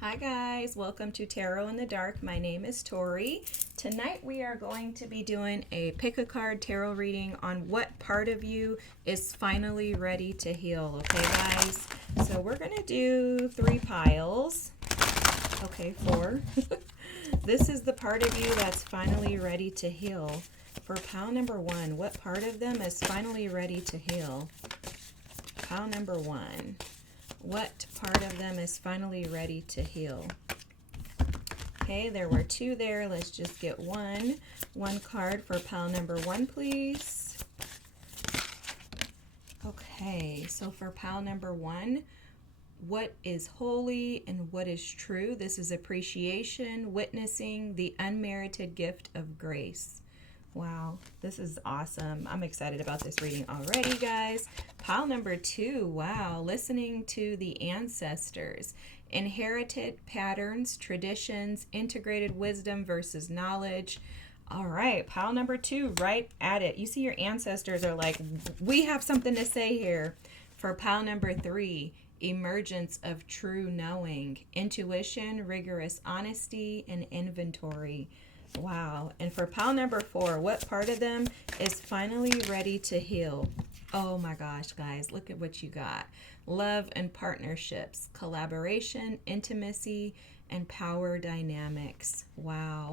Hi guys, welcome to Tarot in the Dark. My name is Tori. Tonight we are going to be doing a pick-a-card tarot reading on what part of you is finally ready to heal, okay guys? So we're going to do 3 piles. Okay, 4. This is the part of you that's finally ready to heal. For pile number 1, what part of them is finally ready to heal? Pile number 1. What part of them is finally ready to heal? Okay, there were 2 there. Let's just get one card for pile number 1, please. Okay, so for pile number 1, what is holy and what is true? This is appreciation, witnessing the unmerited gift of grace. Wow, this is awesome. I'm excited about this reading already, guys. Pile number 2, wow, listening to the ancestors. Inherited patterns, traditions, integrated wisdom versus knowledge. All right, pile number 2, right at it. You see your ancestors are like, we have something to say here. For pile number 3, emergence of true knowing, intuition, rigorous honesty, and inventory. Wow. And for pile number 4, what part of them is finally ready to heal? Oh my gosh, guys, look at what you got. Love and partnerships, collaboration, intimacy, and power dynamics. Wow.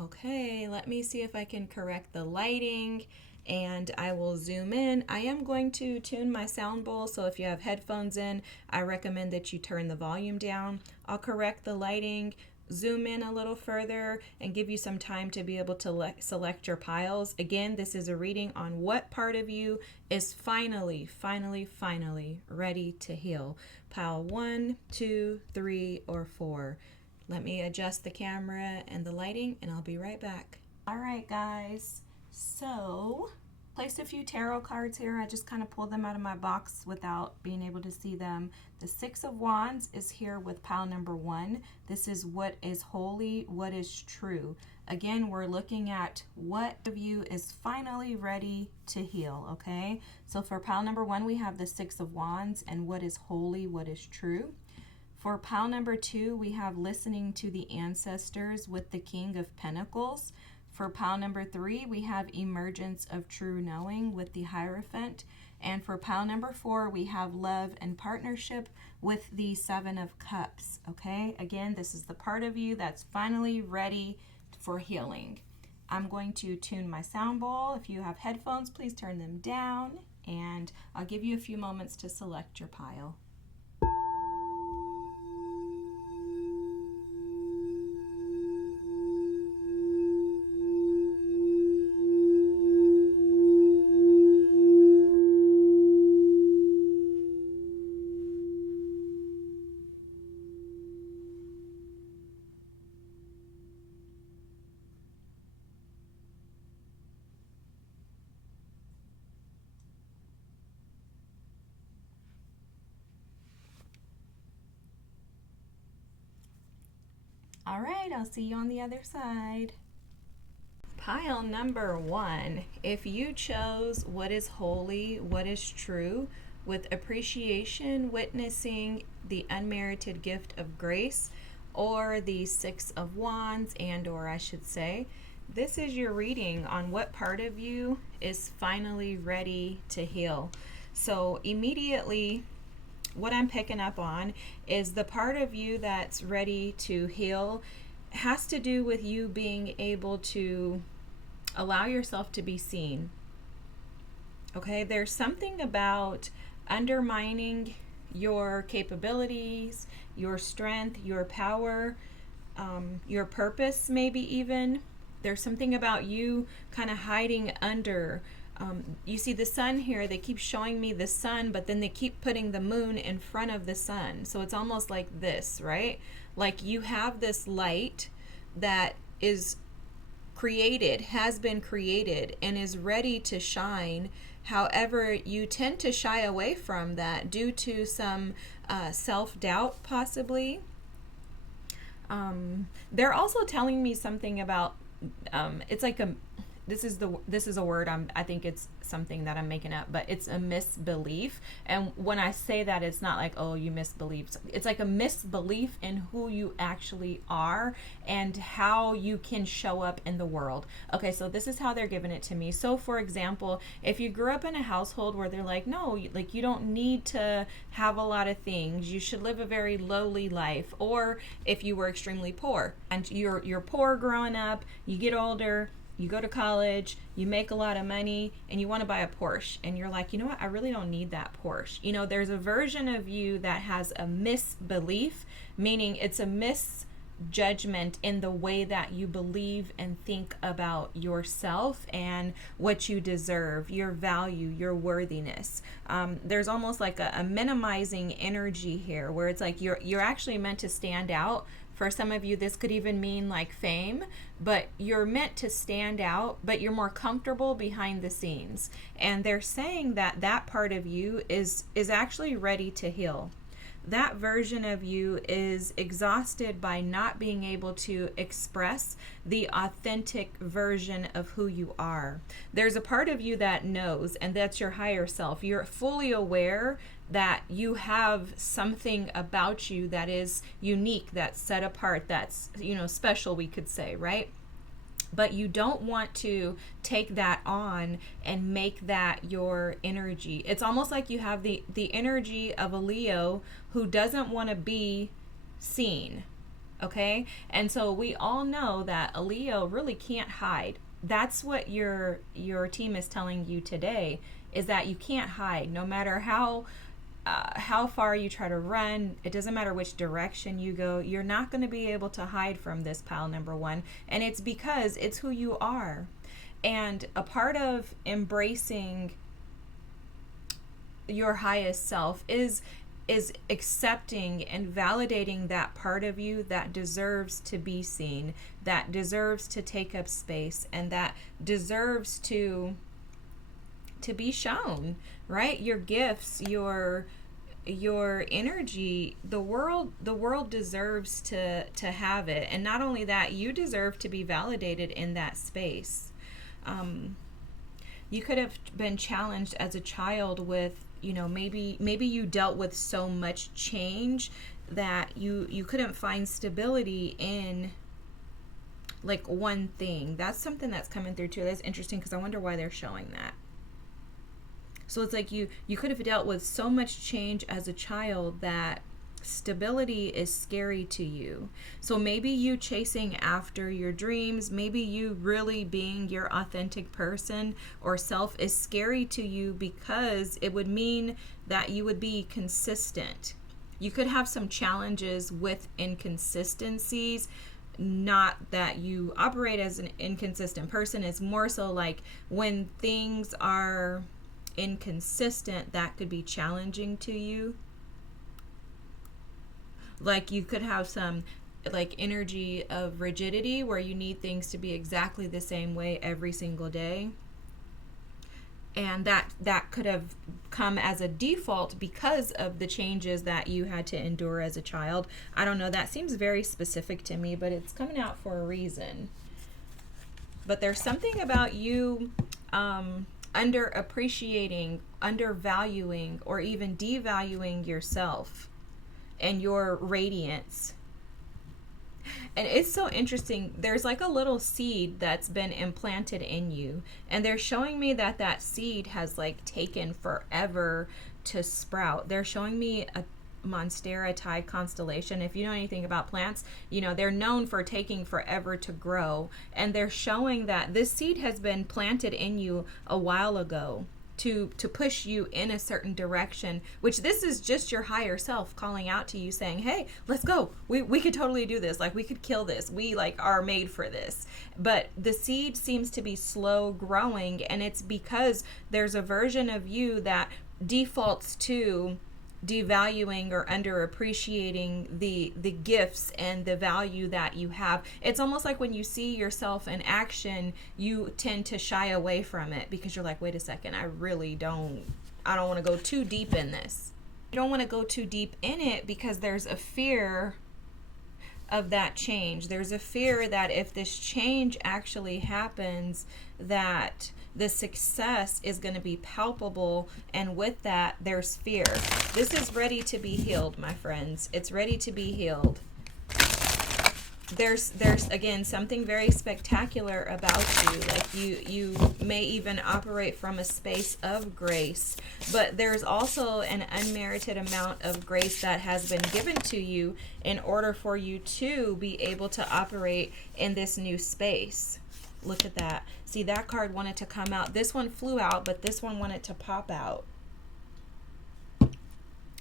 Okay, let me see if I can correct the lighting and I will zoom in. I am going to tune my sound bowl, so if you have headphones in, I recommend that you turn the volume down. I'll correct the lighting, zoom in a little further, and give you some time to be able to select your piles. Again, this is a reading on what part of you is finally ready to heal. Pile 1, 2, 3, or 4. Let me adjust the camera and the lighting, and I'll be right back. All right, guys. So, placed a few tarot cards here. I just kind of pulled them out of my box without being able to see them. The 6 of Wands is here with pile number 1. This is what is holy, what is true. Again, we're looking at what of you is finally ready to heal, okay? So for pile number 1, we have the 6 of Wands and what is holy, what is true. For pile number 2, we have listening to the ancestors with the King of Pentacles. For pile number 3, we have emergence of true knowing with the Hierophant. And for pile number 4, we have love and partnership with the 7 of Cups. Okay, again, this is the part of you that's finally ready for healing. I'm going to tune my sound bowl. If you have headphones, please turn them down. And I'll give you a few moments to select your pile. All right, I'll see you on the other side. Pile number 1, if you chose what is holy, what is true, with appreciation, witnessing the unmerited gift of grace, or the 6 of Wands, and or I should say, this is your reading on what part of you is finally ready to heal. So immediately, what I'm picking up on is the part of you that's ready to heal has to do with you being able to allow yourself to be seen. Okay, there's something about undermining your capabilities, your strength, your power, your purpose, maybe even. There's something about you kind of hiding under. You see the sun here, they keep showing me the sun, but then they keep putting the moon in front of the sun. So it's almost like this, right? Like you have this light that is created, has been created, and is ready to shine. However, you tend to shy away from that due to some self-doubt, possibly. They're also telling me something about, it's like this is a word, I think it's something that I'm making up, but it's a misbelief. And when I say that, it's not like, oh, you misbelieve. It's like a misbelief in who you actually are and how you can show up in the world. Okay, so this is how they're giving it to me. So for example, if you grew up in a household where they're like, no, like you don't need to have a lot of things, you should live a very lowly life. Or if you were extremely poor and you're poor growing up, you get older, you go to college, you make a lot of money, and you want to buy a Porsche. And you're like, you know what? I really don't need that Porsche. You know, there's a version of you that has a misbelief, meaning it's a misjudgment in the way that you believe and think about yourself and what you deserve, your value, your worthiness. There's almost like a minimizing energy here where it's like you're actually meant to stand out. For some of you, this could even mean like fame, but you're meant to stand out, but you're more comfortable behind the scenes. And they're saying that that part of you is actually ready to heal. That version of you is exhausted by not being able to express the authentic version of who you are. There's a part of you that knows, and that's your higher self. You're fully aware that you have something about you that is unique, that's set apart, that's, you know, special, we could say, right? But you don't want to take that on and make that your energy. It's almost like you have the energy of a Leo who doesn't want to be seen, okay? And so we all know that a Leo really can't hide. That's what your team is telling you today, is that you can't hide. No matter how far you try to run, it doesn't matter which direction you go, you're not going to be able to hide from this pile number one. And it's because it's who you are. And a part of embracing your highest self is accepting and validating that part of you that deserves to be seen, that deserves to take up space, and that deserves to be shown, right? Your gifts, your energy, the world deserves to have it. And not only that, you deserve to be validated in that space. You could have been challenged as a child with, you know, maybe you dealt with so much change that you couldn't find stability in like one thing. That's something that's coming through too. That's interesting, because I wonder why they're showing that. So it's like you could have dealt with so much change as a child that stability is scary to you. So maybe you chasing after your dreams, maybe you really being your authentic person or self is scary to you because it would mean that you would be consistent. You could have some challenges with inconsistencies. Not that you operate as an inconsistent person. It's more so like when things are inconsistent, that could be challenging to you. Like you could have some like energy of rigidity where you need things to be exactly the same way every single day. And that could have come as a default because of the changes that you had to endure as a child. I don't know, that seems very specific to me, but it's coming out for a reason. But there's something about you underappreciating, undervaluing, or even devaluing yourself and your radiance. And it's so interesting. There's like a little seed that's been implanted in you, and they're showing me that that seed has like taken forever to sprout. They're showing me a Monstera tide constellation. If you know anything about plants, you know they're known for taking forever to grow, and they're showing that this seed has been planted in you a while ago to push you in a certain direction, which this is just your higher self calling out to you saying, hey, let's go, we could totally do this, like we could kill this, we like are made for this. But the seed seems to be slow growing, and it's because there's a version of you that defaults to devaluing or underappreciating the gifts and the value that you have. It's almost like when you see yourself in action, you tend to shy away from it because you're like, wait a second, I don't want to go too deep in this. You don't want to go too deep in it because there's a fear of that change. There's a fear that if this change actually happens, that the success is going to be palpable, and with that there's fear. This is ready to be healed, my friends. It's ready to be healed. There's again something very spectacular about you. Like you may even operate from a space of grace, but there's also an unmerited amount of grace that has been given to you in order for you to be able to operate in this new space. Look at that. See, that card wanted to come out. This one flew out, but this one wanted to pop out.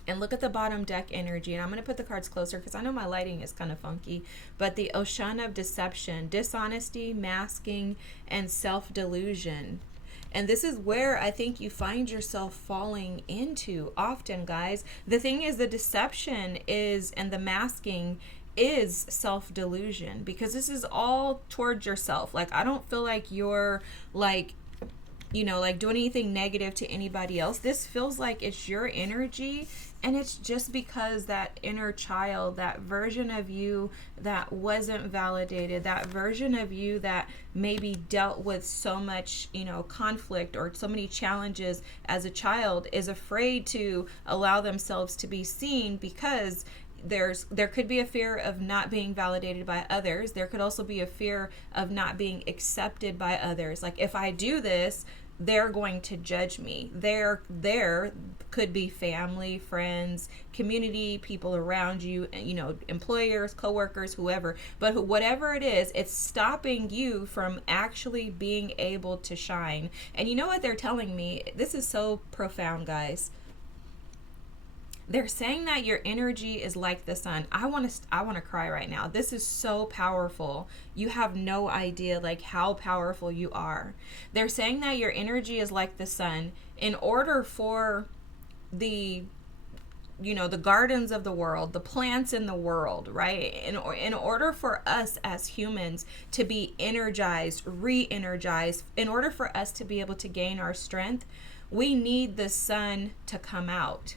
And look at the bottom deck energy. And I'm going to put the cards closer because I know my lighting is kind of funky. But the ocean of deception, dishonesty, masking, and self-delusion. And this is where I think you find yourself falling into often, guys. The thing is, the deception is, and the masking is self-delusion, because this is all towards yourself. Like, I don't feel like you're like, like doing anything negative to anybody else. This feels like it's your energy, and it's just because that inner child, that version of you that wasn't validated, that version of you that maybe dealt with so much, conflict or so many challenges as a child, is afraid to allow themselves to be seen, because there could be a fear of not being validated by others. There could also be a fear of not being accepted by others. Like, if I do this, they're going to judge me. There could be family, friends, community, people around you, employers, coworkers, whoever. But whatever it is, it's stopping you from actually being able to shine. And you know what they're telling me? This is so profound, guys. They're saying that your energy is like the sun. I want to cry right now. This is so powerful. You have no idea like how powerful you are. They're saying that your energy is like the sun. In order for the gardens of the world, the plants in the world, right? In order for us as humans to be energized, re-energized, in order for us to be able to gain our strength, we need the sun to come out.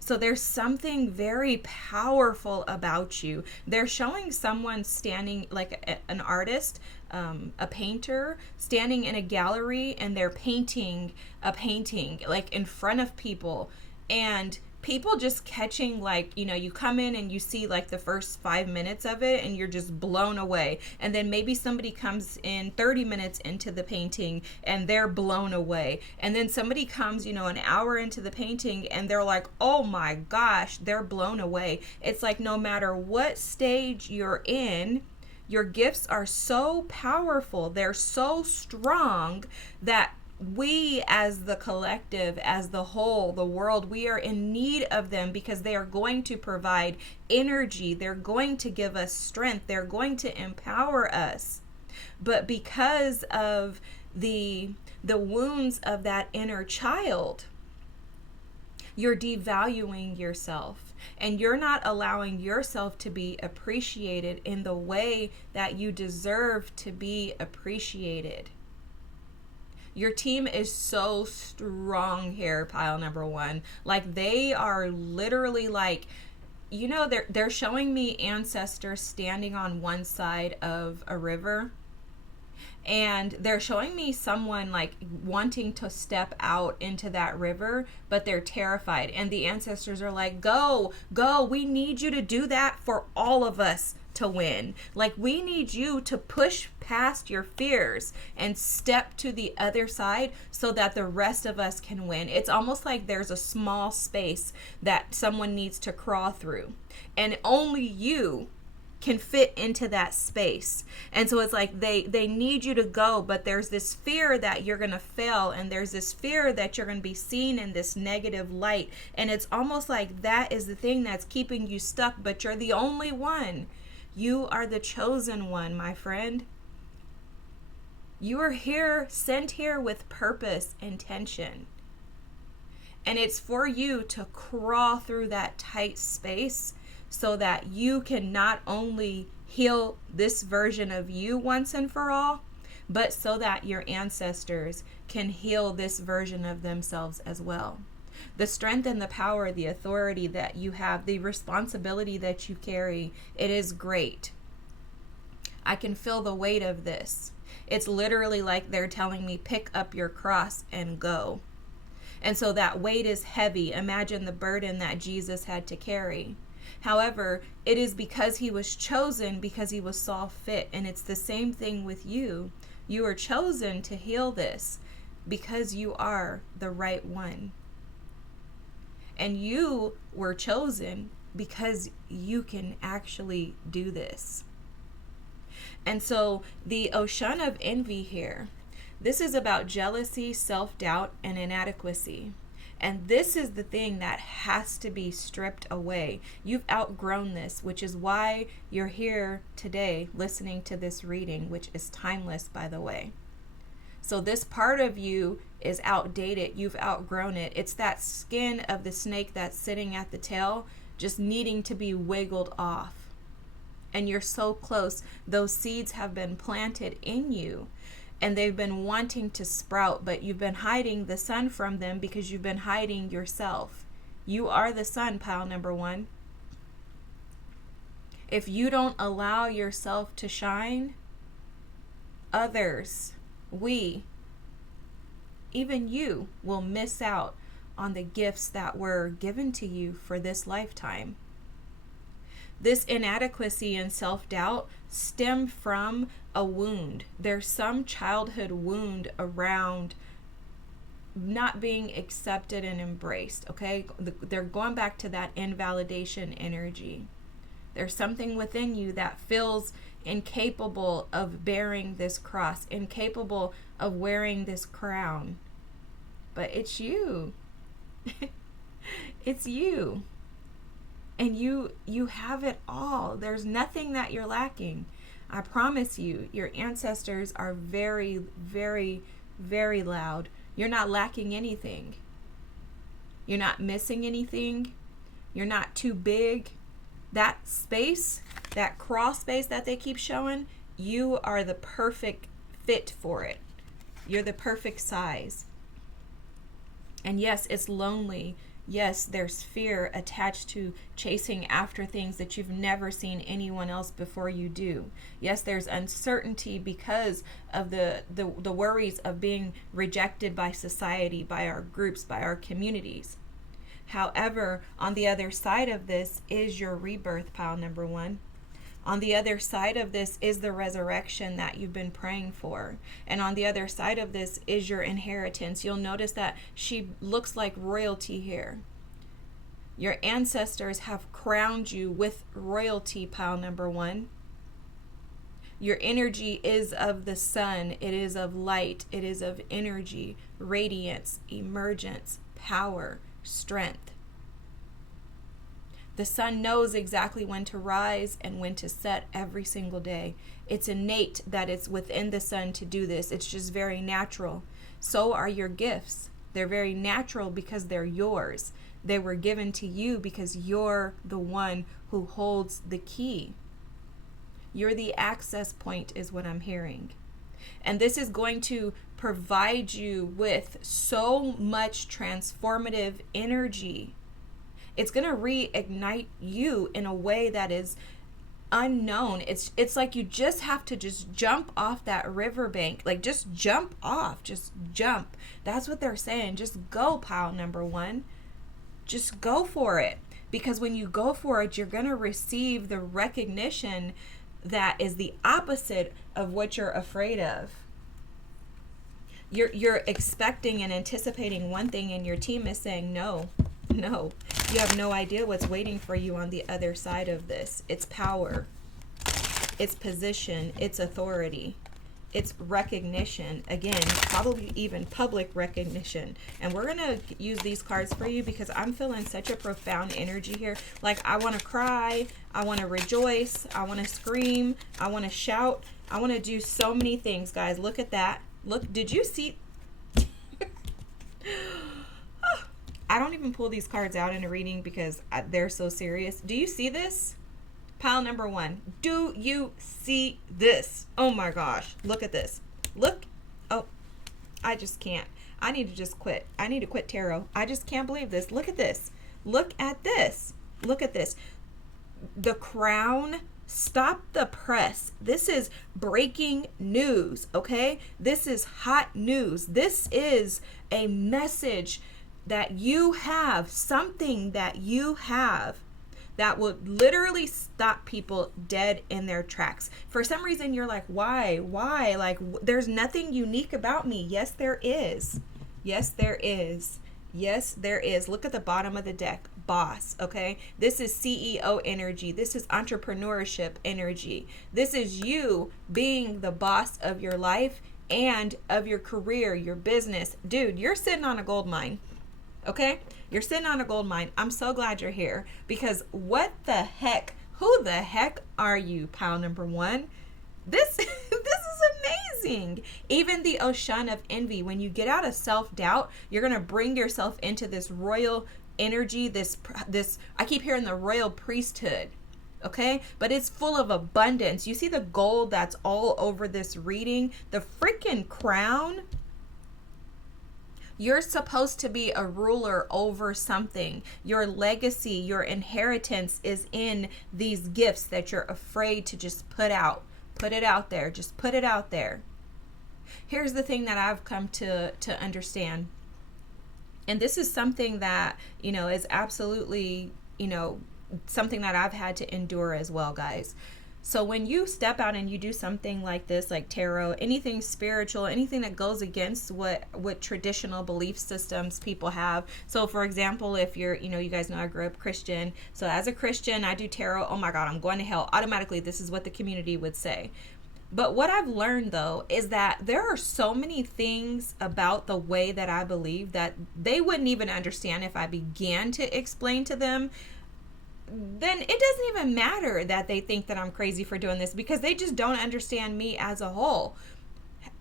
So there's something very powerful about you. They're showing someone standing, like an artist, a painter, standing in a gallery, and they're painting a painting like in front of people, and people just catching, like, you come in and you see like the first 5 minutes of it and you're just blown away. And then maybe somebody comes in 30 minutes into the painting and they're blown away. And then somebody comes, an hour into the painting and they're like, oh my gosh, they're blown away. It's like no matter what stage you're in, your gifts are so powerful. They're so strong that we as the collective, as the whole, the world, we are in need of them, because they are going to provide energy. They're going to give us strength. They're going to empower us. But because of the wounds of that inner child, you're devaluing yourself, and you're not allowing yourself to be appreciated in the way that you deserve to be appreciated. Your team is so strong here, pile number one. Like, they are literally like, they're showing me ancestors standing on one side of a river. And they're showing me someone like wanting to step out into that river, but they're terrified. And the ancestors are like, go, we need you to do that for all of us to win. Like, we need you to push past your fears and step to the other side so that the rest of us can win. It's almost like there's a small space that someone needs to crawl through, and only you can fit into that space. And so it's like they need you to go, but there's this fear that you're going to fail, and there's this fear that you're going to be seen in this negative light. And it's almost like that is the thing that's keeping you stuck, but you're the only one. You are the chosen one, my friend. You are here, sent here with purpose, intention. And it's for you to crawl through that tight space so that you can not only heal this version of you once and for all, but so that your ancestors can heal this version of themselves as well. The strength and the power, the authority that you have, the responsibility that you carry, it is great. I can feel the weight of this. It's literally like they're telling me, pick up your cross and go. And so that weight is heavy. Imagine the burden that Jesus had to carry. However, it is because he was chosen, because he was saw fit. And it's the same thing with you. You are chosen to heal this because you are the right one. And you were chosen because you can actually do this. And so the ocean of envy here, this is about jealousy, self-doubt, and inadequacy. And this is the thing that has to be stripped away. You've outgrown this, which is why you're here today listening to this reading, which is timeless, by the way. So this part of you is outdated. You've outgrown it. It's that skin of the snake that's sitting at the tail, just needing to be wiggled off. And you're so close. Those seeds have been planted in you, and they've been wanting to sprout, but you've been hiding the sun from them because you've been hiding yourself. You are the sun, pile number one. If you don't allow yourself to shine, others, we, even you, will miss out on the gifts that were given to you for this lifetime. This inadequacy and self-doubt stem from a wound. There's some childhood wound around not being accepted and embraced, okay? They're going back to that invalidation energy. There's something within you that feels incapable of bearing this cross, incapable of wearing this crown. But it's you. It's you. And you have it all. There's nothing that you're lacking. I promise you, your ancestors are very, very, very loud. You're not lacking anything. You're not missing anything. You're not too big. That space, that crawl space that they keep showing, you are the perfect fit for it. You're the perfect size. And yes, it's lonely. Yes, there's fear attached to chasing after things that you've never seen anyone else before you do. Yes, there's uncertainty because of the worries of being rejected by society, by our groups, by our communities. However, on the other side of this is your rebirth, pile number one. On the other side of this is the resurrection that you've been praying for. And on the other side of this is your inheritance. You'll notice that she looks like royalty here. Your ancestors have crowned you with royalty, pile number one. Your energy is of the sun. It is of light. It is of energy, radiance, emergence, power, strength. The sun knows exactly when to rise and when to set every single day. It's innate that it's within the sun to do this. It's just very natural. So are your gifts. They're very natural because they're yours. They were given to you because you're the one who holds the key. You're the access point is what I'm hearing. And this is going to provide you with so much transformative energy. It's going to reignite you in a way that is unknown. It's like you just have to just jump off that riverbank. Like just jump off. Just jump. That's what they're saying. Just go, pile number one. Just go for it. Because when you go for it, you're going to receive the recognition that is the opposite of what you're afraid of. You're expecting and anticipating one thing, and your team is saying no. You have no idea what's waiting for you on the other side of this. It's power, it's position, it's authority, it's recognition. Again, probably even public recognition. And we're going to use these cards for you because I'm feeling such a profound energy here. Like I want to cry, I want to rejoice, I want to scream, I want to shout, I want to do so many things, guys. Look at that. Look, did you see? I don't even pull these cards out in a reading because they're so serious. Do you see this? Pile number one. Do you see this? Oh my gosh. Look at this. Look. Oh, I just can't. I need to just quit. I need to quit tarot. I just can't believe this. Look at this. Look at this. Look at this. The Crown. Stop the press. This is breaking news, okay? This is hot news. This is a message that you have, something that you have that will literally stop people dead in their tracks. For some reason, you're like, why? Like, there's nothing unique about me. Yes, there is. Yes, there is. Yes, there is. Look at the bottom of the deck. Boss, okay? This is CEO energy. This is entrepreneurship energy. This is you being the boss of your life and of your career, your business. Dude, you're sitting on a gold mine, okay? You're sitting on a gold mine. I'm so glad you're here, because what the heck? Who the heck are you, pile number one? This is amazing. Even the ocean of envy, when you get out of self-doubt, you're going to bring yourself into this royal energy, this I keep hearing the royal priesthood, okay? But it's full of abundance. You see the gold that's all over this reading? The freaking crown. You're supposed to be a ruler over something. Your legacy, your inheritance is in these gifts that you're afraid to just put out. Put it out there. Just put it out there. Here's the thing that I've come to understand. And this is something that, is absolutely, something that I've had to endure as well, guys. So when you step out and you do something like this, like tarot, anything spiritual, anything that goes against what traditional belief systems people have. So for example, if you're, you guys know I grew up Christian. So as a Christian, I do tarot. Oh my God, I'm going to hell. Automatically, this is what the community would say. But what I've learned, though, is that there are so many things about the way that I believe that they wouldn't even understand if I began to explain to them. Then it doesn't even matter that they think that I'm crazy for doing this, because they just don't understand me as a whole.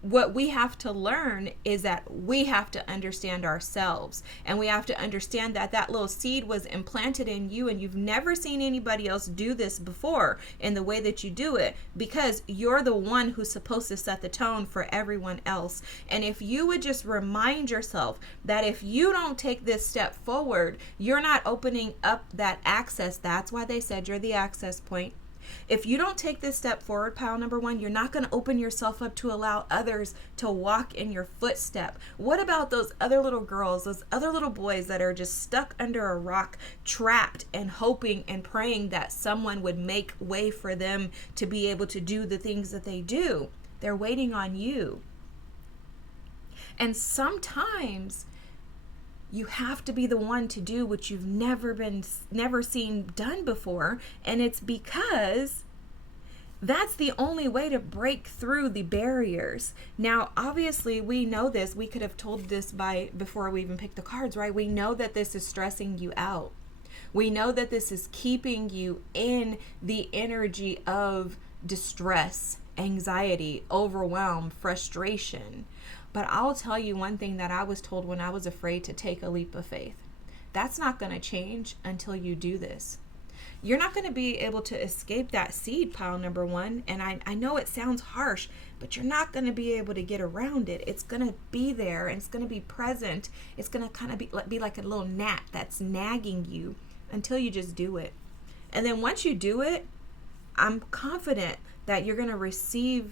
What we have to learn is that we have to understand ourselves, and we have to understand that that little seed was implanted in you, and you've never seen anybody else do this before in the way that you do it, because you're the one who's supposed to set the tone for everyone else. And if you would just remind yourself that if you don't take this step forward, you're not opening up that access. That's why they said you're the access point. If you don't take this step forward, pile number one, you're not going to open yourself up to allow others to walk in your footstep. What about those other little girls, those other little boys that are just stuck under a rock, trapped and hoping and praying that someone would make way for them to be able to do the things that they do? They're waiting on you. And sometimes you have to be the one to do what you've never seen done before. And it's because that's the only way to break through the barriers. Now, obviously, we know this. We could have told this before we even picked the cards, right? We know that this is stressing you out. We know that this is keeping you in the energy of distress, anxiety, overwhelm, frustration. But I'll tell you one thing that I was told when I was afraid to take a leap of faith. That's not going to change until you do this. You're not going to be able to escape that seed, pile number one. And I know it sounds harsh, but you're not going to be able to get around it. It's going to be there, and it's going to be present. It's going to kind of be like a little gnat that's nagging you until you just do it. And then once you do it, I'm confident that you're going to receive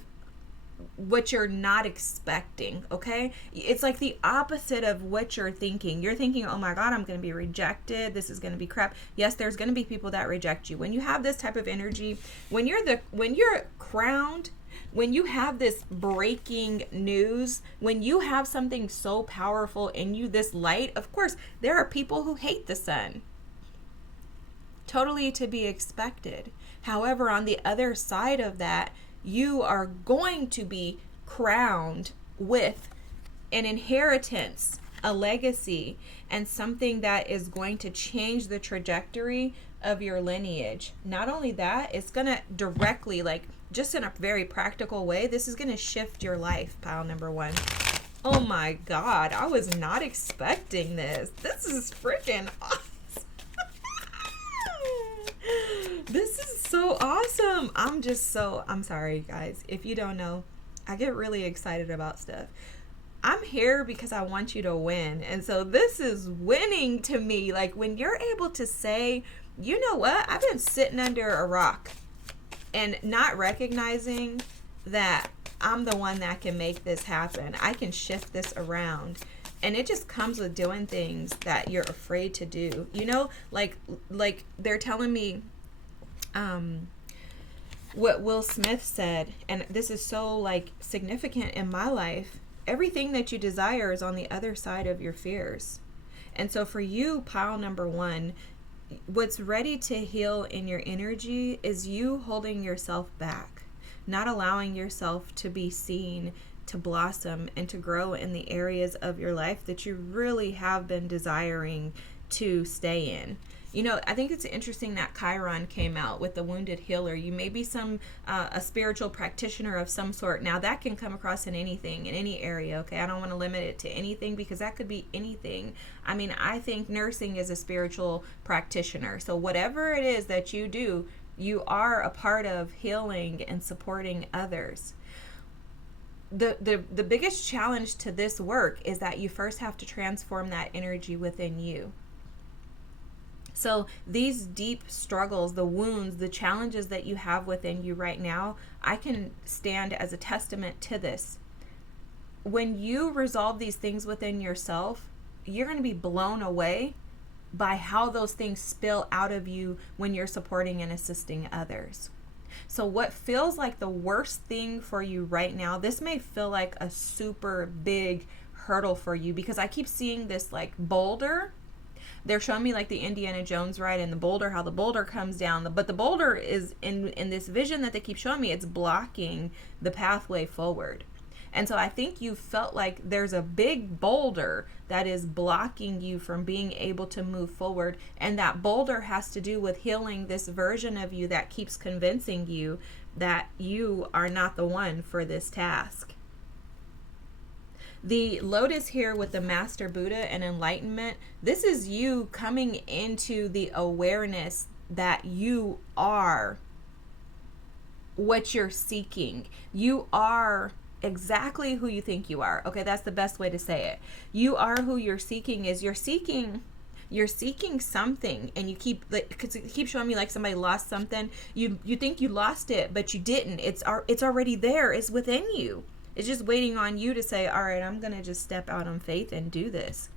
what you're not expecting, okay? It's like the opposite of what you're thinking. You're thinking, oh my God, I'm going to be rejected. This is going to be crap. Yes, there's going to be people that reject you. When you have this type of energy, when you're crowned, when you have this breaking news, when you have something so powerful in you, this light, of course, there are people who hate the sun. Totally to be expected. However, on the other side of that, you are going to be crowned with an inheritance, a legacy, and something that is going to change the trajectory of your lineage. Not only that, it's going to directly, just in a very practical way, this is going to shift your life, pile number one. Oh my God, I was not expecting this. This is freaking awesome. This is so awesome. I'm sorry, guys. If you don't know, I get really excited about stuff. I'm here because I want you to win. And so this is winning to me. Like when you're able to say, you know what, I've been sitting under a rock and not recognizing that I'm the one that can make this happen. I can shift this around. And it just comes with doing things that you're afraid to do. You know, like they're telling me what Will Smith said, and this is so like significant in my life. Everything that you desire is on the other side of your fears. And so for you, pile number one, what's ready to heal in your energy is you holding yourself back, not allowing yourself to be seen, to blossom, and to grow in the areas of your life that you really have been desiring to stay in. You know, I think it's interesting that Chiron came out with the wounded healer. You may be a spiritual practitioner of some sort. Now that can come across in anything, in any area, okay? I don't want to limit it to anything because that could be anything. I mean, I think nursing is a spiritual practitioner. So whatever it is that you do, you are a part of healing and supporting others. The biggest challenge to this work is that you first have to transform that energy within you. So these deep struggles, the wounds, the challenges that you have within you right now, I can stand as a testament to this. When you resolve these things within yourself, you're going to be blown away by how those things spill out of you when you're supporting and assisting others. So what feels like the worst thing for you right now, this may feel like a super big hurdle for you because I keep seeing this like boulder. They're showing me like the Indiana Jones ride and the boulder, how the boulder comes down. But the boulder is in this vision that they keep showing me, it's blocking the pathway forward. And so I think you felt like there's a big boulder that is blocking you from being able to move forward. And that boulder has to do with healing this version of you that keeps convincing you that you are not the one for this task. The lotus here with the Master Buddha and enlightenment, this is you coming into the awareness that you are what you're seeking. You are exactly who you think you are. Okay, that's the best way to say it. You are who you're seeking is. You're seeking something, and you keep because it keeps showing me like somebody lost something. You think you lost it, but you didn't. It's already there. It's within you. It's just waiting on you to say, all right, I'm going to just step out on faith and do this.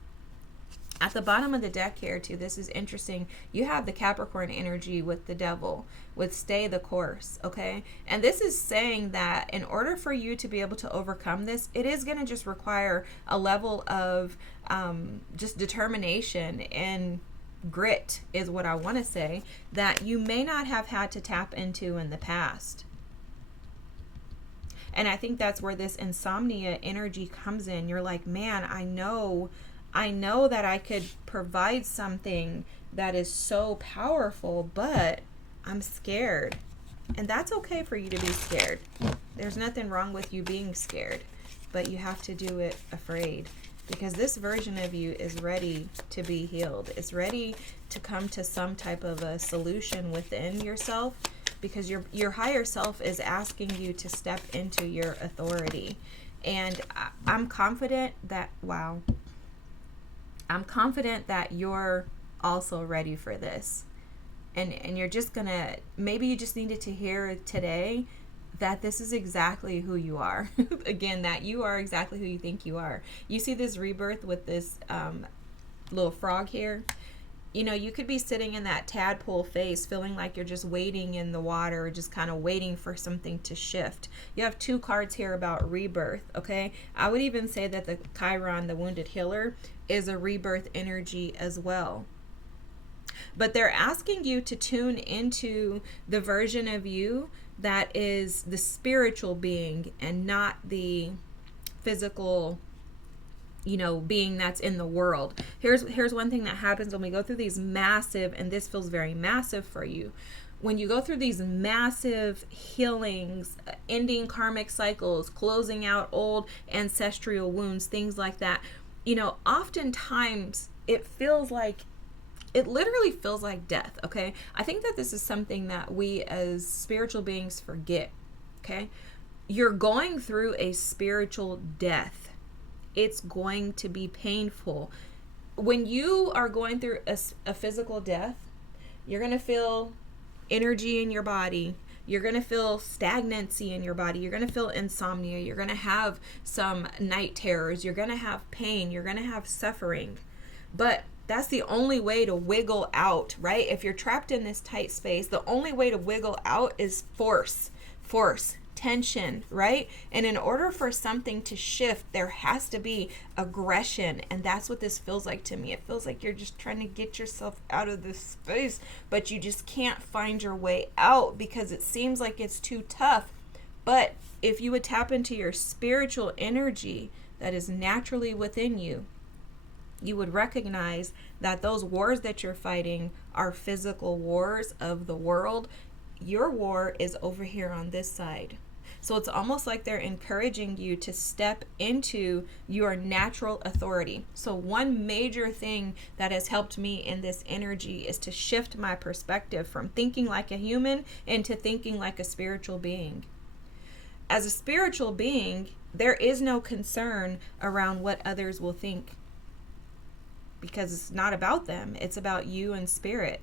At the bottom of the deck here, too, this is interesting. You have the Capricorn energy with the devil, with stay the course, okay? And this is saying that in order for you to be able to overcome this, it is going to just require a level of just determination and grit is what I want to say, that you may not have had to tap into in the past. And I think that's where this insomnia energy comes in. You're like, man, I know that I could provide something that is so powerful, but I'm scared. And that's okay for you to be scared. There's nothing wrong with you being scared, but you have to do it afraid, because this version of you is ready to be healed. It's ready to come to some type of a solution within yourself, because your higher self is asking you to step into your authority. And I'm confident that, I'm confident that you're also ready for this. And you're just gonna, maybe you just needed to hear today that this is exactly who you are. Again, that you are exactly who you think you are. You see this rebirth with this little frog here? You know, you could be sitting in that tadpole phase, feeling like you're just waiting in the water, just kind of waiting for something to shift. You have two cards here about rebirth, okay? I would even say that the Chiron, the wounded healer, is a rebirth energy as well. But they're asking you to tune into the version of you that is the spiritual being and not the physical, being that's in the world. Here's one thing that happens when we go through these massive, and this feels very massive for you, when you go through these massive healings, ending karmic cycles, closing out old ancestral wounds, things like that, oftentimes it literally feels like death, okay? I think that this is something that we as spiritual beings forget, okay? You're going through a spiritual death it's going to be painful. When you are going through a physical death, you're going to feel energy in your body. You're going to feel stagnancy in your body. You're going to feel insomnia. You're going to have some night terrors. You're going to have pain. You're going to have suffering. But that's the only way to wiggle out, right? If you're trapped in this tight space, the only way to wiggle out is force, tension, right? And in order for something to shift, there has to be aggression. And that's what this feels like to me. It feels like you're just trying to get yourself out of this space, but you just can't find your way out because it seems like it's too tough. But if you would tap into your spiritual energy that is naturally within you, you would recognize that those wars that you're fighting are physical wars of the world. Your war is over here on this side. So it's almost like they're encouraging you to step into your natural authority. So one major thing that has helped me in this energy is to shift my perspective from thinking like a human into thinking like a spiritual being. As a spiritual being, there is no concern around what others will think, because it's not about them. It's about you and spirit.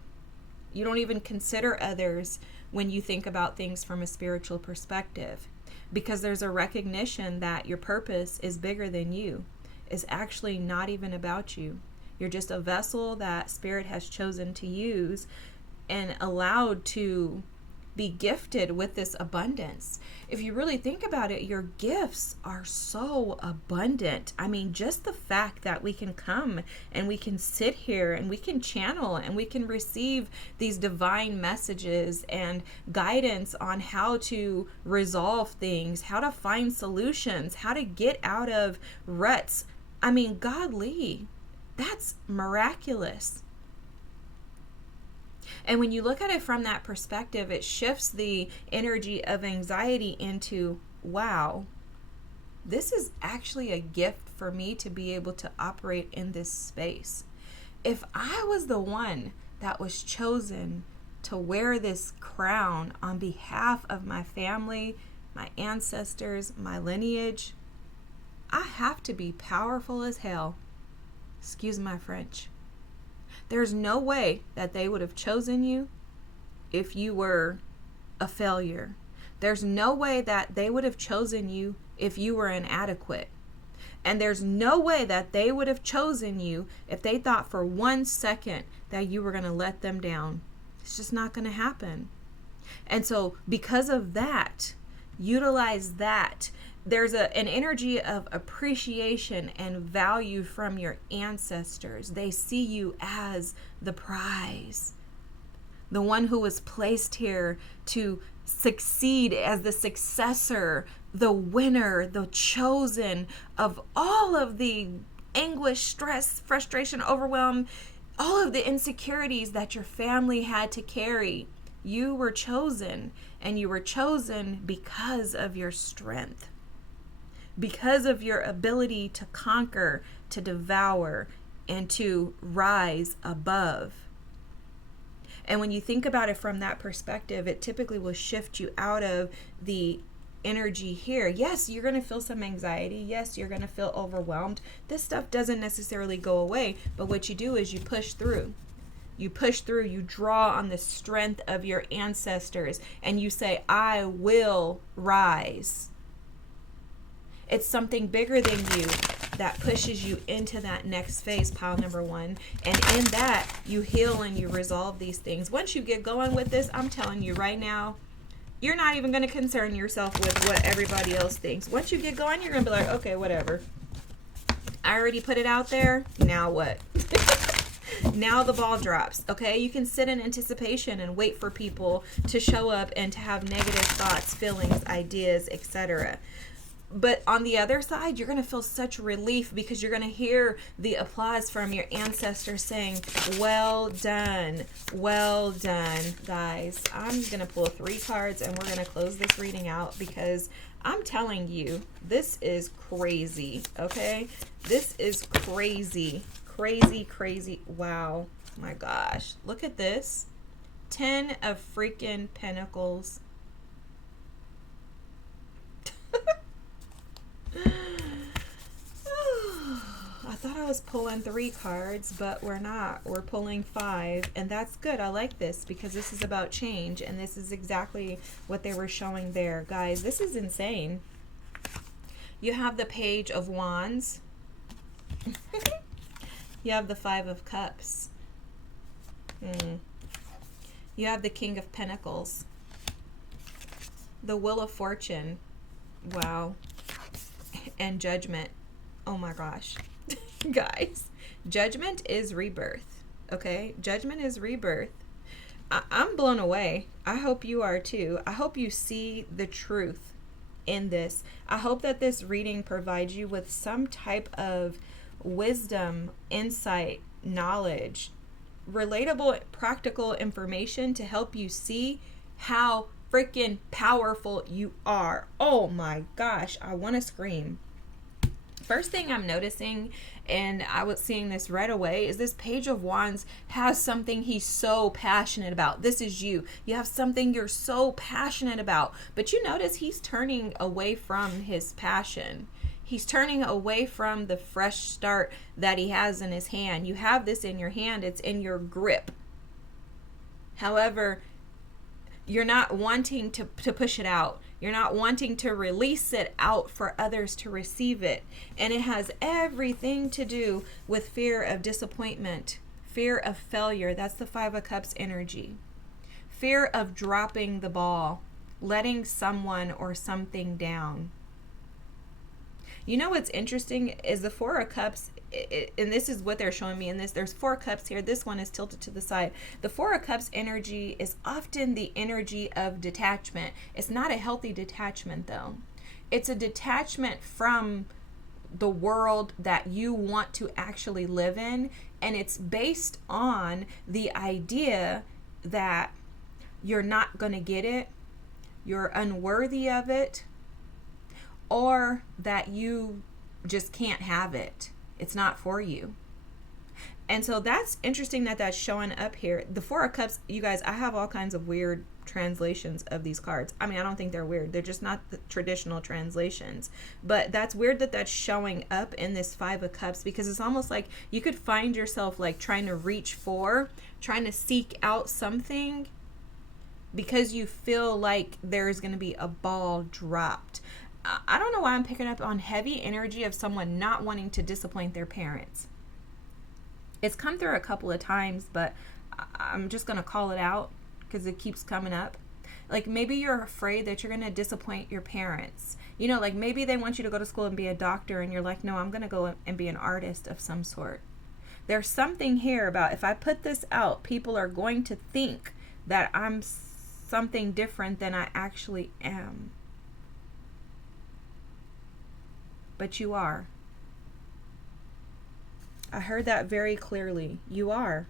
You don't even consider others when you think about things from a spiritual perspective, because there's a recognition that your purpose is bigger than you. It's actually not even about you. You're just a vessel that spirit has chosen to use and allowed to be gifted with this abundance. If you really think about it, your gifts are so abundant. I mean, just the fact that we can come and we can sit here and we can channel and we can receive these divine messages and guidance on how to resolve things, how to find solutions, how to get out of ruts. I mean, godly, that's miraculous. And when you look at it from that perspective, it shifts the energy of anxiety into, wow, this is actually a gift for me to be able to operate in this space. If I was the one that was chosen to wear this crown on behalf of my family, my ancestors, my lineage, I have to be powerful as hell. Excuse my French. There's no way that they would have chosen you if you were a failure. There's no way that they would have chosen you if you were inadequate. And there's no way that they would have chosen you if they thought for 1 second that you were going to let them down. It's just not going to happen. And so because of that, utilize that. There's an energy of appreciation and value from your ancestors. They see you as the prize, the one who was placed here to succeed as the successor, the winner, the chosen of all of the anguish, stress, frustration, overwhelm, all of the insecurities that your family had to carry. You were chosen, and you were chosen because of your strength. Because of your ability to conquer, to devour, and to rise above. And when you think about it from that perspective, it typically will shift you out of the energy here. Yes, you're going to feel some anxiety. Yes, you're going to feel overwhelmed. This stuff doesn't necessarily go away, but what you do is you push through. You push through, you draw on the strength of your ancestors, and you say, I will rise. It's something bigger than you that pushes you into that next phase, pile number 1. And in that, you heal and you resolve these things. Once you get going with this, I'm telling you right now, you're not even going to concern yourself with what everybody else thinks. Once you get going, you're going to be like, okay, whatever. I already put it out there. Now what? Now the ball drops, okay? You can sit in anticipation and wait for people to show up and to have negative thoughts, feelings, ideas, etc. But on the other side, you're going to feel such relief because you're going to hear the applause from your ancestors saying, well done, guys. I'm going to pull 3 cards and we're going to close this reading out because I'm telling you, this is crazy, okay? This is crazy. Crazy. Wow. My gosh. Look at this. 10 of freaking Pentacles. I thought I was pulling 3 cards, but we're not. We're pulling 5, and that's good. I like this because this is about change, and this is exactly what they were showing there. Guys, this is insane. You have the Page of Wands. You have the 5 of Cups. You have the King of Pentacles. The Wheel of Fortune. Wow. And Judgment. Oh my gosh. Guys, Judgment is rebirth. Okay? Judgment is rebirth. I'm blown away. I hope you are too. I hope you see the truth in this. I hope that this reading provides you with some type of wisdom, insight, knowledge, relatable, practical information to help you see how freaking powerful you are. Oh my gosh, I want to scream. First thing I'm noticing, and I was seeing this right away, is this Page of Wands has something he's so passionate about. This is you. You have something you're so passionate about. But you notice he's turning away from his passion. He's turning away from the fresh start that he has in his hand. You have this in your hand. It's in your grip. However, you're not wanting to push it out. You're not wanting to release it out for others to receive it. And it has everything to do with fear of disappointment, fear of failure. That's the 5 of Cups energy. Fear of dropping the ball, letting someone or something down. You know what's interesting is the 4 of Cups, and this is what they're showing me in this. There's 4 cups here. This one is tilted to the side. The 4 of Cups energy is often the energy of detachment. It's not a healthy detachment, though. It's a detachment from the world that you want to actually live in, and it's based on the idea that you're not going to get it, you're unworthy of it, or that you just can't have it. It's not for you. And so that's interesting that that's showing up here. The 4 of Cups, you guys, I have all kinds of weird translations of these cards. I mean, I don't think they're weird. They're just not the traditional translations. But that's weird that that's showing up in this 5 of Cups, because it's almost like you could find yourself like trying to reach for, trying to seek out something because you feel like there's going to be a ball dropped. I don't know why I'm picking up on heavy energy of someone not wanting to disappoint their parents. It's come through a couple of times, but I'm just going to call it out because it keeps coming up. Like maybe you're afraid that you're going to disappoint your parents. You know, like maybe they want you to go to school and be a doctor and you're like, no, I'm going to go and be an artist of some sort. There's something here about if I put this out, people are going to think that I'm something different than I actually am. But you are. I heard that very clearly. You are.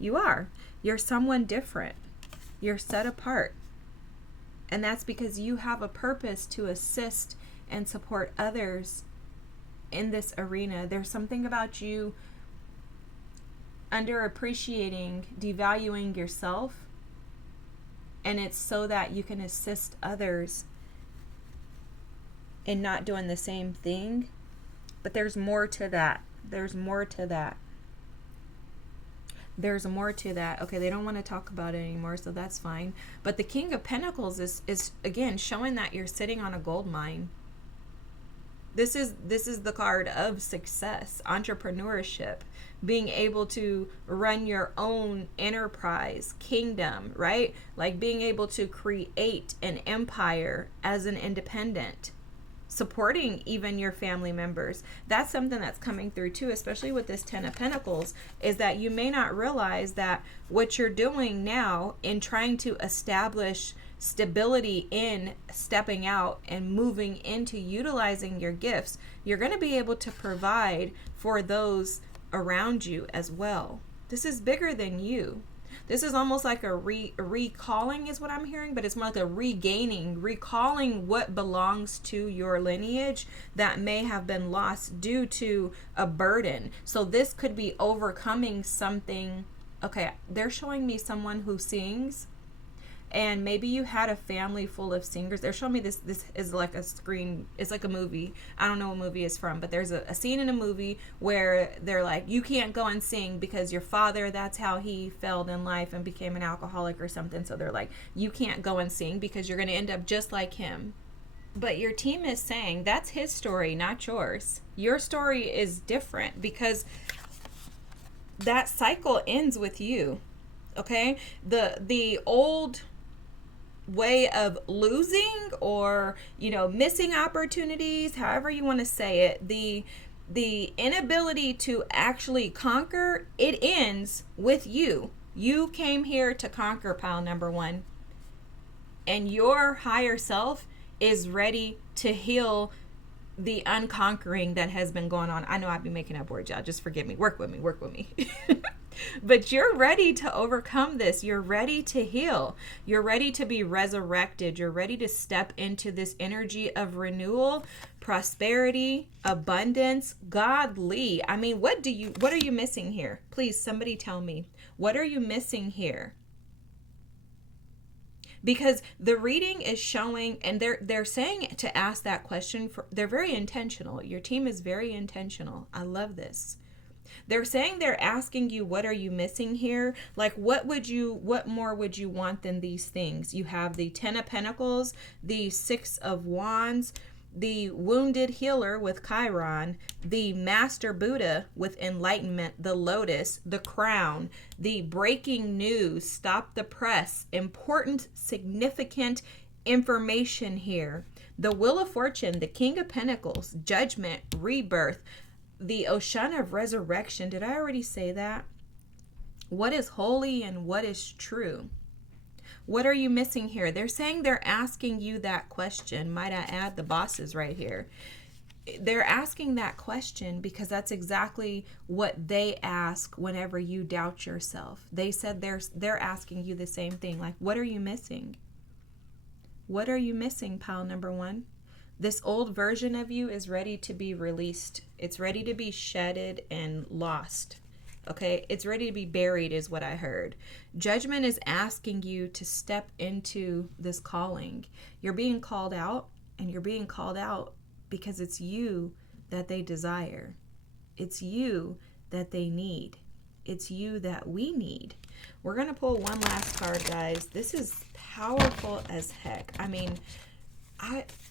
You are. You're someone different. You're set apart. And that's because you have a purpose to assist and support others in this arena. There's something about you underappreciating, devaluing yourself, and it's so that you can assist others in not doing the same thing. But there's more to that. There's more to that. There's more to that. Okay, they don't want to talk about it anymore, so that's fine. But the King of Pentacles is again showing that you're sitting on a gold mine. This is the card of success, entrepreneurship, being able to run your own enterprise, kingdom, right? Like being able to create an empire as an independent, supporting even your family members. That's something that's coming through too, especially with this 10 of Pentacles, is that you may not realize that what you're doing now in trying to establish stability in stepping out and moving into utilizing your gifts, you're going to be able to provide for those around you as well. This is bigger than you. This is almost like a recalling is what I'm hearing, but it's more like a regaining, recalling what belongs to your lineage that may have been lost due to a burden. So this could be overcoming something. Okay, they're showing me someone who sings, and maybe you had a family full of singers. They're showing me this is like a screen, it's like a movie. I don't know what movie it's from, but there's a scene in a movie where they're like, you can't go and sing because your father, that's how he failed in life and became an alcoholic or something. So they're like, you can't go and sing because you're going to end up just like him. But your team is saying that's his story, not yours. Your story is different because that cycle ends with you. Okay? The old way of losing, or missing opportunities, however you want to say it, the inability to actually conquer, it ends with you. You came here to conquer, pile number one, and your higher self is ready to heal the unconquering that has been going on. I know I've been making up words, y'all. Just forgive me. Work with me. But you're ready to overcome this. You're ready to heal. You're ready to be resurrected. You're ready to step into this energy of renewal, prosperity, abundance, godly. I mean, what are you missing here? Please, somebody tell me. What are you missing here? Because the reading is showing, and they're saying to ask that question. They're very intentional. Your team is very intentional. I love this. They're saying, they're asking you, what are you missing here? Like, what more would you want than these things? You have the 10 of Pentacles, the 6 of Wands, the wounded healer with Chiron, the master Buddha with enlightenment, the lotus, the crown, the breaking news, stop the press, important, significant information here, the wheel of fortune, the king of pentacles, judgment, rebirth, the ocean of resurrection. Did I already say that? What is holy and what is true? What are you missing here? They're saying, they're asking you that question. Might I add, the bosses right here. They're asking that question because that's exactly what they ask whenever you doubt yourself. They said they're asking you the same thing. Like, what are you missing? What are you missing, pile number one? This old version of you is ready to be released. It's ready to be shedded and lost. Okay, it's ready to be buried is what I heard. Judgment is asking you to step into this calling. You're being called out, and you're being called out because it's you that they desire. It's you that they need. It's you that we need. We're going to pull one last card, guys. This is powerful as heck. I mean,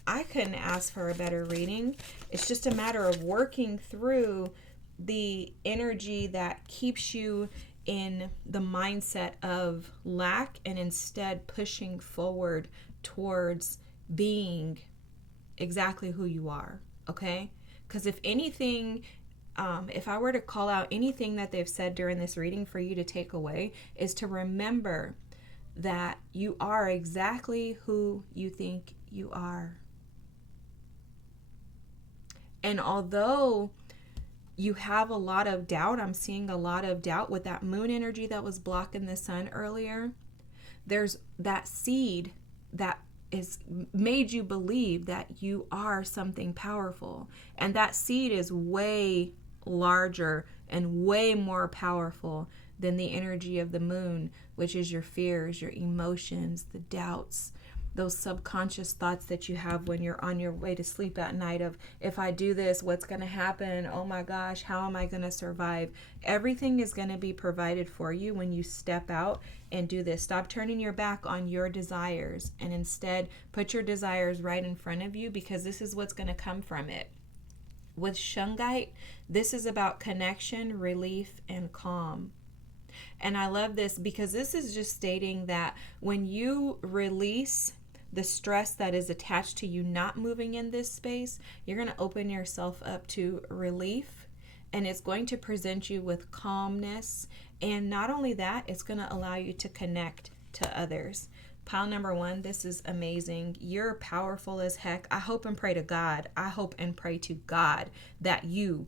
I couldn't ask for a better reading. It's just a matter of working through the energy that keeps you in the mindset of lack and instead pushing forward towards being exactly who you are. Okay? Because if anything, if I were to call out anything that they've said during this reading for you to take away, is to remember that you are exactly who you think you are. And although you have a lot of doubt, I'm seeing a lot of doubt with that moon energy that was blocking the sun earlier. There's that seed that is made you believe that you are something powerful. And that seed is way larger and way more powerful than the energy of the moon, which is your fears, your emotions, the doubts, those subconscious thoughts that you have when you're on your way to sleep at night of, if I do this, what's going to happen? Oh my gosh, how am I going to survive? Everything is going to be provided for you when you step out and do this. Stop turning your back on your desires and instead put your desires right in front of you, because this is what's going to come from it. With Shungite, this is about connection, relief, and calm. And I love this because this is just stating that when you release the stress that is attached to you not moving in this space, you're going to open yourself up to relief, and it's going to present you with calmness. And not only that, it's going to allow you to connect to others. Pile number one, this is amazing. You're powerful as heck. I hope and pray to God. I hope and pray to God that you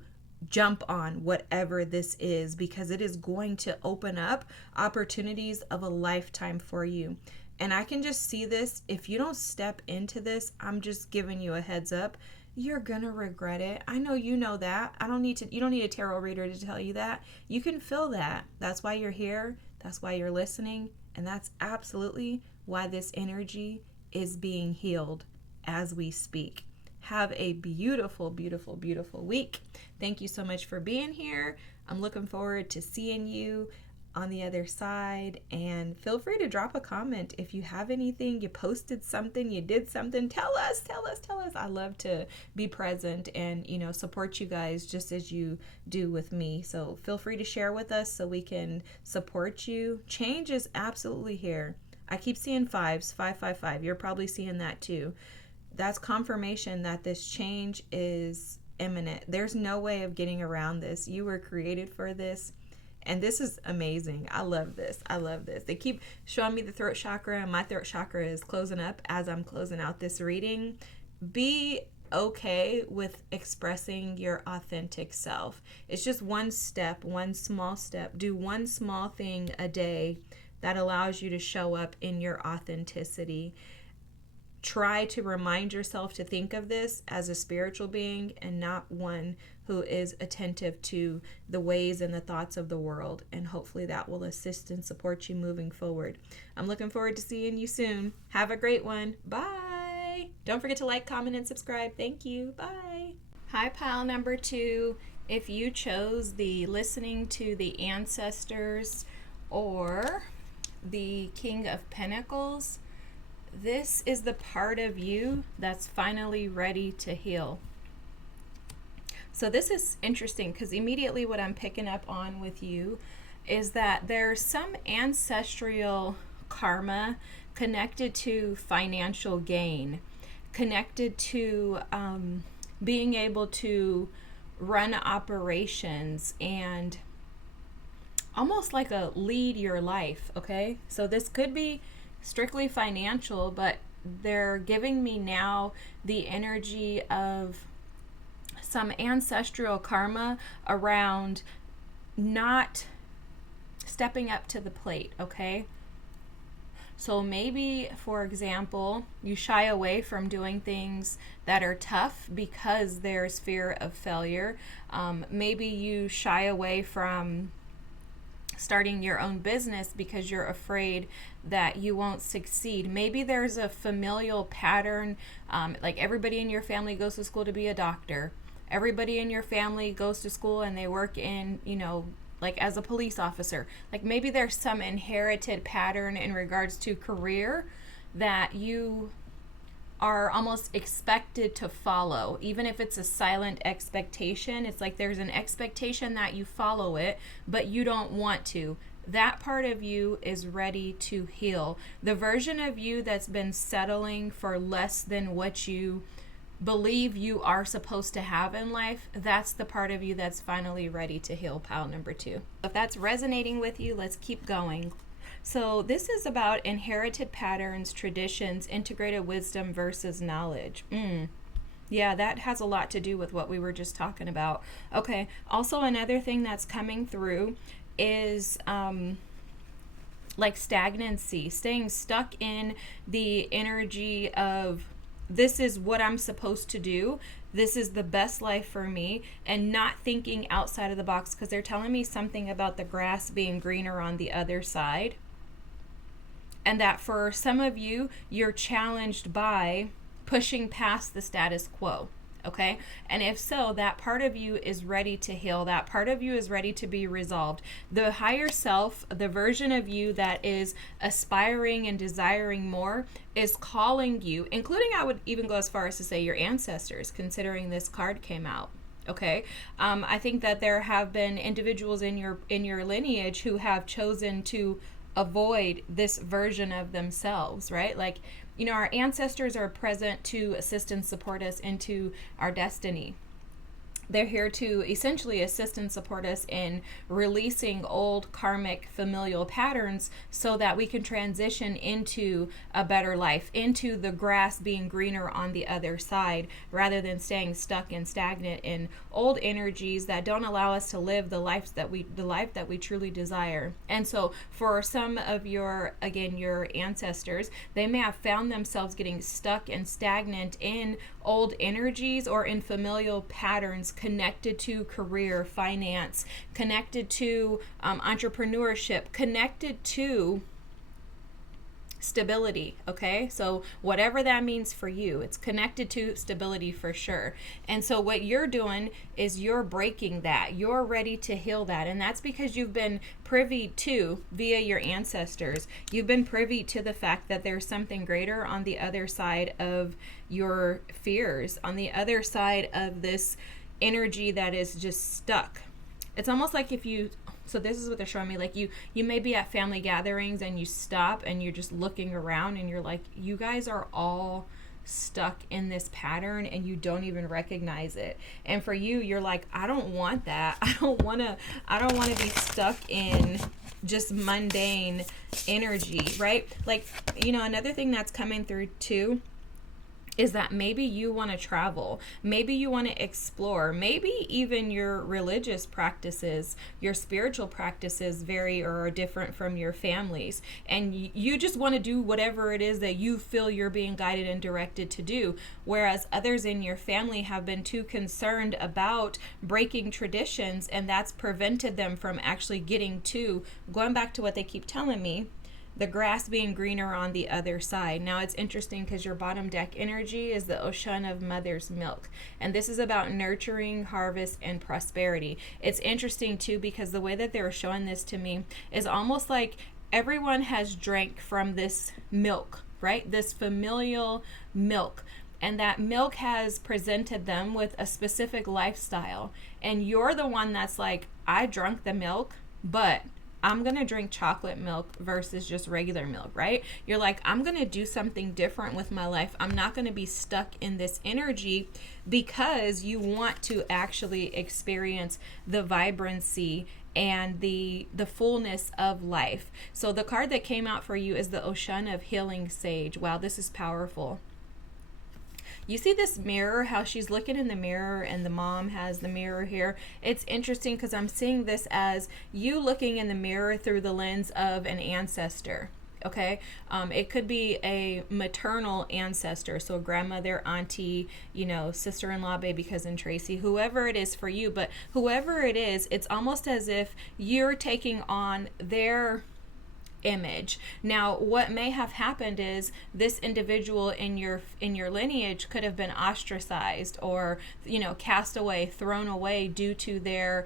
jump on whatever this is, because it is going to open up opportunities of a lifetime for you. And I can just see this. If you don't step into this, I'm just giving you a heads up. You're gonna regret it. I know you know that. You don't need a tarot reader to tell you that. You can feel that. That's why you're here. That's why you're listening. And that's absolutely why this energy is being healed as we speak. Have a beautiful, beautiful, beautiful week. Thank you so much for being here. I'm looking forward to seeing you on the other side, and feel free to drop a comment if you have anything, you posted something, you did something. Tell us. I love to be present and, support you guys just as you do with me. So feel free to share with us so we can support you. Change is absolutely here. I keep seeing fives, 555. You're probably seeing that too. That's confirmation that this change is imminent. There's no way of getting around this. You were created for this. And this is amazing. I love this. They keep showing me the throat chakra, and my throat chakra is closing up as I'm closing out this reading. Be okay with expressing your authentic self. It's just one step, one small step. Do one small thing a day that allows you to show up in your authenticity. Try to remind yourself to think of this as a spiritual being and not one who is attentive to the ways and the thoughts of the world. And hopefully that will assist and support you moving forward. I'm looking forward to seeing you soon. Have a great one. Bye. Don't forget to like, comment, and subscribe. Thank you. Bye. Hi, pile number 2. If you chose the listening to the ancestors or the King of Pentacles, this is the part of you that's finally ready to heal. So this is interesting because immediately what I'm picking up on with you is that there's some ancestral karma connected to financial gain, connected to being able to run operations and almost like a lead your life, okay? So this could be strictly financial, but they're giving me now the energy of some ancestral karma around not stepping up to the plate, okay? So maybe, for example, you shy away from doing things that are tough because there's fear of failure. Maybe you shy away from starting your own business because you're afraid that you won't succeed. Maybe there's a familial pattern, like everybody in your family goes to school to be a doctor. Everybody in your family goes to school and they work in, like as a police officer. Like maybe there's some inherited pattern in regards to career that you are almost expected to follow. Even if it's a silent expectation, it's like there's an expectation that you follow it, but you don't want to. That part of you is ready to heal. The version of you that's been settling for less than what you believe you are supposed to have in life, that's the part of you that's finally ready to heal, pile number 2. If that's resonating with you, let's keep going. So this is about inherited patterns, traditions, integrated wisdom versus knowledge. Yeah, that has a lot to do with what we were just talking about. Okay, also another thing that's coming through is like stagnancy, staying stuck in the energy of this is what I'm supposed to do, this is the best life for me, and not thinking outside of the box, because they're telling me something about the grass being greener on the other side. And that for some of you, you're challenged by pushing past the status quo. Okay? And if so, that part of you is ready to heal. That part of you is ready to be resolved. The higher self, the version of you that is aspiring and desiring more, is calling you, including, I would even go as far as to say, your ancestors, considering this card came out. Okay, I think that there have been individuals in your lineage who have chosen to avoid this version of themselves, right? Like, our ancestors are present to assist and support us into our destiny. They're here to essentially assist and support us in releasing old karmic familial patterns so that we can transition into a better life, into the grass being greener on the other side, rather than staying stuck and stagnant in old energies that don't allow us to live the life that we truly desire. And so for some of your ancestors, they may have found themselves getting stuck and stagnant in old energies or in familial patterns connected to career, finance, connected to entrepreneurship, connected to stability. Okay, so whatever that means for you, it's connected to stability for sure. And so what you're doing is you're breaking that, you're ready to heal that. And that's because you've been privy to, via your ancestors, you've been privy to the fact that there's something greater on the other side of your fears, on the other side of this energy that is just stuck. It's almost like if you, so this is what they're showing me, like you may be at family gatherings and you stop and you're just looking around and you're like, you guys are all stuck in this pattern and you don't even recognize it. And for you, you're like, I don't want that. I don't want to be stuck in just mundane energy, right? Like, you know, another thing that's coming through too is that maybe you want to travel, maybe you want to explore, maybe even your religious practices, your spiritual practices vary or are different from your families, and you just want to do whatever it is that you feel you're being guided and directed to do, whereas others in your family have been too concerned about breaking traditions, and that's prevented them from actually getting to, going back to what they keep telling me, the grass being greener on the other side. Now it's interesting because your bottom deck energy is the ocean of mother's milk. And this is about nurturing, harvest, and prosperity. It's interesting too because the way that they were showing this to me is almost like everyone has drank from this milk, right? This familial milk. And that milk has presented them with a specific lifestyle. And you're the one that's like, I drank the milk, but I'm going to drink chocolate milk versus just regular milk, right? You're like, I'm going to do something different with my life. I'm not going to be stuck in this energy because you want to actually experience the vibrancy and the fullness of life. So the card that came out for you is the Ocean of Healing Sage. Wow, this is powerful. You see this mirror, how she's looking in the mirror and the mom has the mirror here. It's interesting because I'm seeing this as you looking in the mirror through the lens of an ancestor. Okay, it could be a maternal ancestor, so a grandmother, auntie, you know, sister-in-law, baby cousin, Tracy, whoever it is for you. But whoever it is, it's almost as if you're taking on their image. Now, what may have happened is this individual in your lineage could have been ostracized or, you know, cast away, thrown away due to their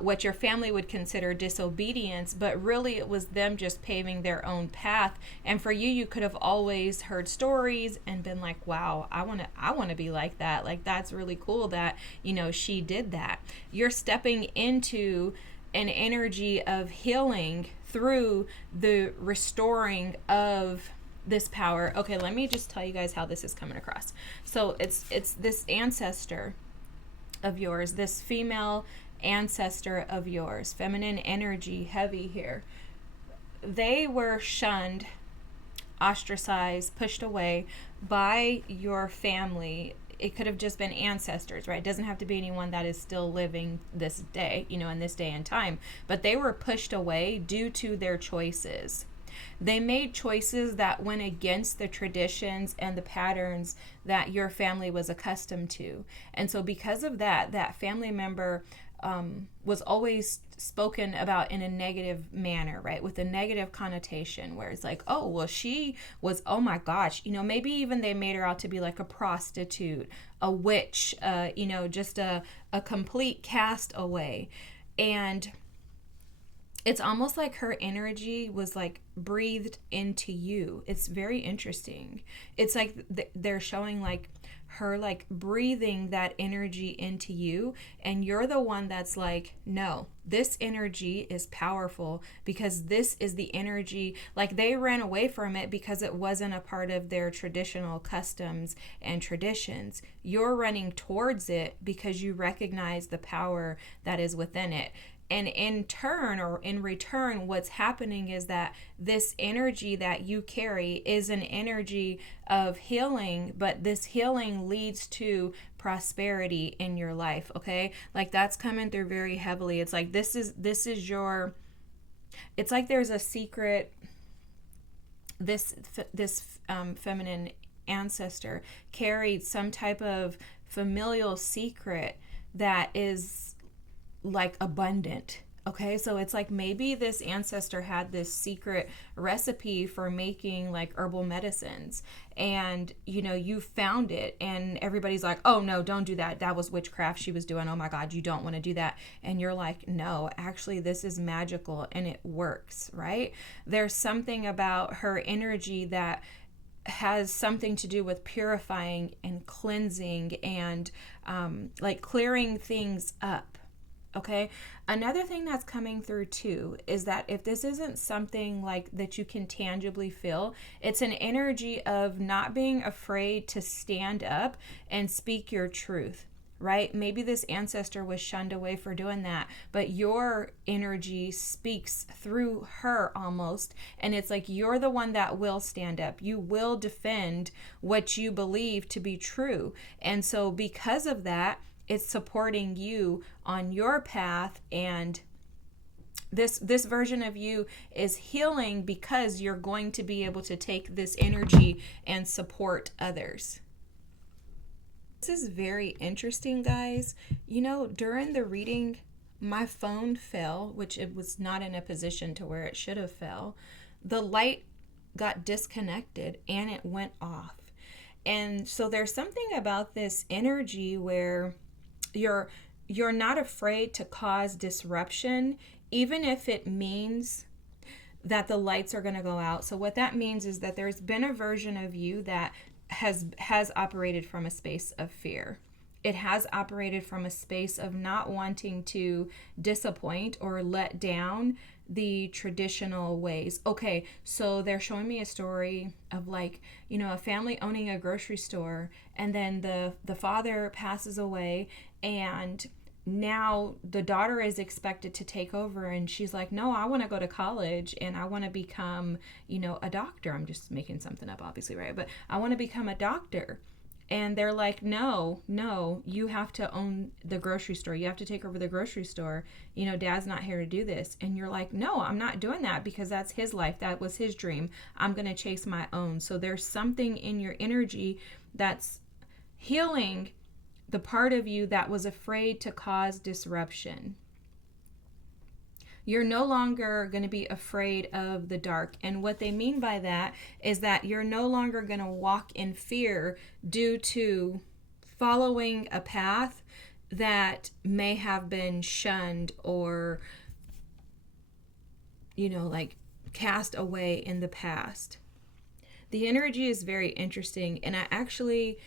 what your family would consider disobedience, but really it was them just paving their own path. And for you, you could have always heard stories and been like, wow, I want to be like that. Like, that's really cool that, you know, she did that. You're stepping into an energy of healing through the restoring of this power. Okay, let me just tell you guys how this is coming across. So it's this ancestor of yours, this female ancestor of yours, feminine energy, heavy here. They were shunned, ostracized, pushed away by your family. It could have just been ancestors, right? It doesn't have to be anyone that is still living this day, you know, in this day and time. But they were pushed away due to their choices. They made choices that went against the traditions and the patterns that your family was accustomed to. And so because of that, that family member was always spoken about in a negative manner, right? With a negative connotation where it's like, oh, well, she was, oh my gosh, you know, maybe even they made her out to be like a prostitute, a witch, you know, just a complete castaway. And it's almost like her energy was like breathed into you. It's very interesting. It's like they're showing like her like breathing that energy into you, and you're the one that's like, no, this energy is powerful because this is the energy. Like, they ran away from it because it wasn't a part of their traditional customs and traditions. You're running towards it because you recognize the power that is within it. And in turn, or in return, what's happening is that this energy that you carry is an energy of healing, but this healing leads to prosperity in your life, okay? Like, that's coming through very heavily. It's like this is your, it's like there's a secret, this feminine ancestor carried some type of familial secret that is like abundant, Okay, so it's like maybe this ancestor had this secret recipe for making like herbal medicines, and you found it, and everybody's like, oh no, don't do that. That was witchcraft she was doing. Oh my God, you don't want to do that. And you're like, no, actually, this is magical and it works, right? There's something about her energy that has something to do with purifying and cleansing and like clearing things up. Okay. Another thing that's coming through too is that if this isn't something like that you can tangibly feel, it's an energy of not being afraid to stand up and speak your truth, right? Maybe this ancestor was shunned away for doing that, but your energy speaks through her almost. And it's like you're the one that will stand up. You will defend what you believe to be true. And so because of that, it's supporting you on your path, and this version of you is healing because you're going to be able to take this energy and support others. This is very interesting, guys. During the reading, my phone fell, which it was not in a position to where it should have fell. The light got disconnected and it went off. And so there's something about this energy where you're not afraid to cause disruption, even if it means that the lights are going to go out. So what that means is that there's been a version of you that has operated from a space of fear. It has operated from a space of not wanting to disappoint or let down the traditional ways. Okay, so they're showing me a story of like, a family owning a grocery store, and then the father passes away, and now the daughter is expected to take over, and she's like, no, I want to go to college and I want to become, a doctor. I'm just making something up, obviously, right? But I want to become a doctor. And they're like, no, you have to own the grocery store. You have to take over the grocery store. Dad's not here to do this. And you're like, no, I'm not doing that because that's his life. That was his dream. I'm going to chase my own. So there's something in your energy that's healing the part of you that was afraid to cause disruption. You're no longer going to be afraid of the dark. And what they mean by that is that you're no longer going to walk in fear due to following a path that may have been shunned or, like cast away in the past. The energy is very interesting, and I actually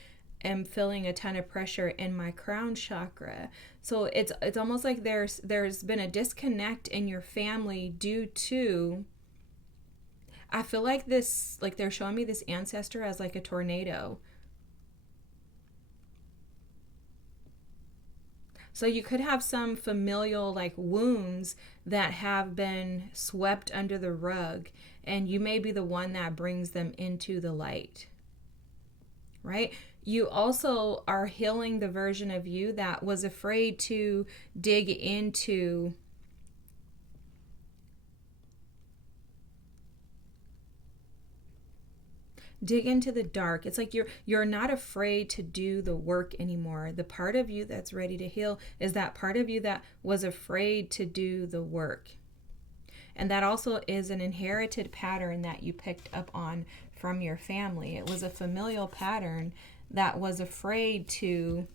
am feeling a ton of pressure in my crown chakra. So it's almost like there's been a disconnect in your family due to, I feel like this, like they're showing me this ancestor as like a tornado. So you could have some familial like wounds that have been swept under the rug, and you may be the one that brings them into the light, right? You also are healing the version of you that was afraid to dig into the dark. It's like you're not afraid to do the work anymore. The part of you that's ready to heal is that part of you that was afraid to do the work. And that also is an inherited pattern that you picked up on from your family. It was a familial pattern that was afraid to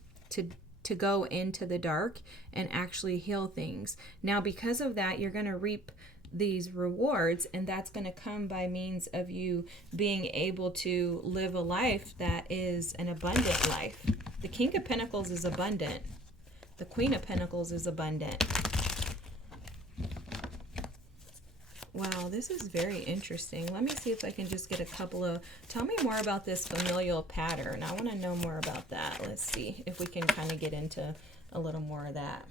go into the dark and actually heal things. Now, because of that, you're going to reap these rewards, and that's going to come by means of you being able to live a life that is an abundant life. The King of Pentacles is abundant. The Queen of Pentacles is abundant. Wow, this is very interesting. Let me see if I can just get a couple of... Tell me more about this familial pattern. I want to know more about that. Let's see if we can kind of get into a little more of that.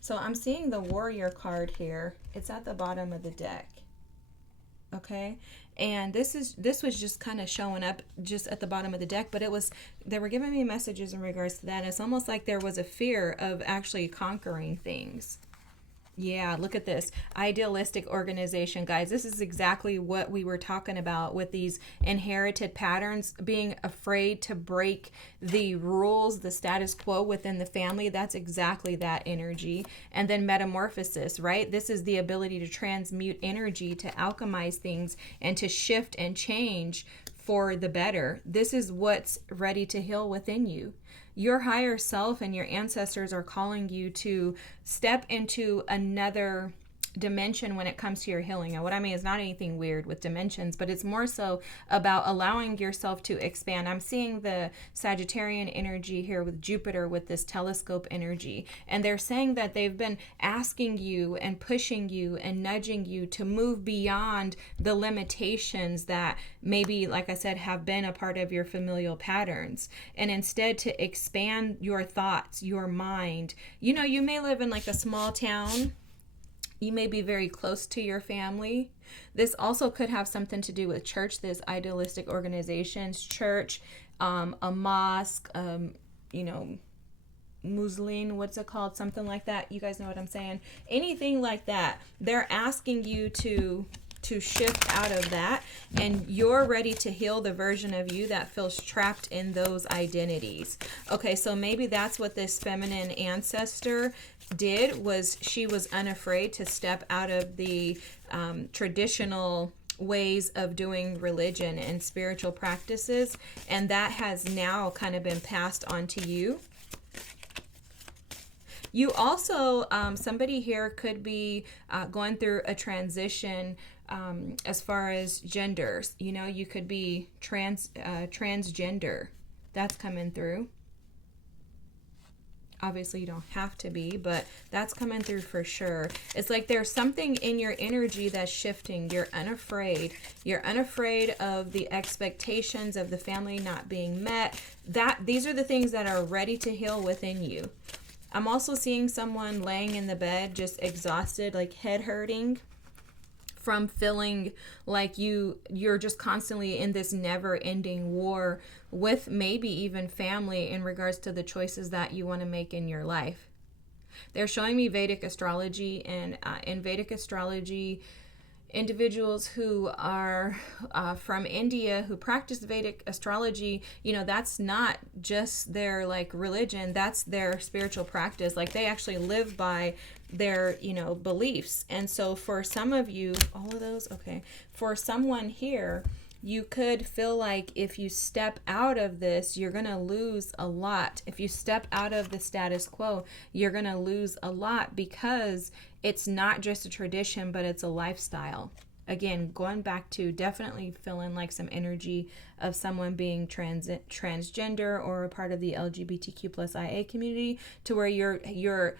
So I'm seeing the Warrior card here. It's at the bottom of the deck. Okay? And this was just kind of showing up just at the bottom of the deck, but they were giving me messages in regards to that. It's almost like there was a fear of actually conquering things. Yeah, look at this. Idealistic organization, guys. This is exactly what we were talking about with these inherited patterns, being afraid to break the rules, the status quo within the family. That's exactly that energy. And then metamorphosis, right? This is the ability to transmute energy, to alchemize things, and to shift and change for the better. This is what's ready to heal within you. Your higher self and your ancestors are calling you to step into another dimension when it comes to your healing. And what I mean is not anything weird with dimensions, but it's more so about allowing yourself to expand. I'm seeing the Sagittarian energy here with Jupiter, with this telescope energy. And they're saying that they've been asking you and pushing you and nudging you to move beyond the limitations that maybe, like I said, have been a part of your familial patterns, and instead to expand your thoughts, your mind. You know, you may live in like a small town. You may be very close to your family. This also could have something to do with church, this idealistic organizations, church, a mosque, Muslim, what's it called? Something like that. You guys know what I'm saying? Anything like that. They're asking you to shift out of that, and you're ready to heal the version of you that feels trapped in those identities. Okay, so maybe that's what this feminine ancestor did, was she was unafraid to step out of the traditional ways of doing religion and spiritual practices, and that has now kind of been passed on to you. You also, somebody here could be going through a transition as far as genders. You know, you could be transgender. That's coming through. Obviously, you don't have to be, but that's coming through for sure. It's like there's something in your energy that's shifting. You're unafraid. You're unafraid of the expectations of the family not being met. These are the things that are ready to heal within you. I'm also seeing someone laying in the bed just exhausted, like head hurting from feeling like you're just constantly in this never-ending war with maybe even family in regards to the choices that you want to make in your life. They're showing me Vedic astrology, and in Vedic astrology, individuals who are from India who practice Vedic astrology, you know, that's not just their like religion, that's their spiritual practice. Like they actually live by their, you know, beliefs. And so for some of you, all of those, okay, for someone here, you could feel like if you step out of this, you're going to lose a lot. If you step out of the status quo, you're going to lose a lot, because it's not just a tradition, but it's a lifestyle. Again, going back to definitely feeling like some energy of someone being transgender or a part of the LGBTQ plus IA community, to where you're,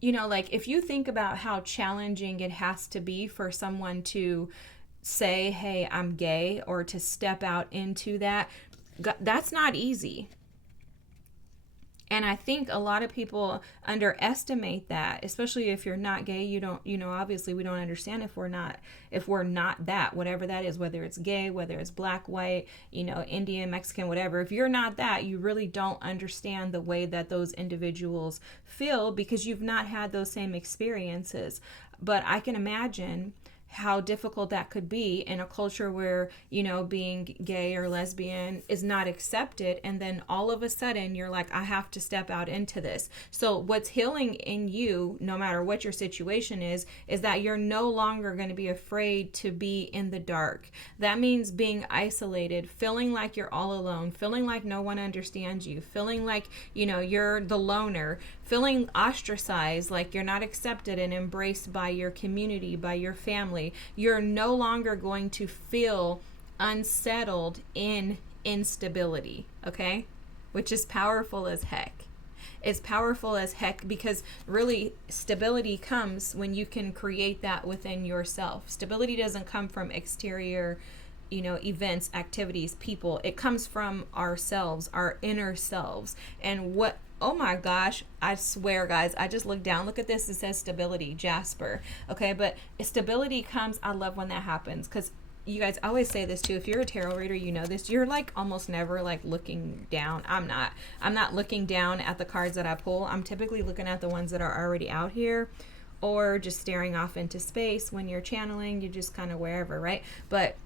you know, like if you think about how challenging it has to be for someone to say, hey, I'm gay, or to step out into that, that's not easy. And I think a lot of people underestimate that, especially if you're not gay. You don't, you know, obviously we don't understand if we're not that, whatever that is, whether it's gay, whether it's black, white, you know, Indian, Mexican, whatever. If you're not that, you really don't understand the way that those individuals feel, because you've not had those same experiences. But I can imagine how difficult that could be in a culture where, you know, being gay or lesbian is not accepted, and then all of a sudden you're like, I have to step out into this. So what's healing in you, no matter what your situation is that you're no longer going to be afraid to be in the dark. That means being isolated, feeling like you're all alone, feeling like no one understands you, feeling like, you know, you're the loner, feeling ostracized, like you're not accepted and embraced by your community, by your family. You're no longer going to feel unsettled in instability, okay? Which is powerful as heck. It's powerful as heck, because really stability comes when you can create that within yourself. Stability doesn't come from exterior, you know, events, activities, people. It comes from ourselves, our inner selves. And what, oh my gosh, I swear, guys, I just looked down. Look at this. It says stability, Jasper. Okay, but stability comes, I love when that happens, because you guys, I always say this too. If you're a tarot reader, you know this. You're like almost never like looking down. I'm not looking down at the cards that I pull. I'm typically looking at the ones that are already out here. or just staring off into space. When you're channeling, you just kind of wherever, right? But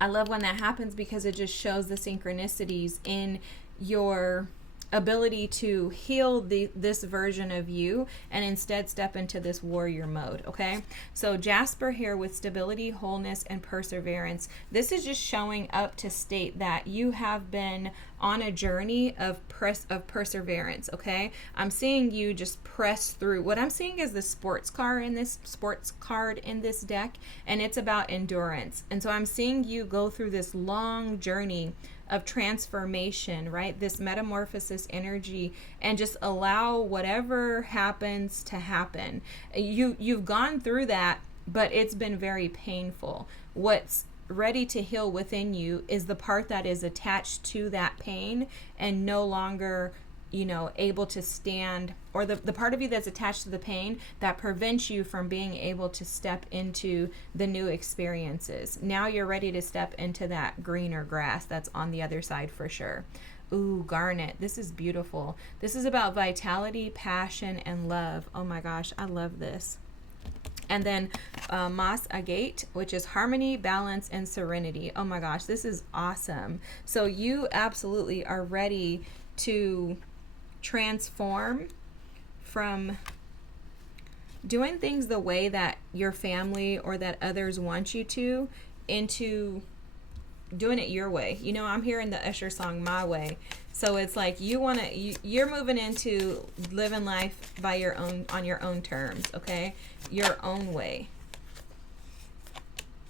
I love when that happens because it just shows the synchronicities in your ability to heal this version of you and instead step into this warrior mode. Okay, so Jasper here with stability, wholeness, and perseverance. This is just showing up to state that you have been on a journey of perseverance. Okay, I'm seeing you just press through. What I'm seeing is the sports card in this deck, and it's about endurance. And so I'm seeing you go through this long journey of transformation, right? This metamorphosis energy, and just allow whatever happens to happen. You've gone through that, but it's been very painful. What's ready to heal within you is the part that is attached to that pain and no longer, able to stand, or the part of you that's attached to the pain that prevents you from being able to step into the new experiences. Now you're ready to step into that greener grass that's on the other side for sure. Ooh, garnet. This is beautiful. This is about vitality, passion, and love. Oh my gosh, I love this. And then Mas Agate, which is harmony, balance, and serenity. Oh my gosh, this is awesome. So you absolutely are ready to transform from doing things the way that your family or that others want you to into doing it your way. I'm hearing the Usher song My Way. So it's like you're moving into living life by on your own terms, okay? Your own way.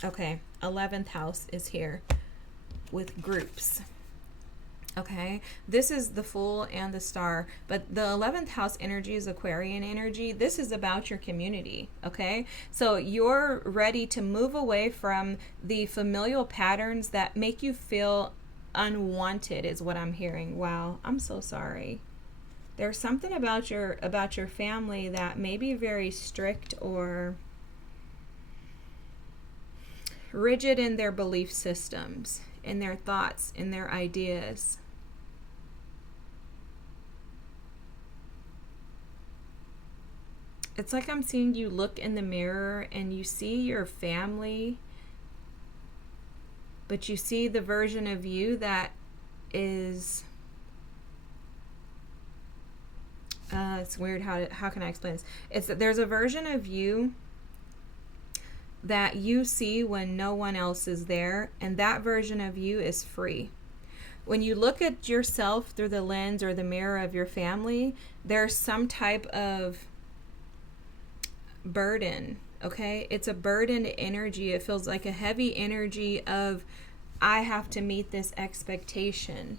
Okay, 11th house is here with groups. Okay, this is the Fool and the Star, but the 11th house energy is Aquarian energy. This is about your community, okay? So you're ready to move away from the familial patterns that make you feel unwanted, is what I'm hearing. Wow, I'm so sorry. There's something about your family that may be very strict or rigid in their belief systems, in their thoughts, in their ideas. It's like I'm seeing you look in the mirror and you see your family, but you see the version of you that is, it's weird, how can I explain this? It's that there's a version of you that you see when no one else is there, and that version of you is free. When you look at yourself through the lens or the mirror of your family, there's some type of burden, okay? It's a burdened energy. It feels like a heavy energy of, I have to meet this expectation.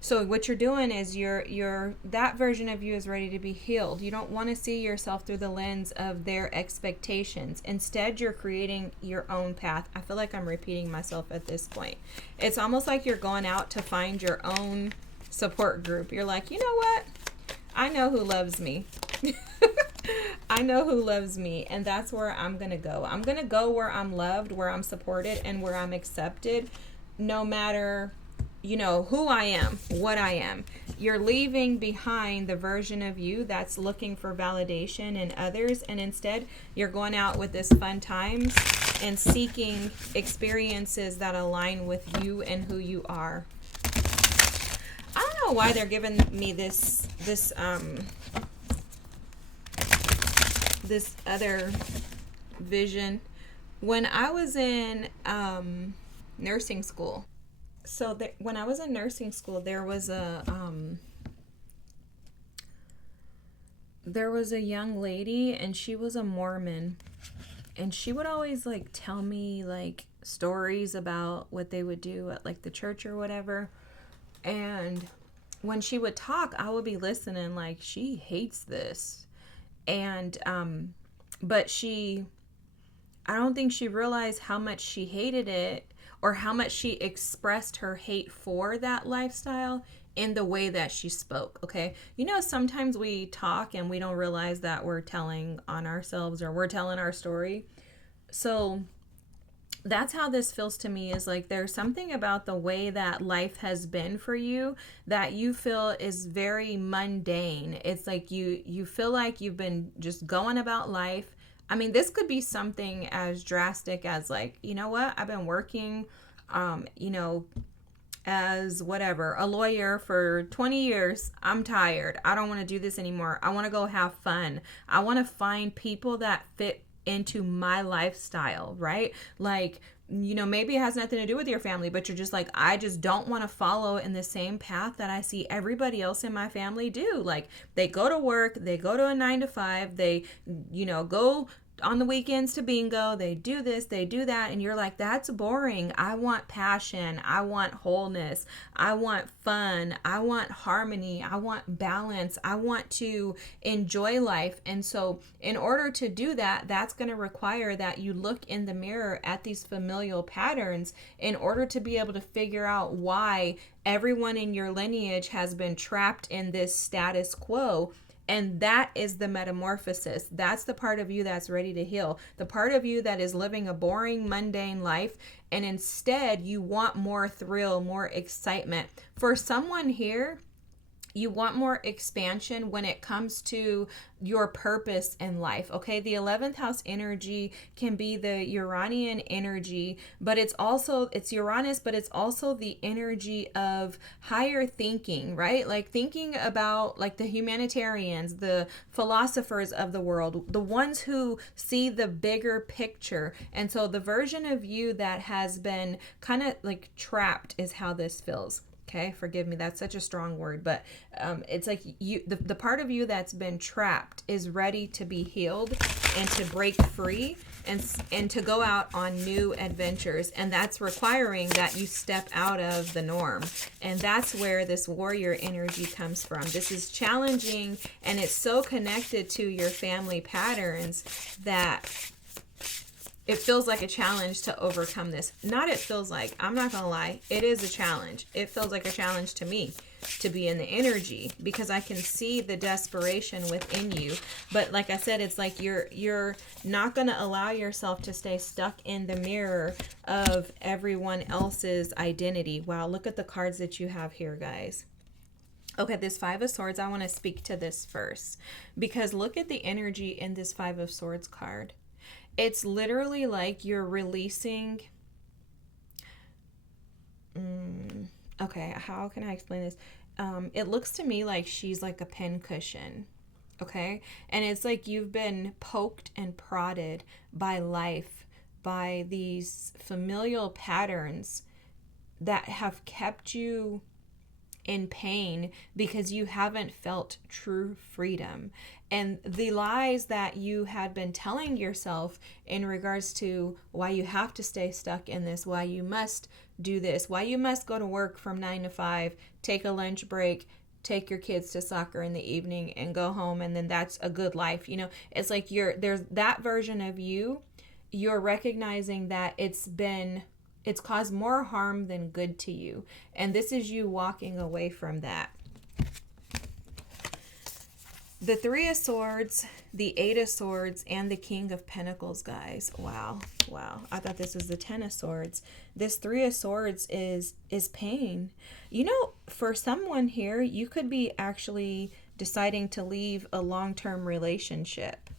So what you're doing is that version of you is ready to be healed. You don't want to see yourself through the lens of their expectations. Instead, you're creating your own path. I feel like I'm repeating myself at this point. It's almost like you're going out to find your own support group. You're like, you know what? I know who loves me. I know who loves me, and that's where I'm going to go. I'm going to go where I'm loved, where I'm supported, and where I'm accepted, no matter, who I am, what I am. You're leaving behind the version of you that's looking for validation in others, and instead you're going out with this fun times and seeking experiences that align with you and who you are. I don't know why they're giving me this other vision. When I was in nursing school, when I was in nursing school, there was a young lady, and she was a Mormon, and she would always tell me stories about what they would do at the church or whatever. And when she would talk, I would be listening she hates this. And but I don't think she realized how much she hated it, or how much she expressed her hate for that lifestyle in the way that she spoke. Okay, sometimes we talk and we don't realize that we're telling on ourselves, or we're telling our story. So That's how this feels to me, is like there's something about the way that life has been for you that you feel is very mundane. It's like you feel like you've been just going about life. I mean, this could be something as drastic as like, you know what, I've been working you know, as whatever, a lawyer for 20 years. I'm tired. I don't want to do this anymore. I want to go have fun. I want to find people that fit into my lifestyle, right? Like, you know, maybe it has nothing to do with your family, but you're just like, I just don't want to follow in the same path that I see everybody else in my family do. Like, they go to work, they go to a 9 to 5, they, you know, go on the weekends to bingo, they do this, they do that, and you're like, that's boring. I want passion, I want wholeness, I want fun, I want harmony, I want balance, I want to enjoy life. And so in order to do that, that's going to require that you look in the mirror at these familial patterns in order to be able to figure out why everyone in your lineage has been trapped in this status quo. And that is the metamorphosis. That's the part of you that's ready to heal. The part of you that is living a boring, mundane life. And instead, you want more thrill, more excitement. For someone here, you want more expansion when it comes to your purpose in life. Okay, the 11th house energy can be the Uranian energy, but it's Uranus, but it's also the energy of higher thinking, right? Like thinking about like the humanitarians, the philosophers of the world, the ones who see the bigger picture. And so the version of you that has been kind of like trapped is how this feels. Okay, forgive me, that's such a strong word, but it's like you, the part of you that's been trapped is ready to be healed and to break free and to go out on new adventures. And that's requiring that you step out of the norm. And that's where this warrior energy comes from. This is challenging, and it's so connected to your family patterns that it feels like a challenge to overcome this. Not it feels like, I'm not gonna lie, it is a challenge. It feels like a challenge to me to be in the energy because I can see the desperation within you. But like I said, it's like you're not gonna allow yourself to stay stuck in the mirror of everyone else's identity. Wow, look at the cards that you have here, guys. Okay, this Five of Swords, I want to speak to this first because look at the energy in this Five of Swords card. It's literally like you're releasing. Okay, how can I explain this? It looks to me like she's like a pincushion. Okay, and it's like you've been poked and prodded by life, by these familial patterns that have kept you in pain because you haven't felt true freedom. And the lies that you had been telling yourself in regards to why you have to stay stuck in this, why you must do this, why you must go to work from 9 to 5, take a lunch break, take your kids to soccer in the evening and go home, and then that's a good life. You know, it's like there's that version of you. You're recognizing that it's caused more harm than good to you. And this is you walking away from that. The Three of Swords, the Eight of Swords, and the King of Pentacles, guys. Wow. I thought this was the Ten of Swords. This Three of Swords is pain. You know, for someone here, you could be actually deciding to leave a long-term relationship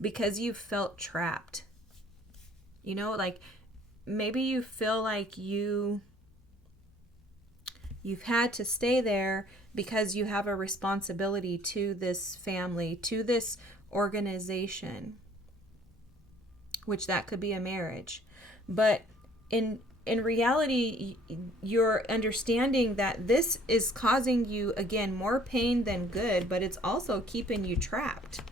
because you felt trapped. You know, like maybe you feel like you've had to stay there because you have a responsibility to this family, to this organization, which that could be a marriage. But in reality, you're understanding that this is causing you, again, more pain than good, but it's also keeping you trapped.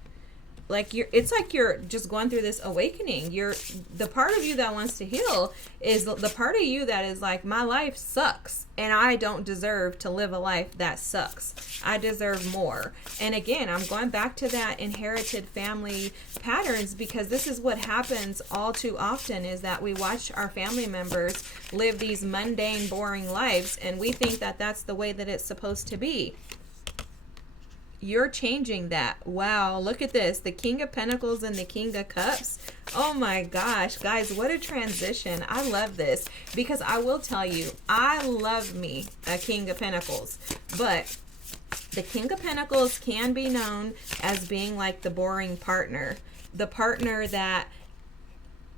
Like it's like you're just going through this awakening. The part of you that wants to heal is the part of you that is like, my life sucks and I don't deserve to live a life that sucks. I deserve more. And again, I'm going back to that inherited family patterns because this is what happens all too often, is that we watch our family members live these mundane, boring lives and we think that that's the way that it's supposed to be. you're changing that. Wow, look at this. The King of Pentacles and the King of Cups. Oh my gosh, guys, what a transition. I love this because I will tell you, I love me a King of Pentacles. But the King of Pentacles can be known as being like the boring partner. The partner that,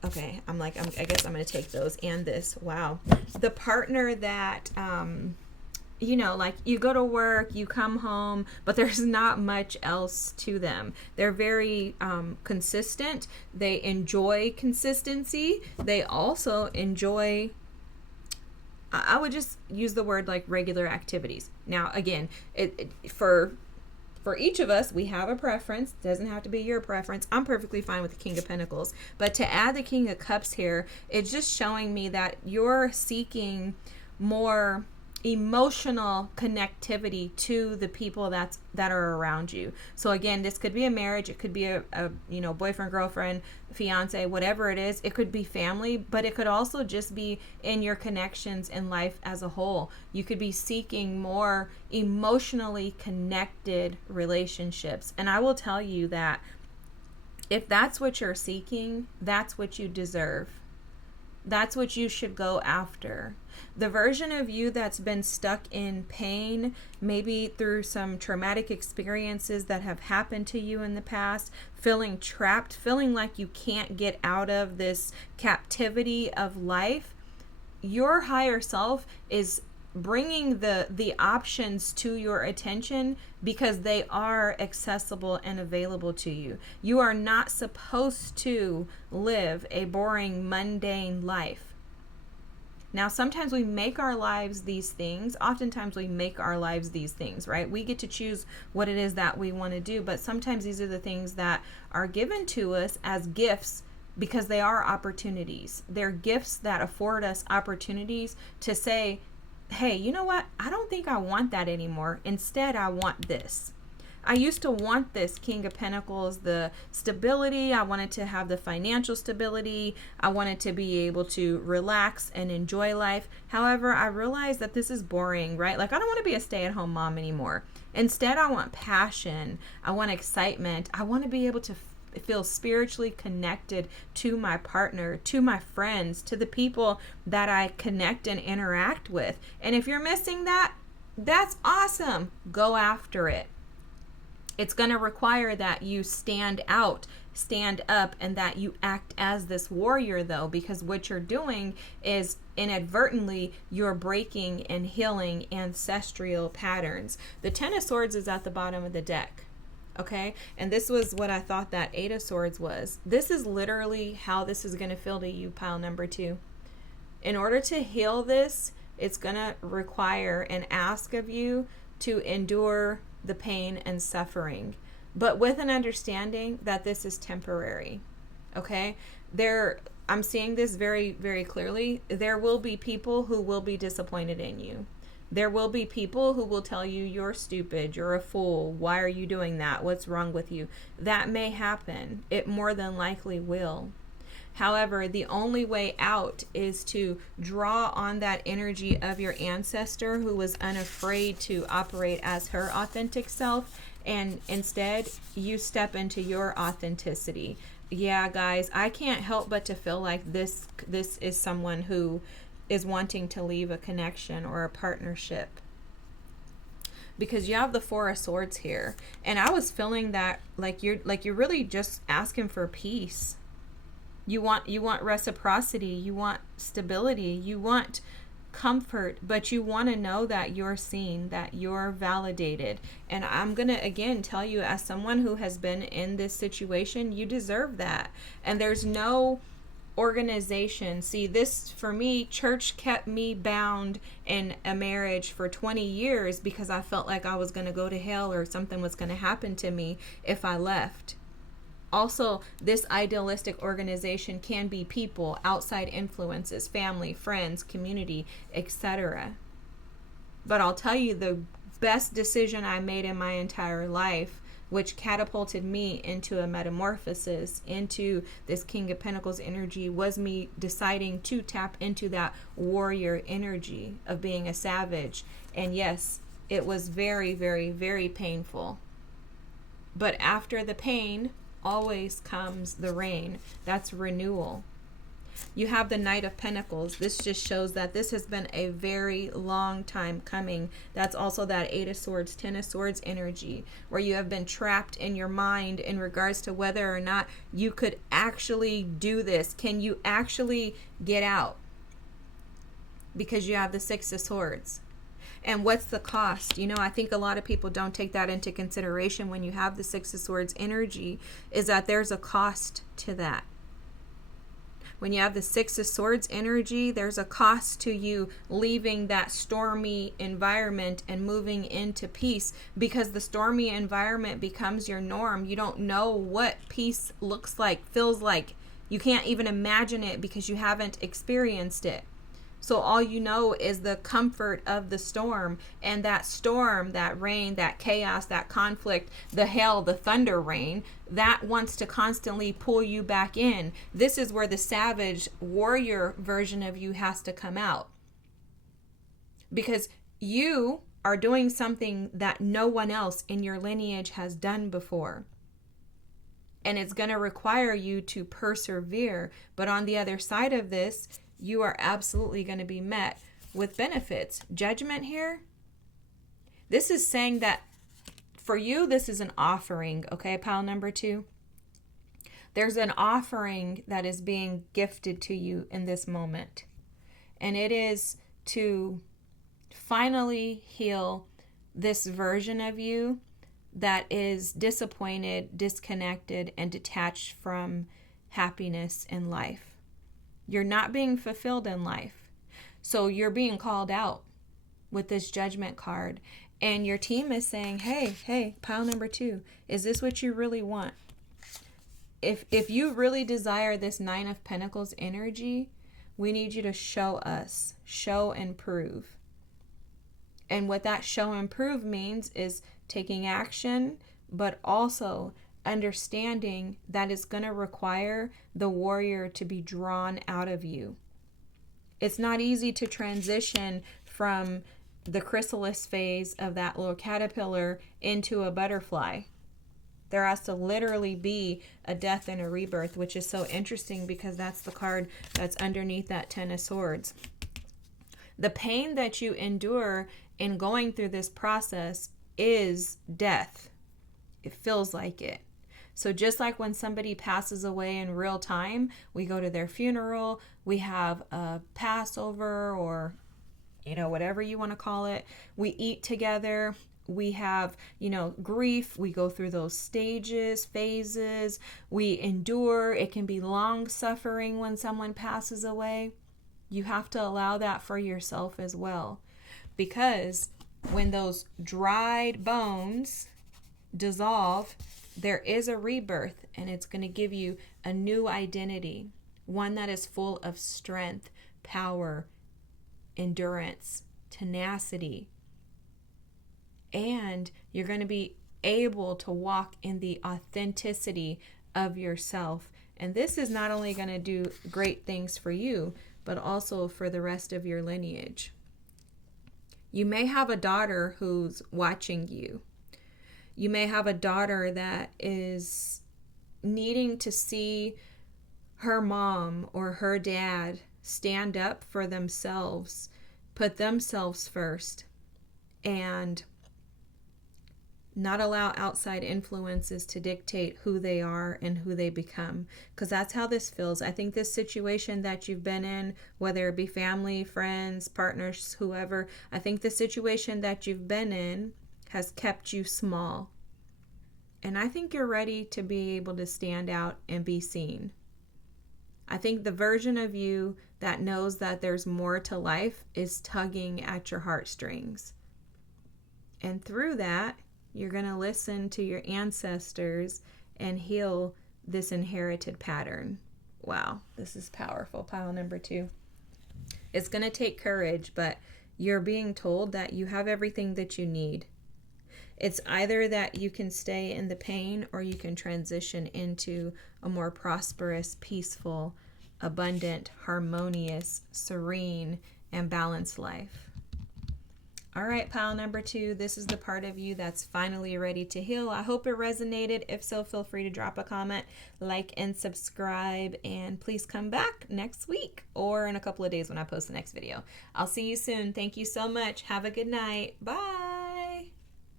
okay, I guess I'm going to take those and this. Wow. The partner that, you know, like you go to work, you come home, but there's not much else to them. They're very consistent. They enjoy consistency. They also enjoy, I would just use the word like regular activities. Now, again, for each of us, we have a preference. It doesn't have to be your preference. I'm perfectly fine with the King of Pentacles. But to add the King of Cups here, it's just showing me that you're seeking more emotional connectivity to the people that are around you. So again, this could be a marriage, it could be a you know, boyfriend, girlfriend, fiance, whatever it is. It could be family, but it could also just be in your connections in life as a whole. You could be seeking more emotionally connected relationships. And I will tell you that if that's what you're seeking, that's what you deserve. That's what you should go after. The version of you that's been stuck in pain, maybe through some traumatic experiences that have happened to you in the past, feeling trapped, feeling like you can't get out of this captivity of life, your higher self is bringing the options to your attention because they are accessible and available to you. You are not supposed to live a boring, mundane life. Now, sometimes we make our lives these things. Oftentimes we make our lives these things, right? We get to choose what it is that we want to do, but sometimes these are the things that are given to us as gifts because they are opportunities. They're gifts that afford us opportunities to say, hey, you know what? I don't think I want that anymore. Instead, I want this. I used to want this King of Pentacles, the stability. I wanted to have the financial stability. I wanted to be able to relax and enjoy life. However, I realized that this is boring, right? Like, I don't want to be a stay-at-home mom anymore. Instead, I want passion. I want excitement. I want to be able to feel spiritually connected to my partner, to my friends, to the people that I connect and interact with. And if you're missing that, that's awesome. Go after it. It's going to require that you stand out, stand up, and that you act as this warrior, though, because what you're doing is inadvertently you're breaking and healing ancestral patterns. The Ten of Swords is at the bottom of the deck. Okay, and this was what I thought that Eight of Swords was. This is literally how this is going to feel to you, pile number 2. In order to heal this, it's going to require and ask of you to endure the pain and suffering, but with an understanding that this is temporary. Okay, I'm seeing this very, very clearly. There will be people who will be disappointed in you. There will be people who will tell you you're stupid, you're a fool, why are you doing that, what's wrong with you. That may happen. It more than likely will. However, the only way out is to draw on that energy of your ancestor who was unafraid to operate as her authentic self, and instead you step into your authenticity. Yeah, guys, I can't help but to feel like this is someone who is wanting to leave a connection or a partnership, because you have the Four of Swords here, and I was feeling that like you're really just asking for peace. You want reciprocity, you want stability, you want comfort, but you want to know that you're seen, that you're validated. And I'm going to again tell you, as someone who has been in this situation, you deserve that. And there's no organization. See, this, for me, church kept me bound in a marriage for 20 years because I felt like I was going to go to hell or something was going to happen to me if I left. Also, this idealistic organization can be people, outside influences, family, friends, community, etc. But I'll tell you, the best decision I made in my entire life, which catapulted me into a metamorphosis, into this King of Pentacles energy, was me deciding to tap into that warrior energy of being a savage. And yes, it was very, very, very painful. But after the pain always comes the rain. That's renewal. You have the Knight of Pentacles. This just shows that this has been a very long time coming. That's also that Eight of Swords, Ten of Swords energy, where you have been trapped in your mind in regards to whether or not you could actually do this. Can you actually get out? Because you have the Six of Swords. And what's the cost? You know, I think a lot of people don't take that into consideration when you have the Six of Swords energy, is that there's a cost to that. When you have the Six of Swords energy, there's a cost to you leaving that stormy environment and moving into peace, because the stormy environment becomes your norm. You don't know what peace looks like, feels like. You can't even imagine it because you haven't experienced it. So all you know is the comfort of the storm, and that storm, that rain, that chaos, that conflict, the hail, the thunder rain, that wants to constantly pull you back in. This is where the savage warrior version of you has to come out. Because you are doing something that no one else in your lineage has done before. And it's going to require you to persevere. But on the other side of this, you are absolutely going to be met with benefits. Judgment here. This is saying that for you, this is an offering. Okay, pile number 2. There's an offering that is being gifted to you in this moment. And it is to finally heal this version of you that is disappointed, disconnected, and detached from happiness in life. You're not being fulfilled in life. So you're being called out with this Judgment card. And your team is saying, hey, pile number 2, is this what you really want? If you really desire this Nine of Pentacles energy, we need you to show us. Show and prove. And what that show and prove means is taking action, but also understanding that it's going to require the warrior to be drawn out of you. It's not easy to transition from the chrysalis phase of that little caterpillar into a butterfly. There has to literally be a death and a rebirth, which is so interesting because that's the card that's underneath that Ten of Swords. The pain that you endure in going through this process is death. It feels like it. So just like when somebody passes away in real time, we go to their funeral, we have a Passover or, whatever you want to call it. We eat together. We have, grief. We go through those stages, phases. We endure. It can be long suffering when someone passes away. You have to allow that for yourself as well. Because when those dried bones dissolve, there is a rebirth, and it's going to give you a new identity, one that is full of strength, power, endurance, tenacity. And you're going to be able to walk in the authenticity of yourself. And this is not only going to do great things for you, but also for the rest of your lineage. You may have a daughter who's watching you. You may have a daughter that is needing to see her mom or her dad stand up for themselves, put themselves first, and not allow outside influences to dictate who they are and who they become. Because that's how this feels. I think this situation that you've been in, whether it be family, friends, partners, whoever, I think the situation that you've been in has kept you small. And I think you're ready to be able to stand out and be seen. I think the version of you that knows that there's more to life is tugging at your heartstrings. And through that, you're going to listen to your ancestors and heal this inherited pattern. Wow, this is powerful. Pile number 2. It's going to take courage, but you're being told that you have everything that you need. It's either that you can stay in the pain or you can transition into a more prosperous, peaceful, abundant, harmonious, serene, and balanced life. All right, pile number 2, this is the part of you that's finally ready to heal. I hope it resonated. If so, feel free to drop a comment, like, and subscribe. And please come back next week or in a couple of days when I post the next video. I'll see you soon. Thank you so much. Have a good night. Bye.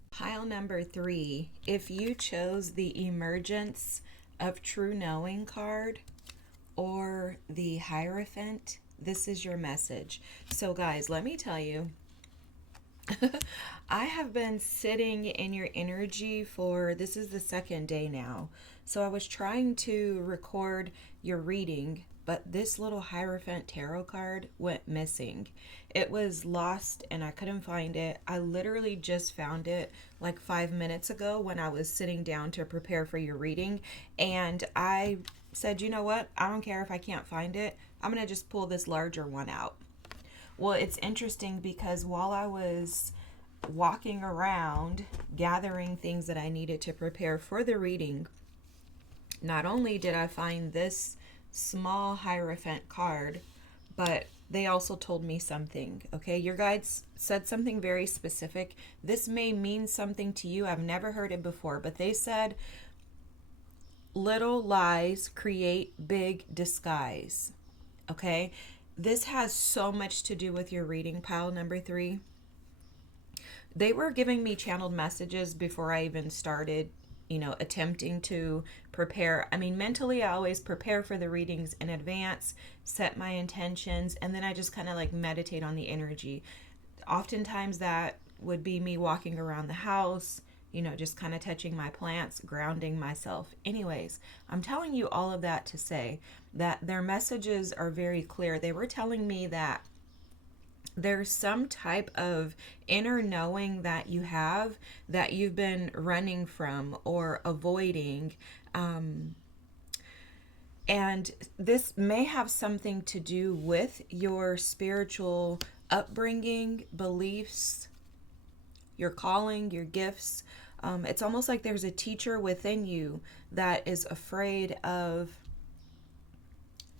Pile number 3, if you chose the Emergence of True Knowing card or the Hierophant, this is your message. So guys, let me tell you, I have been sitting in your energy for, this is the 2nd day now. So I was trying to record your reading, but this little Hierophant tarot card went missing. It was lost and I couldn't find it. I literally just found it like 5 minutes ago when I was sitting down to prepare for your reading. And I said, you know what? I don't care if I can't find it. I'm going to just pull this larger one out. Well, it's interesting because while I was walking around gathering things that I needed to prepare for the reading, not only did I find this small Hierophant card, but they also told me something. Okay, your guides said something very specific. This may mean something to you. I've never heard it before, but they said, little lies create big disguise. Okay, this has so much to do with your reading, pile number 3. They were giving me channeled messages before I even started, attempting to prepare. I mean, mentally, I always prepare for the readings in advance, set my intentions, and then I just kind of like meditate on the energy. Oftentimes that would be me walking around the house, just kind of touching my plants, grounding myself. Anyways, I'm telling you all of that to say that their messages are very clear. They were telling me that there's some type of inner knowing that you have that you've been running from or avoiding. And this may have something to do with your spiritual upbringing, beliefs, your calling, your gifts. It's almost like there's a teacher within you that is afraid of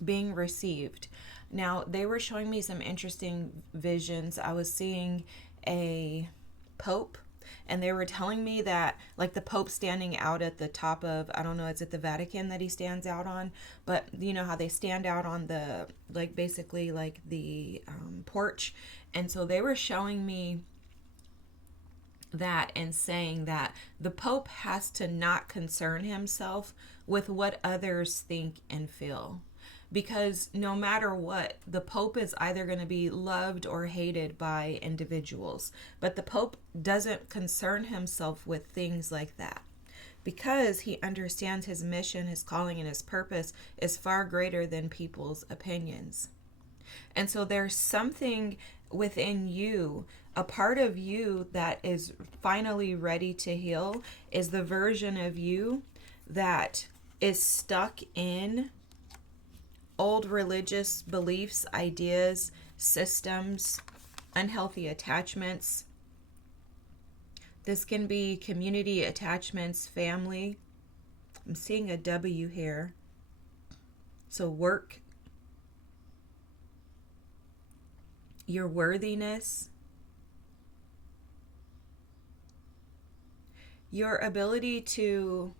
being received. Now, they were showing me some interesting visions. I was seeing a pope, and they were telling me that, like, the pope standing out at the top of, I don't know, it's at the Vatican that he stands out on, but you know how they stand out on the, like, basically, like, the porch. And so they were showing me that and saying that the Pope has to not concern himself with what others think and feel. Because no matter what, the Pope is either going to be loved or hated by individuals. But the Pope doesn't concern himself with things like that, because he understands his mission, his calling, and his purpose is far greater than people's opinions. And so there's something within you, a part of you that is finally ready to heal, is the version of you that is stuck in old religious beliefs, ideas, systems, unhealthy attachments. This can be community attachments, family. I'm seeing a W here. So work, your worthiness, your ability to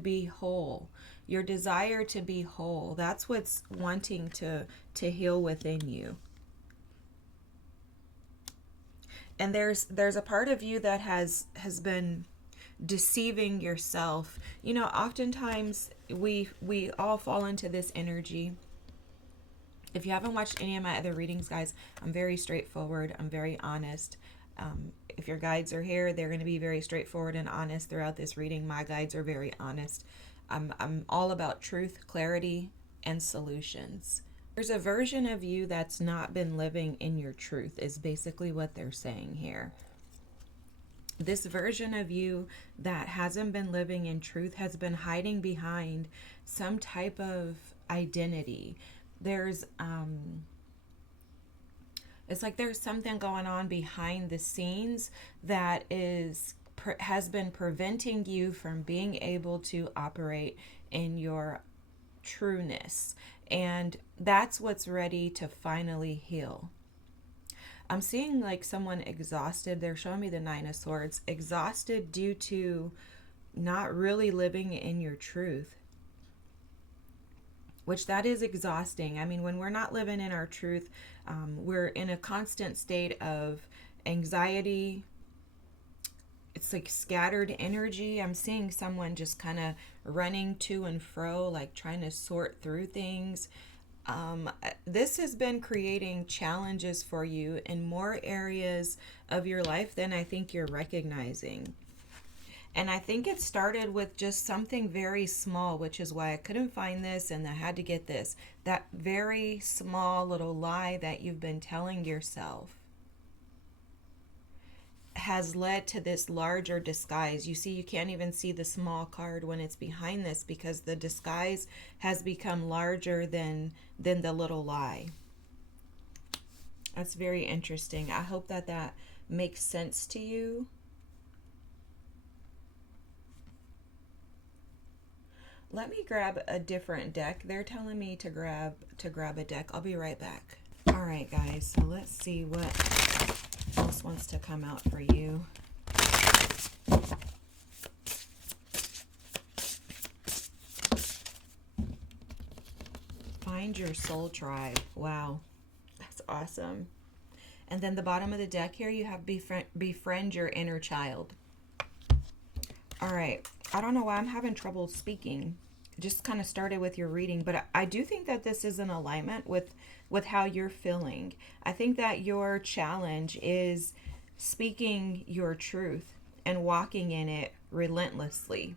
be whole, your desire to be whole. That's what's wanting to heal within you. And there's a part of you that has been deceiving yourself. You know, oftentimes we all fall into this energy. If you haven't watched any of my other readings, guys, I'm very straightforward. I'm very honest. If your guides are here, they're going to be very straightforward and honest throughout this reading. My guides are very honest. I'm all about truth, clarity, and solutions. There's a version of you that's not been living in your truth, is basically what they're saying here. This version of you that hasn't been living in truth has been hiding behind some type of identity. There's it's like there's something going on behind the scenes that has been preventing you from being able to operate in your trueness. And that's what's ready to finally heal. I'm seeing like someone exhausted. They're showing me the Nine of Swords, exhausted due to not really living in your truth, which that is exhausting. I mean, when we're not living in our truth, we're in a constant state of anxiety. It's like scattered energy. I'm seeing someone just kind of running to and fro, like trying to sort through things. This has been creating challenges for you in more areas of your life than I think you're recognizing. And I think it started with just something very small, which is why I couldn't find this and I had to get this. That very small little lie that you've been telling yourself has led to this larger disguise. You see, you can't even see the small card when it's behind this because the disguise has become larger than the little lie. That's very interesting. I hope that that makes sense to you. Let me grab a different deck. They're telling me to grab a deck. I'll be right back. All right, guys. So let's see what else wants to come out for you. Find your soul tribe. Wow, that's awesome. And then the bottom of the deck here, you have befriend your inner child. All right. I don't know why I'm having trouble speaking. Just kind of started with your reading, but I do think that this is in alignment with how you're feeling. I think that your challenge is speaking your truth and walking in it relentlessly.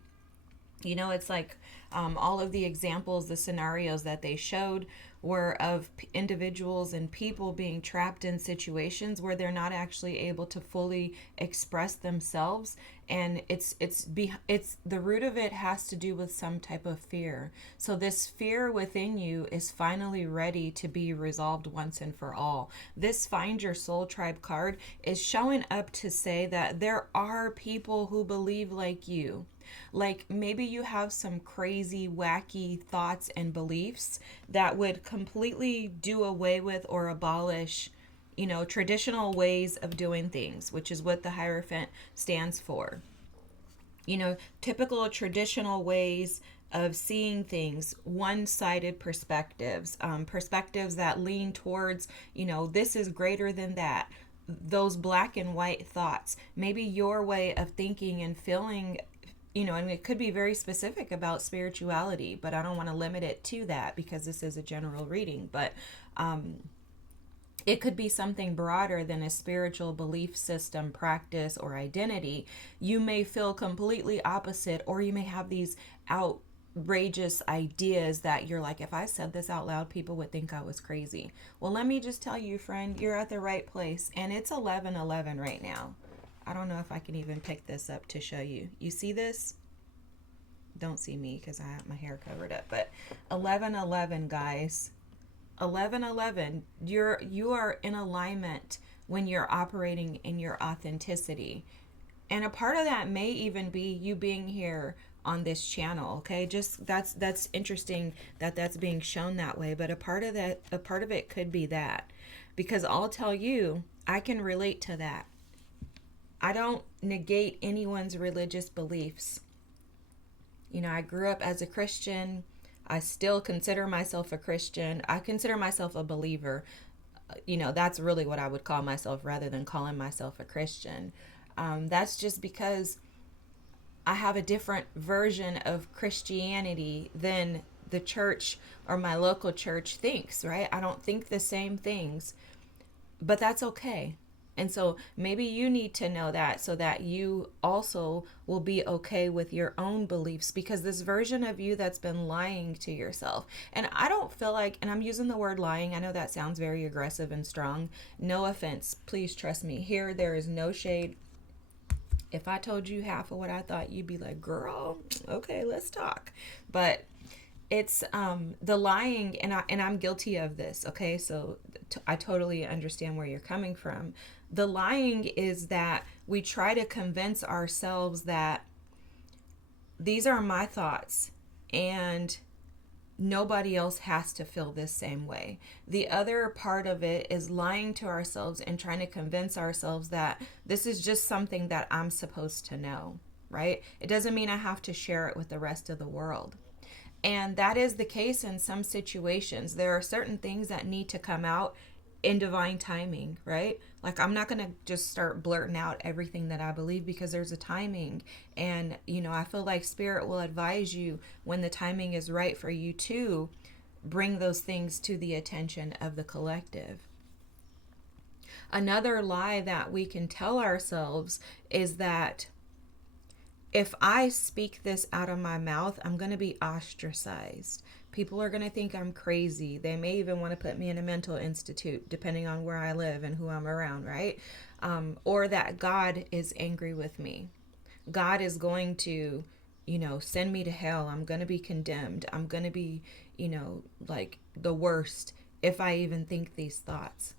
You know, it's like all of the examples, the scenarios that they showed were of individuals and people being trapped in situations where they're not actually able to fully express themselves, and it's the root of it has to do with some type of fear. So this fear within you is finally ready to be resolved once and for all. This Find Your Soul Tribe card is showing up to say that there are people who believe like you. Like maybe you have some crazy, wacky thoughts and beliefs that would completely do away with or abolish, you know, traditional ways of doing things, which is what the Hierophant stands for. You know, typical traditional ways of seeing things, one-sided perspectives, perspectives that lean towards, you know, this is greater than that. Those black and white thoughts. Maybe your way of thinking and feeling, you know, and it could be very specific about spirituality, but I don't want to limit it to that because this is a general reading. But it could be something broader than a spiritual belief system, practice, or identity. You may feel completely opposite, or you may have these outrageous ideas that you're like, if I said this out loud, people would think I was crazy. Well, let me just tell you, friend, you're at the right place. And it's 11:11 right now. I don't know if I can even pick this up to show you. You see this? Don't see me because I have my hair covered up. But 11:11, guys. 11:11. You are in alignment when you're operating in your authenticity. And a part of that may even be you being here on this channel, okay? Just that's interesting that that's being shown that way, but a part of it could be that. Because I'll tell you, I can relate to that. I don't negate anyone's religious beliefs. You know, I grew up as a Christian. I still consider myself a Christian. I consider myself a believer. You know, that's really what I would call myself rather than calling myself a Christian. That's just because I have a different version of Christianity than the church or my local church thinks, right? I don't think the same things, but that's okay. And so maybe you need to know that so that you also will be okay with your own beliefs, because this version of you that's been lying to yourself. And I don't feel like, and I'm using the word lying, I know that sounds very aggressive and strong. No offense. Please trust me. Here, there is no shade. If I told you half of what I thought, you'd be like, girl, okay, let's talk. But it's the lying, and I'm guilty of this, okay? So I totally understand where you're coming from. The lying is that we try to convince ourselves that these are my thoughts and nobody else has to feel this same way. The other part of it is lying to ourselves and trying to convince ourselves that this is just something that I'm supposed to know, right? It doesn't mean I have to share it with the rest of the world. And that is the case in some situations. There are certain things that need to come out in divine timing, right? Like, I'm not going to just start blurting out everything that I believe, because there's a timing. And, I feel like Spirit will advise you when the timing is right for you to bring those things to the attention of the collective. Another lie that we can tell ourselves is that if I speak this out of my mouth, I'm going to be ostracized. People are going to think I'm crazy. They may even want to put me in a mental institute, depending on where I live and who I'm around, right? Or that God is angry with me. God is going to, send me to hell. I'm going to be condemned. I'm going to be, like the worst if I even think these thoughts.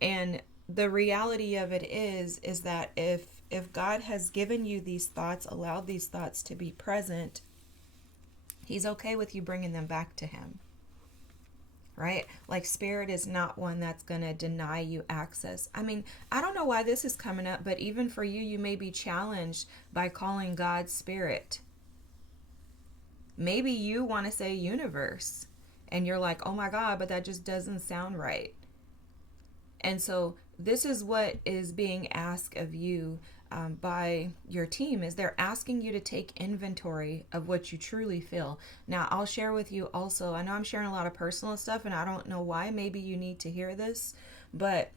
And the reality of it is that if God has given you these thoughts, allowed these thoughts to be present, He's okay with you bringing them back to Him, right? Like, Spirit is not one that's going to deny you access. I mean, I don't know why this is coming up, but even for you, you may be challenged by calling God Spirit. Maybe you want to say universe, and you're like, oh my God, but that just doesn't sound right. And so this is what is being asked of you by your team, is they're asking you to take inventory of what you truly feel. Now, I'll share with you also, I know I'm sharing a lot of personal stuff, and I don't know why. Maybe you need to hear this. But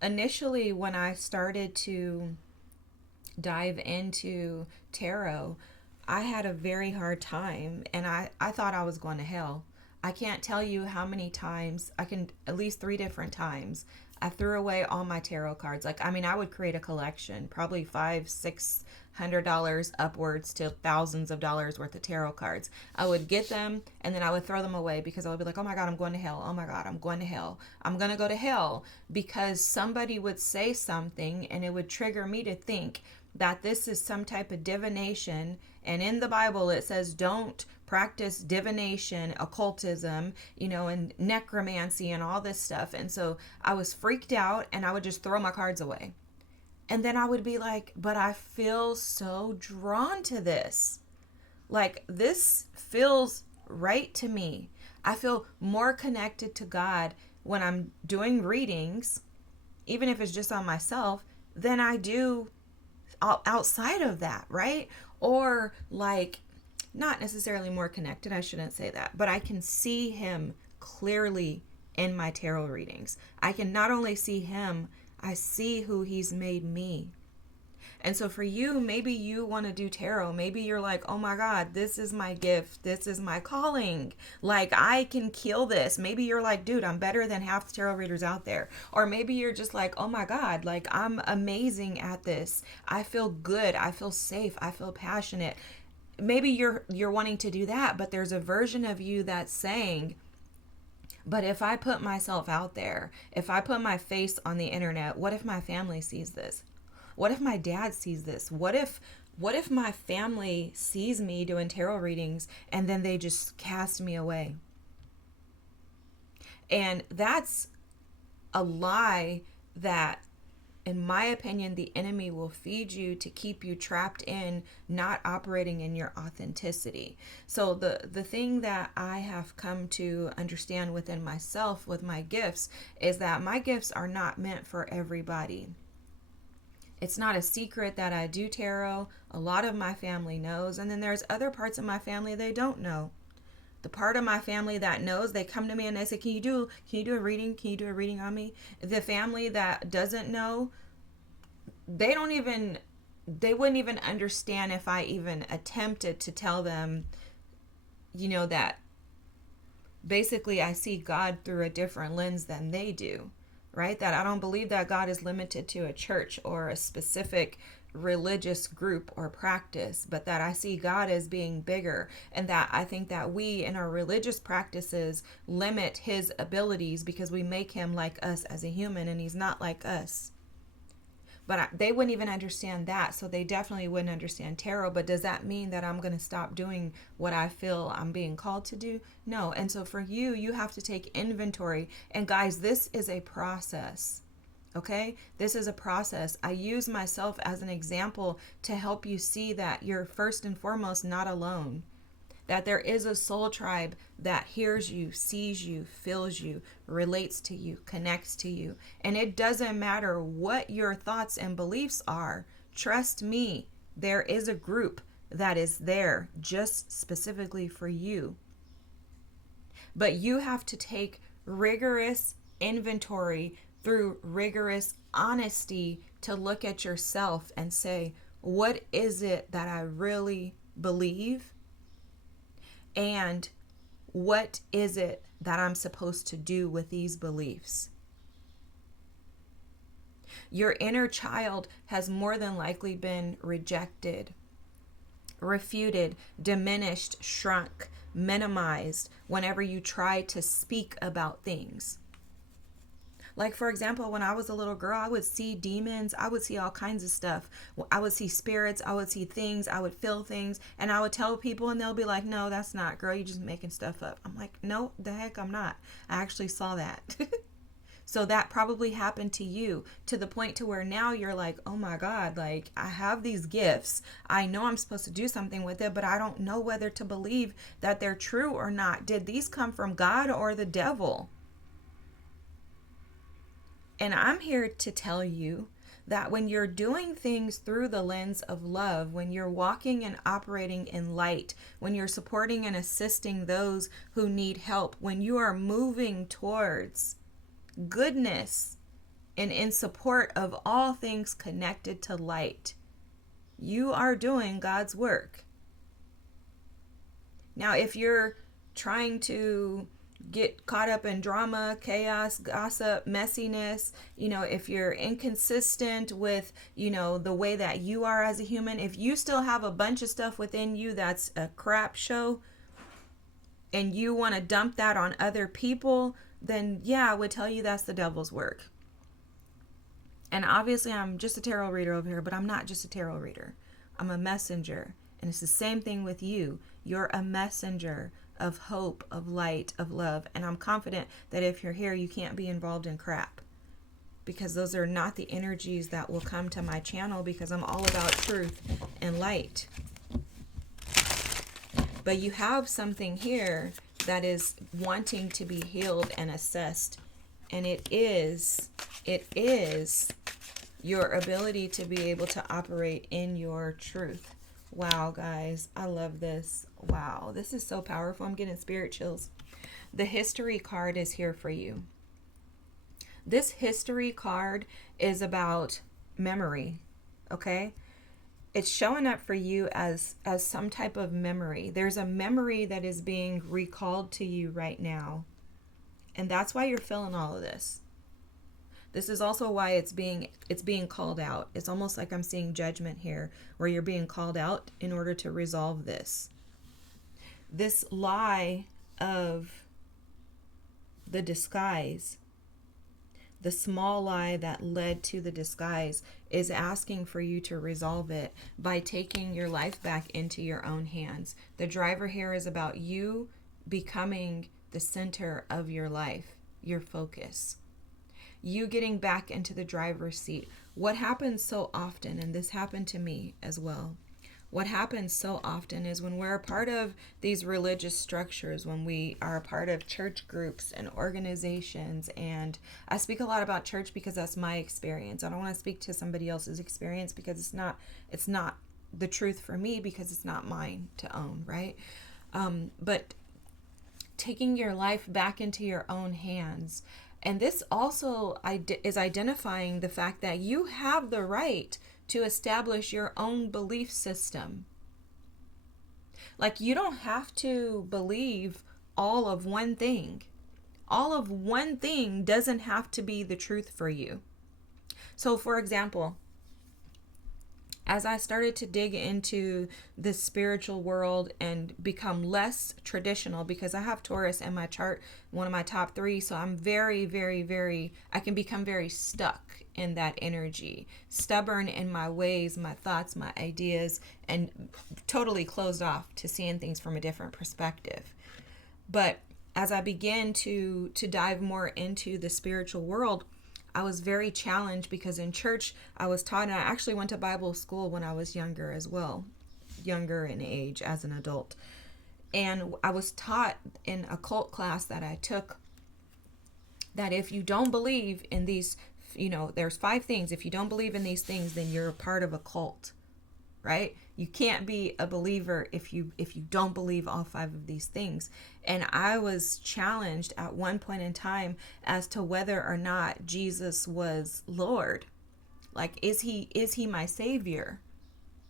initially, when I started to dive into tarot, I had a very hard time, and I thought I was going to hell. I can't tell you how many times, at least 3 different times, I threw away all my tarot cards. I would create a collection, probably $500-$600 upwards to thousands of dollars worth of tarot cards. I would get them, and then I would throw them away, because I would be like, oh my God, I'm going to hell. Oh my God, I'm going to hell. I'm going to go to hell, because somebody would say something, and it would trigger me to think that this is some type of divination. And in the Bible, it says don't practice divination, occultism, and necromancy and all this stuff. And so I was freaked out, and I would just throw my cards away. And then I would be like, but I feel so drawn to this. Like, this feels right to me. I feel more connected to God when I'm doing readings, even if it's just on myself, than I do outside of that, right? Or like, not necessarily more connected, I shouldn't say that, but I can see Him clearly in my tarot readings. I can not only see Him, I see who He's made me. And so for you, maybe you want to do tarot. Maybe you're like, oh my God, this is my gift. This is my calling. Like, I can kill this. Maybe you're like, dude, I'm better than half the tarot readers out there. Or maybe you're just like, oh my God, like, I'm amazing at this. I feel good. I feel safe. I feel passionate. Maybe you're wanting to do that, but there's a version of you that's saying, but if I put myself out there, if I put my face on the internet, what if my family sees this? What if my dad sees this? What if my family sees me doing tarot readings and then they just cast me away? And that's a lie that, in my opinion, the enemy will feed you to keep you trapped in not operating in your authenticity. So the thing that I have come to understand within myself with my gifts is that my gifts are not meant for everybody. It's not a secret that I do tarot. A lot of my family knows. And then there's other parts of my family they don't know. The part of my family that knows, they come to me and they say, can you do a reading? Can you do a reading on me? The family that doesn't know, they wouldn't even understand if I even attempted to tell them, that basically I see God through a different lens than they do. Right? That I don't believe that God is limited to a church or a specific religious group or practice, but that I see God as being bigger, and that I think that we in our religious practices limit His abilities because we make Him like us as a human, and He's not like us. but they wouldn't even understand that. So they definitely wouldn't understand tarot. But does that mean that I'm going to stop doing what I feel I'm being called to do? No. And so for you, you have to take inventory. And guys, this is a process. Okay, this is a process. I use myself as an example to help you see that you're first and foremost not alone. That there is a soul tribe that hears you, sees you, feels you, relates to you, connects to you. And it doesn't matter what your thoughts and beliefs are. Trust me, there is a group that is there just specifically for you. But you have to take rigorous inventory through rigorous honesty to look at yourself and say, what is it that I really believe? And what is it that I'm supposed to do with these beliefs? Your inner child has more than likely been rejected, refuted, diminished, shrunk, minimized whenever you try to speak about things. Like, for example, when I was a little girl, I would see demons. I would see all kinds of stuff. I would see spirits. I would see things. I would feel things. And I would tell people and they'll be like, no, that's not, girl. You're just making stuff up. I'm like, no, the heck, I'm not. I actually saw that. So that probably happened to you to the point to where now you're like, oh my God, like I have these gifts. I know I'm supposed to do something with it, but I don't know whether to believe that they're true or not. Did these come from God or the devil? And I'm here to tell you that when you're doing things through the lens of love, when you're walking and operating in light, when you're supporting and assisting those who need help, when you are moving towards goodness and in support of all things connected to light, you are doing God's work. Now, if you're trying to get caught up in drama, chaos, gossip, messiness, if you're inconsistent with, the way that you are as a human, if you still have a bunch of stuff within you that's a crap show and you want to dump that on other people, then yeah, I would tell you that's the devil's work. And obviously I'm just a tarot reader over here, but I'm not just a tarot reader. I'm a messenger. And it's the same thing with you. You're a messenger of hope, of light, of love. And I'm confident that if you're here, you can't be involved in crap. Because those are not the energies that will come to my channel, because I'm all about truth and light. But you have something here that is wanting to be healed and assessed. And it is your ability to be able to operate in your truth. Wow, guys, I love this. Wow, this is so powerful. I'm getting spirit chills. The history card is here for you. This history card is about memory, okay? It's showing up for you as some type of memory. There's a memory that is being recalled to you right now. And that's why you're feeling all of this. This is also why it's being called out. It's almost like I'm seeing judgment here, where you're being called out in order to resolve this. This lie of the disguise, the small lie that led to the disguise, is asking for you to resolve it by taking your life back into your own hands. The driver here is about you becoming the center of your life, your focus. You getting back into the driver's seat. What happens so often, and this happened to me as well, what happens so often is when we're a part of these religious structures, when we are a part of church groups and organizations, and I speak a lot about church because that's my experience. I don't want to speak to somebody else's experience because it's not the truth for me, because it's not mine to own, right? But taking your life back into your own hands. And this also is identifying the fact that you have the right to establish your own belief system. Like, you don't have to believe all of one thing. All of one thing doesn't have to be the truth for you. So, for example, as I started to dig into the spiritual world and become less traditional, because I have Taurus in my chart, one of my top 3, so I'm very, very, very, I can become very stuck in that energy, stubborn in my ways, my thoughts, my ideas, and totally closed off to seeing things from a different perspective. But as I began to dive more into the spiritual world, I was very challenged, because in church I was taught, and I actually went to Bible school when I was younger as well, younger in age as an adult. And I was taught in a cult class that I took that if you don't believe in these, there's 5 things. If you don't believe in these things, then you're a part of a cult, right? You can't be a believer if you don't believe all 5 of these things. And I was challenged at one point in time as to whether or not Jesus was Lord. Like, is he my savior?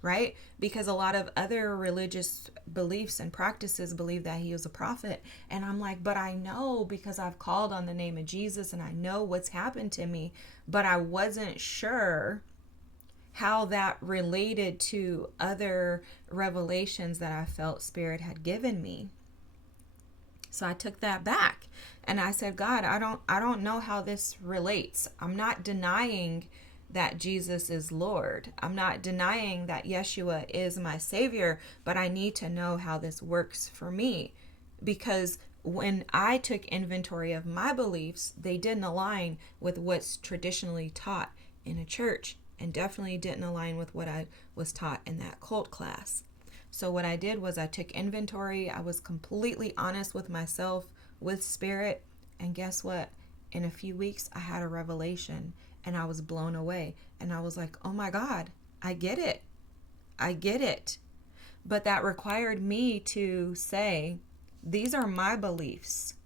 Right? Because a lot of other religious beliefs and practices believe that he was a prophet. And I'm like, but I know, because I've called on the name of Jesus and I know what's happened to me, but I wasn't sure how that related to other revelations that I felt Spirit had given me. So I took that back and I said, God, I don't know how this relates. I'm not denying that Jesus is Lord. I'm not denying that Yeshua is my Savior, but I need to know how this works for me. Because when I took inventory of my beliefs, they didn't align with what's traditionally taught in a church, and definitely didn't align with what I was taught in that cult class. So what I did was I took inventory. I was completely honest with myself, with Spirit, and guess what? In a few weeks, I had a revelation. And I was blown away. And I was like, oh my God, I get it. I get it. But that required me to say, these are my beliefs.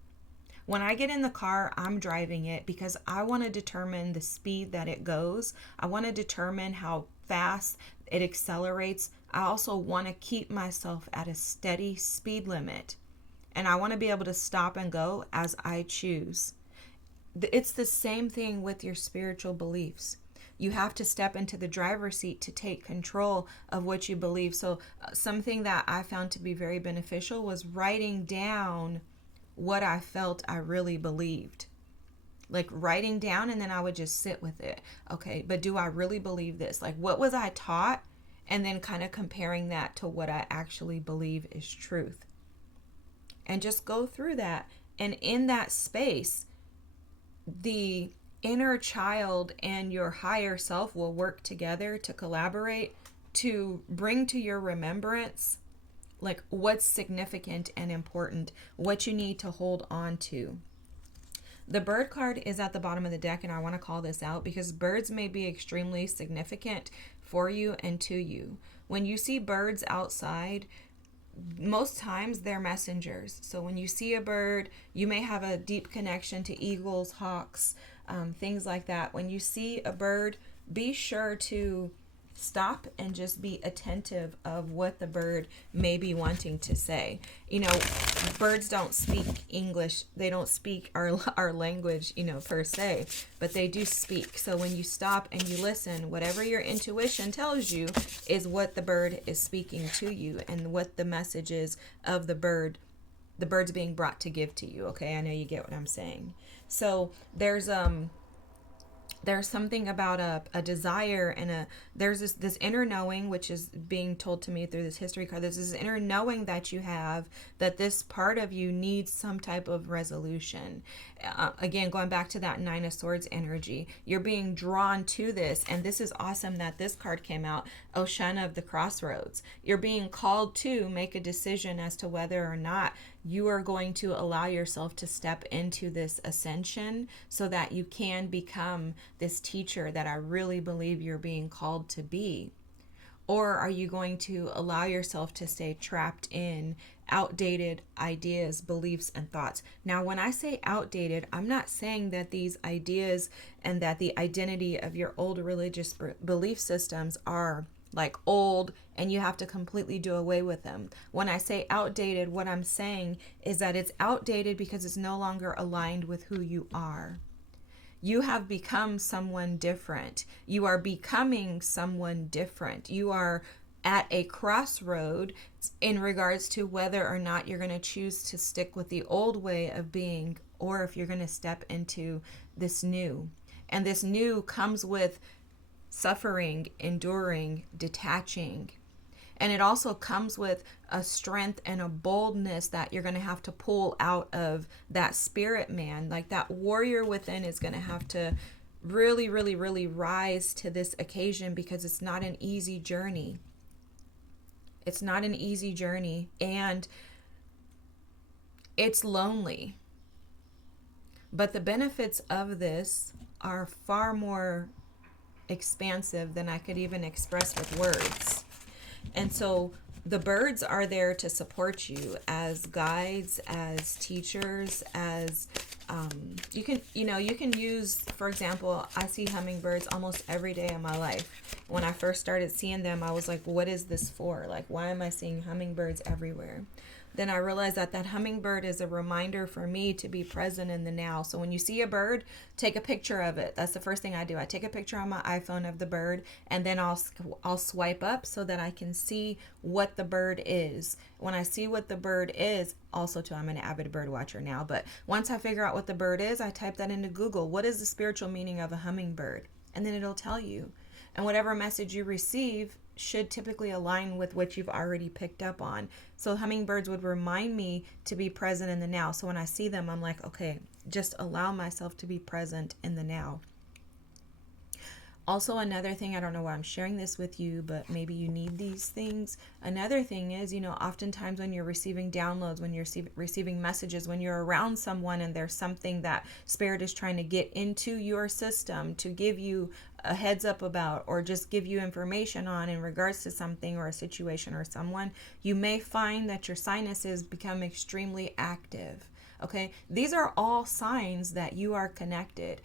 When I get in the car, I'm driving it because I want to determine the speed that it goes. I want to determine how fast it accelerates. I also want to keep myself at a steady speed limit. And I want to be able to stop and go as I choose. It's the same thing with your spiritual beliefs. You have to step into the driver's seat to take control of what you believe. So something that I found to be very beneficial was writing down what I felt I really believed. Like writing down, and then I would just sit with it. Okay, but do I really believe this? Like, what was I taught? And then kind of comparing that to what I actually believe is truth. And just go through that. And in that space, the inner child and your higher self will work together to collaborate to bring to your remembrance like what's significant and important, what you need to hold on to. The bird card is at the bottom of the deck, and I want to call this out because birds may be extremely significant for you and to you. When you see birds outside, most times they're messengers. So when you see a bird, you may have a deep connection to eagles, hawks, things like that. When you see a bird, be sure to stop and just be attentive of what the bird may be wanting to say. You know, birds don't speak English. They don't speak our language, per se, but they do speak. So when you stop and you listen, whatever your intuition tells you is what the bird is speaking to you and what the message is of the bird's being brought to give to you. Okay, I know you get what I'm saying. So there's something about a desire and there's this inner knowing, which is being told to me through this history card. There's this inner knowing that you have that this part of you needs some type of resolution. Again, going back to that Nine of Swords energy, you're being drawn to this. And this is awesome that this card came out, Oshana of the Crossroads. You're being called to make a decision as to whether or not you are going to allow yourself to step into this ascension so that you can become this teacher that I really believe you're being called to be. Or are you going to allow yourself to stay trapped in outdated ideas, beliefs, and thoughts? Now, when I say outdated, I'm not saying that these ideas and that the identity of your old religious belief systems are like old and you have to completely do away with them. When I say outdated, what I'm saying is that it's outdated because it's no longer aligned with who you are. You have become someone different. You are becoming someone different. You are at a crossroad in regards to whether or not you're going to choose to stick with the old way of being, or if you're going to step into this new. And this new comes with suffering, enduring, detaching. And it also comes with a strength and a boldness that you're going to have to pull out of that spirit man. Like that warrior within is going to have to really, really, really rise to this occasion, because it's not an easy journey. It's not an easy journey, and it's lonely. But the benefits of this are far more expansive than I could even express with words. And so the birds are there to support you as guides, as teachers, as you can use, for example, I see hummingbirds almost every day of my life. When I first started seeing them, I was like, what is this for? Like, why am I seeing hummingbirds everywhere? Then I realized that hummingbird is a reminder for me to be present in the now. So when you see a bird, take a picture of it. That's the first thing I do. I take a picture on my iPhone of the bird, and then I'll swipe up so that I can see what the bird is. When I see what the bird is, also too, I'm an avid bird watcher now, but once I figure out what the bird is, I type that into Google. What is the spiritual meaning of a hummingbird? And then it'll tell you. And whatever message you receive should typically align with what you've already picked up on. So hummingbirds would remind me to be present in the now. So when I see them, I'm like, okay, just allow myself to be present in the now. Also, another thing, I don't know why I'm sharing this with you, but maybe you need these things. Another thing is, oftentimes when you're receiving downloads, when you're receiving messages, when you're around someone and there's something that Spirit is trying to get into your system to give you a heads up about, or just give you information on in regards to something or a situation or someone, you may find that your sinuses become extremely active. Okay, these are all signs that you are connected.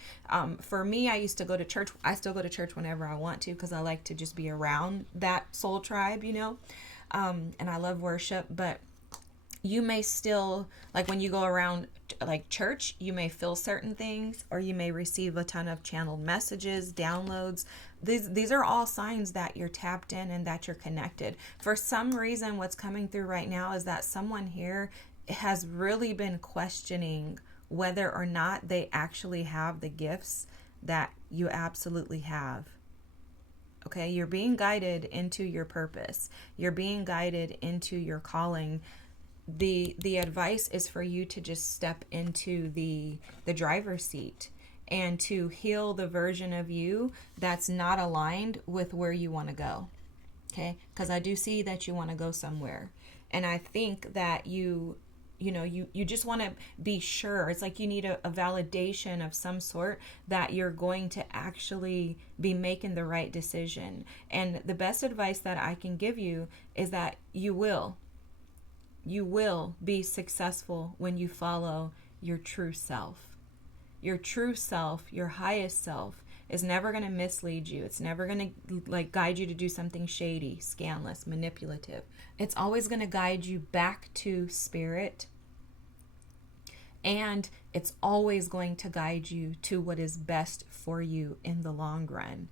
For me, I used to go to church. I still go to church whenever I want to, because I like to just be around that soul tribe, and I love worship. But you may still, like when you go around like church, you may feel certain things, or you may receive a ton of channeled messages, downloads. These are all signs that you're tapped in and that you're connected. For some reason, what's coming through right now is that someone here has really been questioning whether or not they actually have the gifts that you absolutely have. Okay, you're being guided into your purpose. You're being guided into your calling. The advice is for you to just step into the driver's seat and to heal the version of you that's not aligned with where you want to go. Okay, because I do see that you want to go somewhere, and I think that you just want to be sure. It's like you need a validation of some sort that you're going to actually be making the right decision. And the best advice that I can give you is that you will be successful when you follow your true self. Your true self, your highest self, is never going to mislead you. It's never going to guide you to do something shady, scandalous, manipulative. It's always going to guide you back to spirit. And it's always going to guide you to what is best for you in the long run.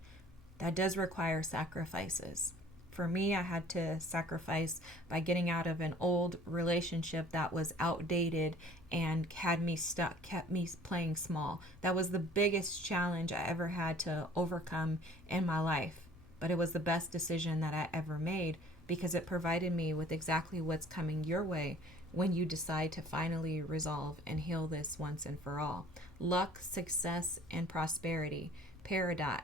That does require sacrifices. For me, I had to sacrifice by getting out of an old relationship that was outdated and had me stuck, kept me playing small. That was the biggest challenge I ever had to overcome in my life. But it was the best decision that I ever made, because it provided me with exactly what's coming your way when you decide to finally resolve and heal this once and for all. Luck, success, and prosperity. Peridot.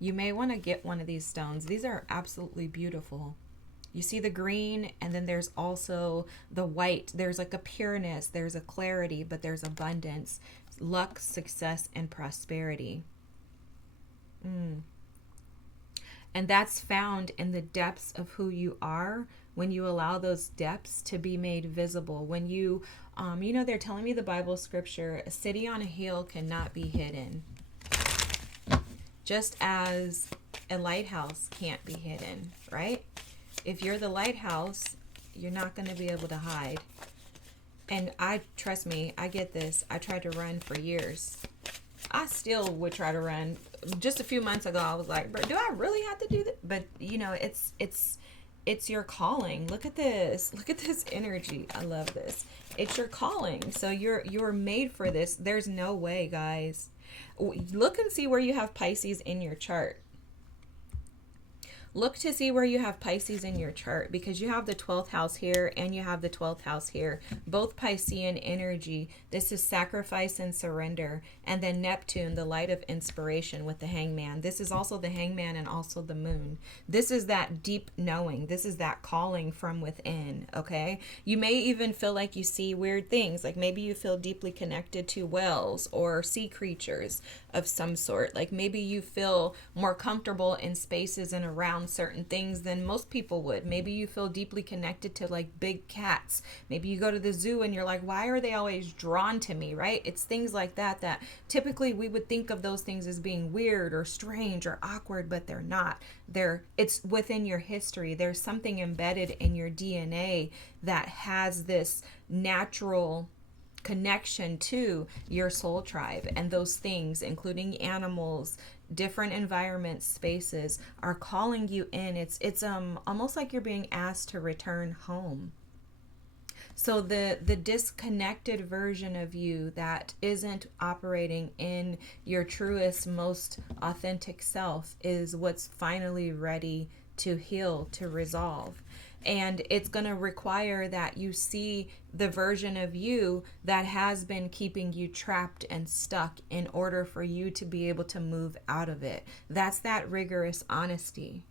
You may want to get one of these stones. These are absolutely beautiful. You see the green, and then there's also the white. There's like a pureness, there's a clarity, but there's abundance. Luck, success, and prosperity. And that's found in the depths of who you are, when you allow those depths to be made visible. When you, they're telling me the Bible scripture, a city on a hill cannot be hidden. Just as a lighthouse can't be hidden, right? If you're the lighthouse, you're not going to be able to hide. And trust me, I get this. I tried to run for years. I still would try to run. Just a few months ago, I was like, "Bro, do I really have to do that?" But you know, it's your calling. Look at this. Look at this energy. I love this. It's your calling. So you're made for this. There's no way, guys. Look and see where you have Pisces in your chart. Look to see where you have Pisces in your chart, because you have the 12th house here and you have the 12th house here. Both Piscean energy. This is sacrifice and surrender. And then Neptune, the light of inspiration with the hangman. This is also the hangman and also the moon. This is that deep knowing. This is that calling from within, okay? You may even feel like you see weird things. Like maybe you feel deeply connected to whales or sea creatures of some sort. Like maybe you feel more comfortable in spaces and around certain things than most people would. Maybe you feel deeply connected to like big cats. Maybe you go to the zoo and you're like, why are they always drawn to me, right? It's things like that that typically we would think of those things as being weird or strange or awkward, but they're not. It's within your history. There's something embedded in your DNA that has this natural connection to your soul tribe, and those things, including animals, different environments, spaces, are calling you in. It's almost like you're being asked to return home. So the disconnected version of you that isn't operating in your truest, most authentic self is what's finally ready to heal, to resolve. And it's going to require that you see the version of you that has been keeping you trapped and stuck in order for you to be able to move out of it. That's that rigorous honesty.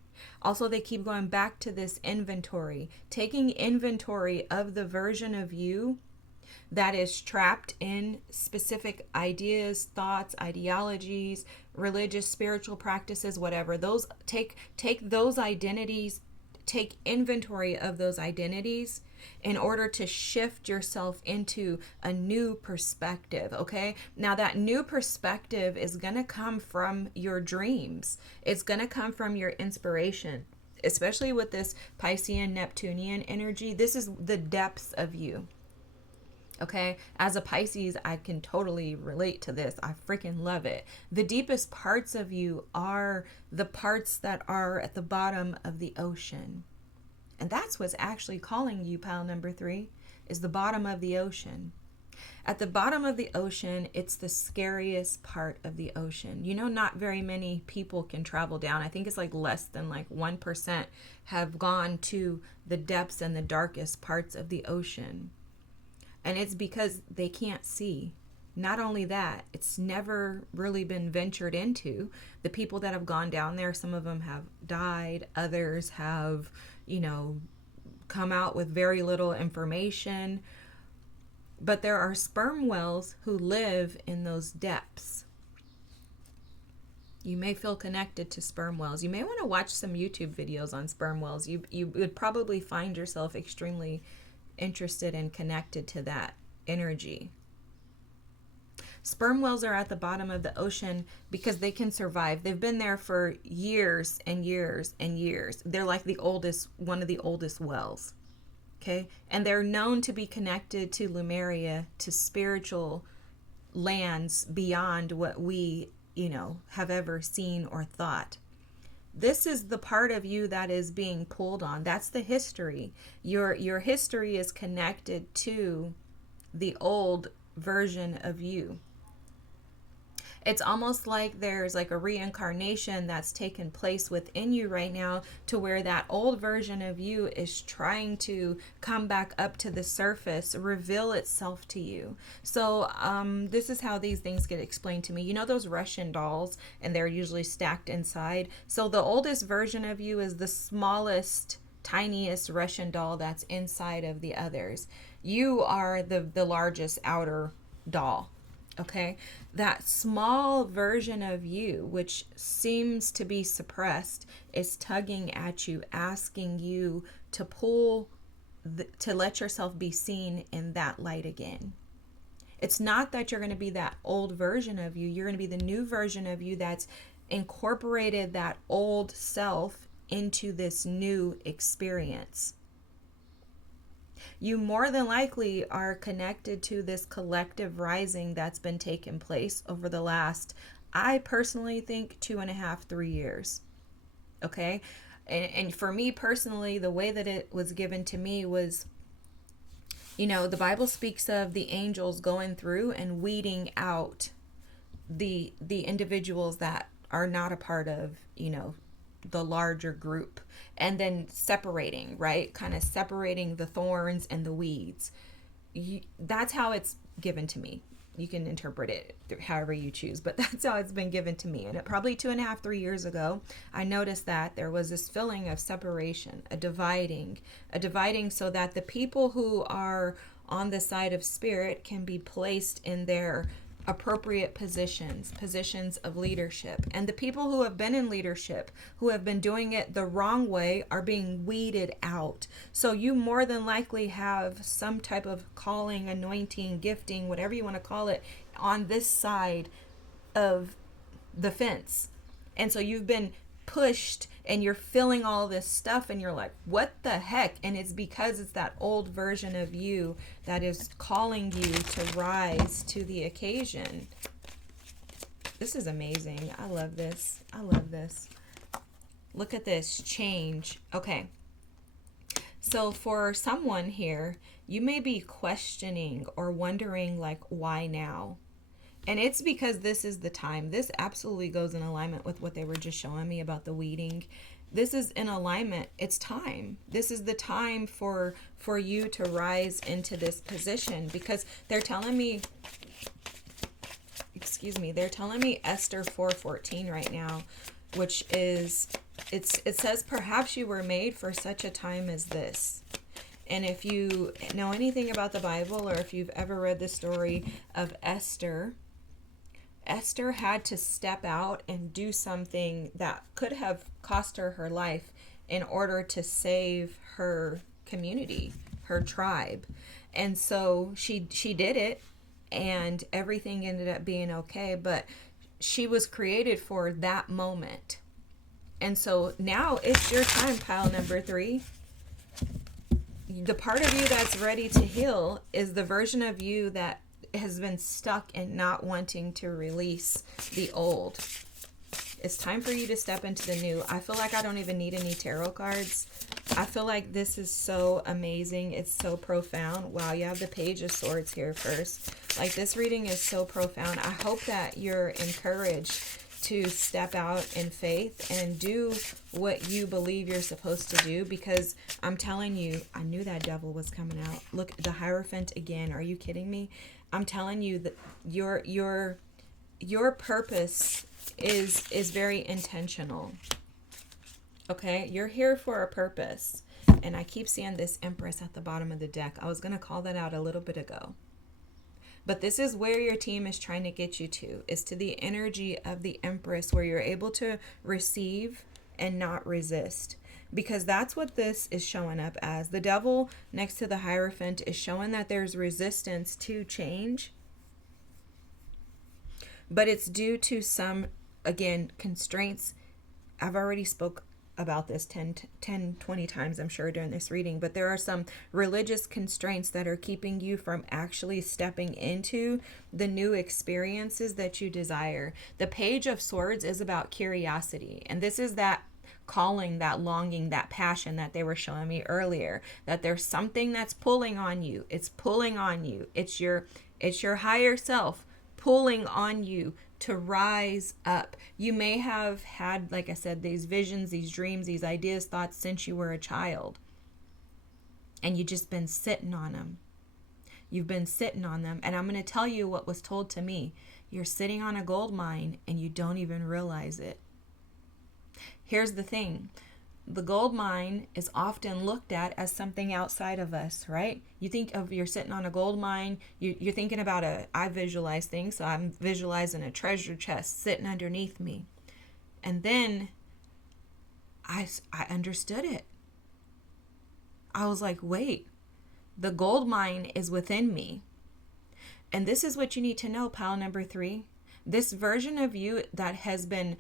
Also, they keep going back to this inventory, taking inventory of the version of you that is trapped in specific ideas, thoughts, ideologies, religious, spiritual practices, whatever. Those take those identities, take inventory of those identities in order to shift yourself into a new perspective, okay? Now that new perspective is going to come from your dreams. It's going to come from your inspiration, especially with this Piscean Neptunian energy. This is the depths of you. Okay, as a Pisces, I can totally relate to this. I freaking love it. The deepest parts of you are the parts that are at the bottom of the ocean. And that's what's actually calling you, pile number 3, is the bottom of the ocean. At the bottom of the ocean, it's the scariest part of the ocean. You know, not very many people can travel down. I think it's like less than like 1% have gone to the depths and the darkest parts of the ocean. And it's because they can't see. Not only that, it's never really been ventured into. The people that have gone down there, some of them have died. Others have, come out with very little information. But there are sperm whales who live in those depths. You may feel connected to sperm whales. You may want to watch some YouTube videos on sperm whales. You would probably find yourself extremely interested and connected to that energy. Sperm whales are at the bottom of the ocean because they can survive. They've been there for years and years and years. They're like one of the oldest whales. Okay? And they're known to be connected to Lemuria, to spiritual lands beyond what we, have ever seen or thought. This is the part of you that is being pulled on. That's the history. Your history is connected to the old version of you. It's almost like there's like a reincarnation that's taken place within you right now, to where that old version of you is trying to come back up to the surface, reveal itself to you. So this is how these things get explained to me. You know those Russian dolls, and they're usually stacked inside? So the oldest version of you is the smallest, tiniest Russian doll that's inside of the others. You are the largest outer doll. Okay, that small version of you, which seems to be suppressed, is tugging at you, asking you to to let yourself be seen in that light again. It's not that you're going to be that old version of you. You're going to be the new version of you that's incorporated that old self into this new experience. You more than likely are connected to this collective rising that's been taking place over the last, I personally think, 2.5, 3 years. Okay. And for me personally, the way that it was given to me was, the Bible speaks of the angels going through and weeding out the individuals that are not a part of, the larger group, and then separating, right? Kind of separating the thorns and the weeds. That's how it's given to me. You can interpret it however you choose, but that's how it's been given to me. And it probably 2.5, 3 years ago, I noticed that there was this feeling of separation, a dividing so that the people who are on the side of spirit can be placed in their appropriate positions of leadership. And the people who have been in leadership, who have been doing it the wrong way, are being weeded out. So you more than likely have some type of calling, anointing, gifting, whatever you want to call it, on this side of the fence. And so you've been pushed and you're feeling all this stuff and you're like, what the heck? And it's because it's that old version of you that is calling you to rise to the occasion. This is amazing. I love this. Look at this change. Okay. So for someone here, you may be questioning or wondering, like, why now? And it's because this is the time. This absolutely goes in alignment with what they were just showing me about the weeding. This is in alignment. It's time. This is the time for you to rise into this position, because they're telling me, they're telling me Esther 4:14 right now, which is, it says, perhaps you were made for such a time as this. And if you know anything about the Bible, or if you've ever read the story of Esther had to step out and do something that could have cost her her life in order to save her community, her tribe. And so she did it, and everything ended up being okay, but she was created for that moment. And so now it's your time, pile number 3. The part of you that's ready to heal is the version of you that has been stuck and not wanting to release the old. It's time for you to step into the new. I feel like I don't even need any tarot cards. I feel like this is so amazing. It's so profound. Wow, you have the Page of Swords here first. Like, this reading is so profound. I hope that you're encouraged to step out in faith and do what you believe you're supposed to do, because I'm telling you, I knew that devil was coming out. Look, the Hierophant again. Are you kidding me? I'm telling you that your purpose is very intentional. Okay? You're here for a purpose. And I keep seeing this Empress at the bottom of the deck. I was going to call that out a little bit ago. But this is where your team is trying to get you to, is to the energy of the Empress, where you're able to receive and not resist. Because that's what this is showing up as. The devil next to the Hierophant is showing that there's resistance to change. But it's due to some, again, constraints. I've already spoke about this 10, 20 times, I'm sure, during this reading. But there are some religious constraints that are keeping you from actually stepping into the new experiences that you desire. The Page of Swords is about curiosity. And this is that calling, that longing, that passion that they were showing me earlier, that there's something that's pulling on you. It's pulling on you. It's your higher self pulling on you to rise up. You may have had, like I said, these visions, these dreams, these ideas, thoughts since you were a child, and you've just been sitting on them. You've been sitting on them. And I'm going to tell you what was told to me. You're sitting on a gold mine and you don't even realize it. Here's the thing. The gold mine is often looked at as something outside of us, right? You think of, you're sitting on a gold mine, you're thinking about I visualize things, so I'm visualizing a treasure chest sitting underneath me. And then I understood it. I was like, wait, the gold mine is within me. And this is what you need to know, pile number 3. This version of you that has been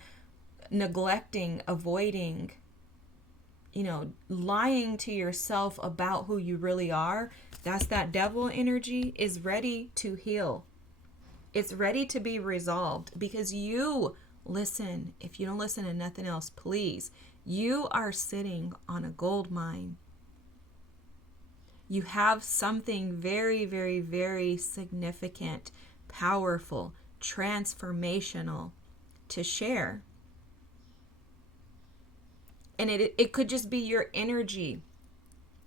neglecting, avoiding lying to yourself about who you really are, that's that devil energy is ready to heal. It's ready to be resolved because you listen. If you don't listen to nothing else, please, you are sitting on a gold mine. You have something very, very, very significant, powerful, transformational to share. And it could just be your energy.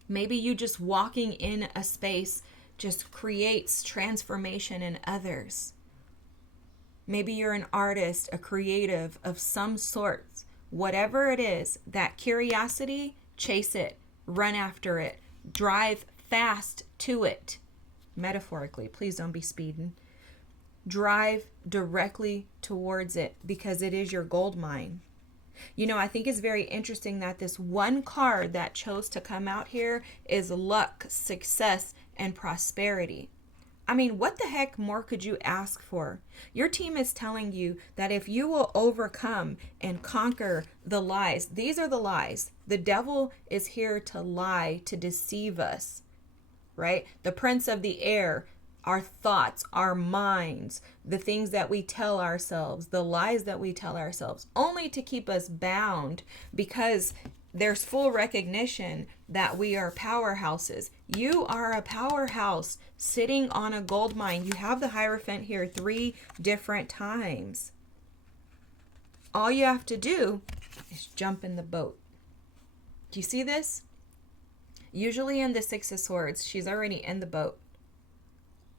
Maybe you just walking in a space just creates transformation in others. Maybe you're an artist, a creative of some sort. Whatever it is, that curiosity, chase it, run after it, drive fast to it. Metaphorically, please don't be speeding. Drive directly towards it because it is your gold mine. I think it's very interesting that this one card that chose to come out here is luck, success, and prosperity. I mean, what the heck more could you ask for? Your team is telling you that if you will overcome and conquer the lies, these are the lies. The devil is here to lie, to deceive us, right? The prince of the air, our thoughts, our minds, the things that we tell ourselves, the lies that we tell ourselves, only to keep us bound because there's full recognition that we are powerhouses. You are a powerhouse sitting on a gold mine. You have the Hierophant here 3 different times. All you have to do is jump in the boat. Do you see this? Usually in the Six of Swords, she's already in the boat.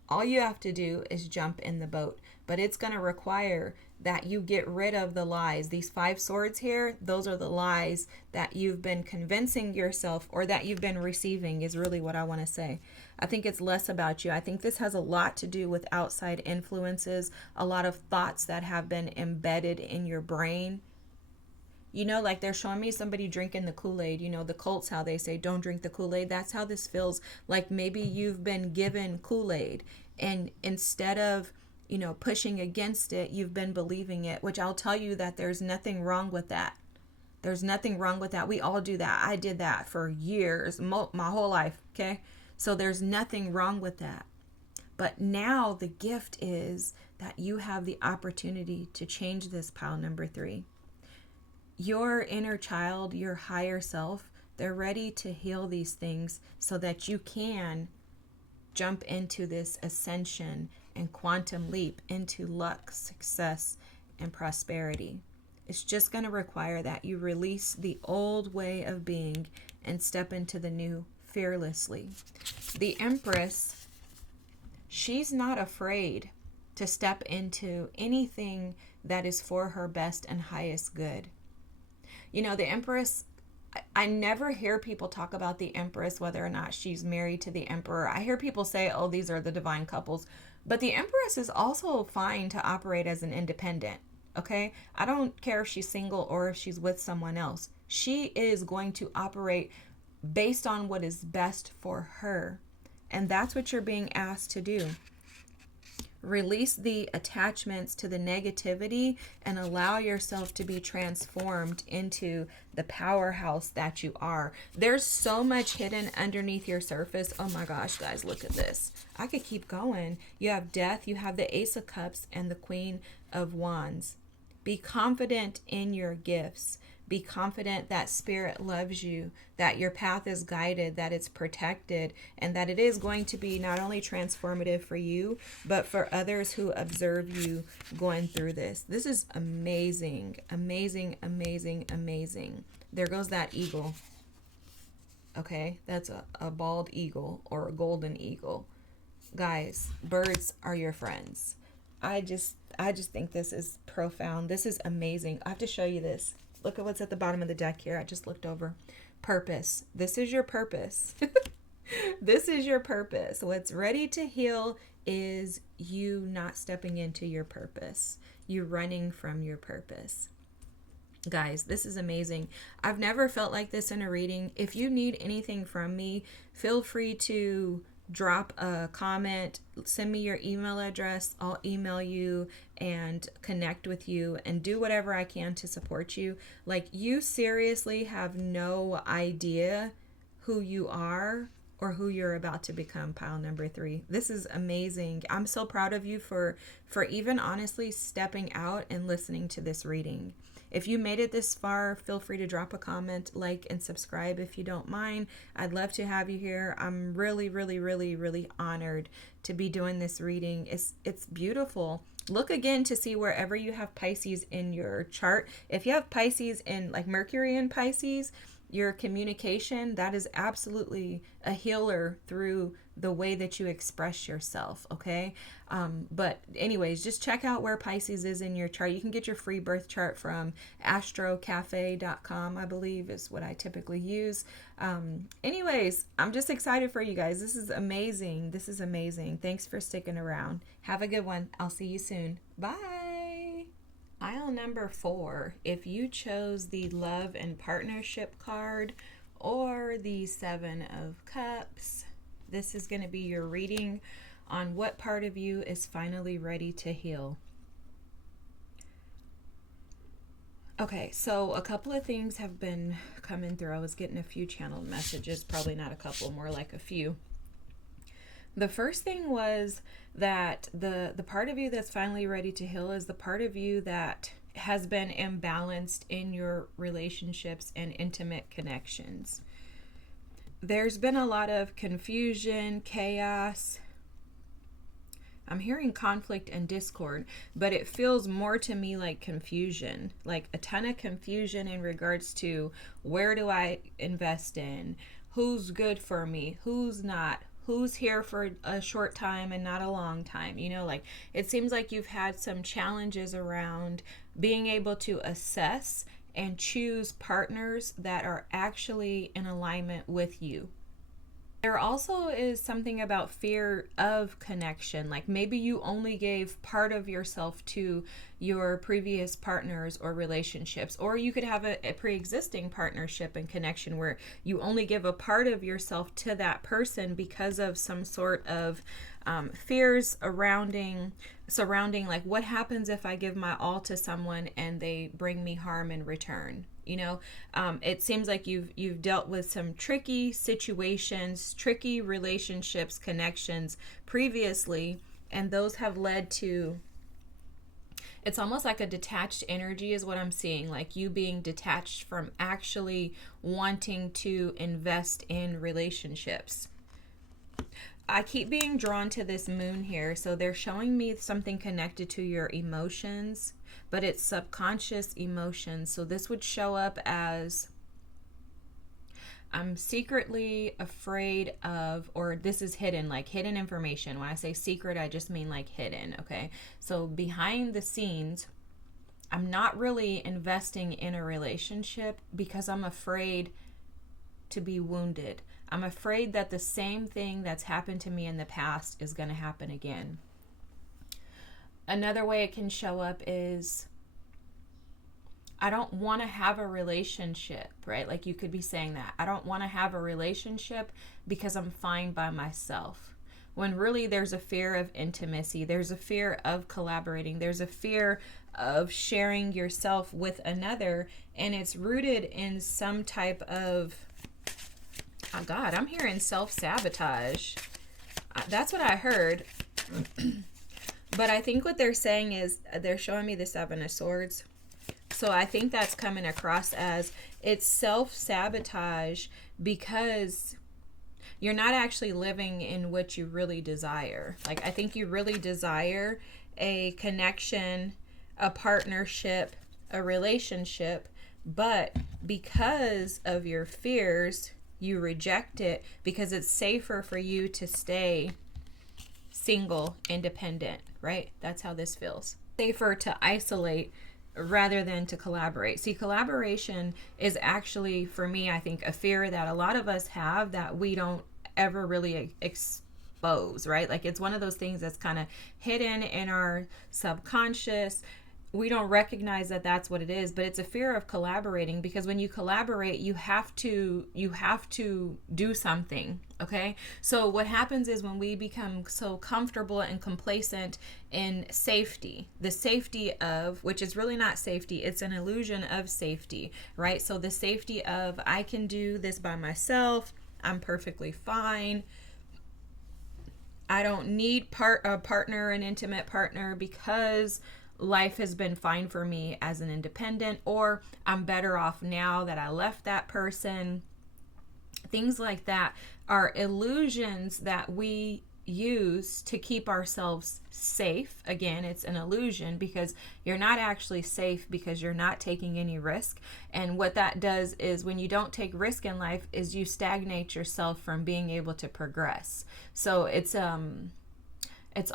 All you have to do is jump in the boat, but it's going to require that you get rid of the lies. These 5 swords here, those are the lies that you've been convincing yourself or that you've been receiving is really what I want to say. I think it's less about you. I think this has a lot to do with outside influences, a lot of thoughts that have been embedded in your brain. Like they're showing me somebody drinking the Kool-Aid, the cults, how they say, don't drink the Kool-Aid. That's how this feels. Like maybe you've been given Kool-Aid and instead of, pushing against it, you've been believing it, which I'll tell you that there's nothing wrong with that. There's nothing wrong with that. We all do that. I did that for years, my whole life. Okay. So there's nothing wrong with that. But now the gift is that you have the opportunity to change this, pile number 3. Your inner child, your higher self, they're ready to heal these things so that you can jump into this ascension and quantum leap into luck, success, and prosperity. It's just going to require that you release the old way of being and step into the new fearlessly. The Empress, she's not afraid to step into anything that is for her best and highest good. The Empress, I never hear people talk about the Empress, whether or not she's married to the Emperor. I hear people say, oh, these are the divine couples. But the Empress is also fine to operate as an independent, okay? I don't care if she's single or if she's with someone else. She is going to operate based on what is best for her. And that's what you're being asked to do. Release the attachments to the negativity and allow yourself to be transformed into the powerhouse that you are. There's so much hidden underneath your surface. Oh my gosh, guys, look at this. I could keep going. You have Death, you have the Ace of Cups, and the Queen of Wands. Be confident in your gifts. Be confident that Spirit loves you, that your path is guided, that it's protected, and that it is going to be not only transformative for you, but for others who observe you going through this. This is amazing, amazing, amazing, amazing. There goes that eagle. Okay, that's a bald eagle or a golden eagle. Guys, birds are your friends. I just think this is profound. This is amazing. I have to show you this. Look at what's at the bottom of the deck here. I just looked over. Purpose. This is your purpose. This is your purpose. What's ready to heal is you not stepping into your purpose. You running from your purpose. Guys, this is amazing. I've never felt like this in a reading. If you need anything from me, feel free to drop a comment, send me your email address. I'll email you and connect with you and do whatever I can to support you. Like, you seriously have no idea who you are or who you're about to become, pile number 3. This is amazing. I'm so proud of you for even honestly stepping out and listening to this reading. If you made it this far, feel free to drop a comment, like, and subscribe if you don't mind. I'd love to have you here. I'm really, really, really, really honored to be doing this reading. It's beautiful. Look again to see wherever you have Pisces in your chart. If you have Pisces in, like, Mercury in Pisces, your communication, that is absolutely a healer through the way that you express yourself, okay? But anyways, just check out where Pisces is in your chart. You can get your free birth chart from astrocafe.com, I believe is what I typically use. Anyways, I'm just excited for you guys. This is amazing. This is amazing. Thanks for sticking around. Have a good one. I'll see you soon. Bye. Pile number 4, if you chose the love and partnership card or the 7 of Cups, this is going to be your reading on what part of you is finally ready to heal. Okay, so a couple of things have been coming through. I was getting a few channeled messages, probably not a couple, more like a few. The first thing was that the part of you that's finally ready to heal is the part of you that has been imbalanced in your relationships and intimate connections. There's been a lot of confusion, chaos. I'm hearing conflict and discord, but it feels more to me like confusion, like a ton of confusion in regards to where do I invest in, who's good for me, who's not, who's here for a short time and not a long time. You know, like, it seems like you've had some challenges around being able to assess and choose partners that are actually in alignment with you. There also is something about fear of connection. Like, maybe you only gave part of yourself to your previous partners or relationships, or you could have a pre-existing partnership and connection where you only give a part of yourself to that person because of some sort of fears surrounding like, what happens if I give my all to someone and they bring me harm in return? You know, it seems like you've dealt with some tricky situations, tricky relationships, connections previously, and those have led to, it's almost like a detached energy is what I'm seeing, like you being detached from actually wanting to invest in relationships. I keep being drawn to this moon here, so they're showing me something connected to your emotions, but it's subconscious emotions. So this would show up as, I'm secretly afraid of, or this is hidden, like hidden information. When I say secret, I just mean like hidden, okay? So behind the scenes, I'm not really investing in a relationship because I'm afraid to be wounded. I'm afraid that the same thing that's happened to me in the past is going to happen again. Another way it can show up is, I don't want to have a relationship, right? Like, you could be saying that. I don't want to have a relationship because I'm fine by myself. When really there's a fear of intimacy, there's a fear of collaborating, there's a fear of sharing yourself with another, and it's rooted in some type of, oh God, I'm hearing self-sabotage. That's what I heard. But I think what they're saying is, they're showing me the 7 of Swords. So I think that's coming across as, it's self-sabotage because you're not actually living in what you really desire. Like, I think you really desire a connection, a partnership, a relationship, but because of your fears, you reject it because it's safer for you to stay single, independent, right? That's how this feels. Safer to isolate rather than to collaborate. See, collaboration is actually, for me, I think, a fear that a lot of us have that we don't ever really expose, right? Like, it's one of those things that's kind of hidden in our subconscious. we don't recognize that that's what it is, but it's a fear of collaborating, because when you collaborate, you have to do something. Okay, so what happens is when we become so comfortable and complacent in safety, the safety of, which is really not safety, it's an illusion of safety, right? So the safety of, I can do this by myself, I'm perfectly fine, I don't need a partner, an intimate partner, because life has been fine for me as an independent, or I'm better off now that I left that person. Things like that are illusions that we use to keep ourselves safe. Again, it's an illusion, because you're not actually safe, because you're not taking any risk. And what that does is, when you don't take risk in life, is you stagnate yourself from being able to progress. So it's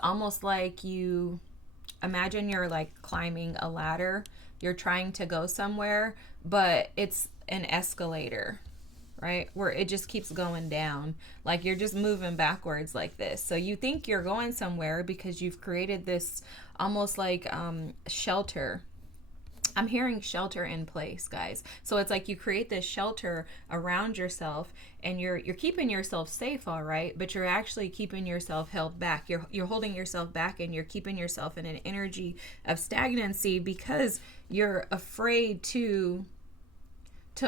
almost like, you imagine you're like climbing a ladder, you're trying to go somewhere, but it's an escalator, right? Where it just keeps going down. Like, you're just moving backwards like this. So you think you're going somewhere because you've created this almost like shelter. I'm hearing shelter in place, guys. So it's like you create this shelter around yourself, and you're keeping yourself safe, all right, but you're actually keeping yourself held back. You're holding yourself back, and you're keeping yourself in an energy of stagnancy, because you're afraid to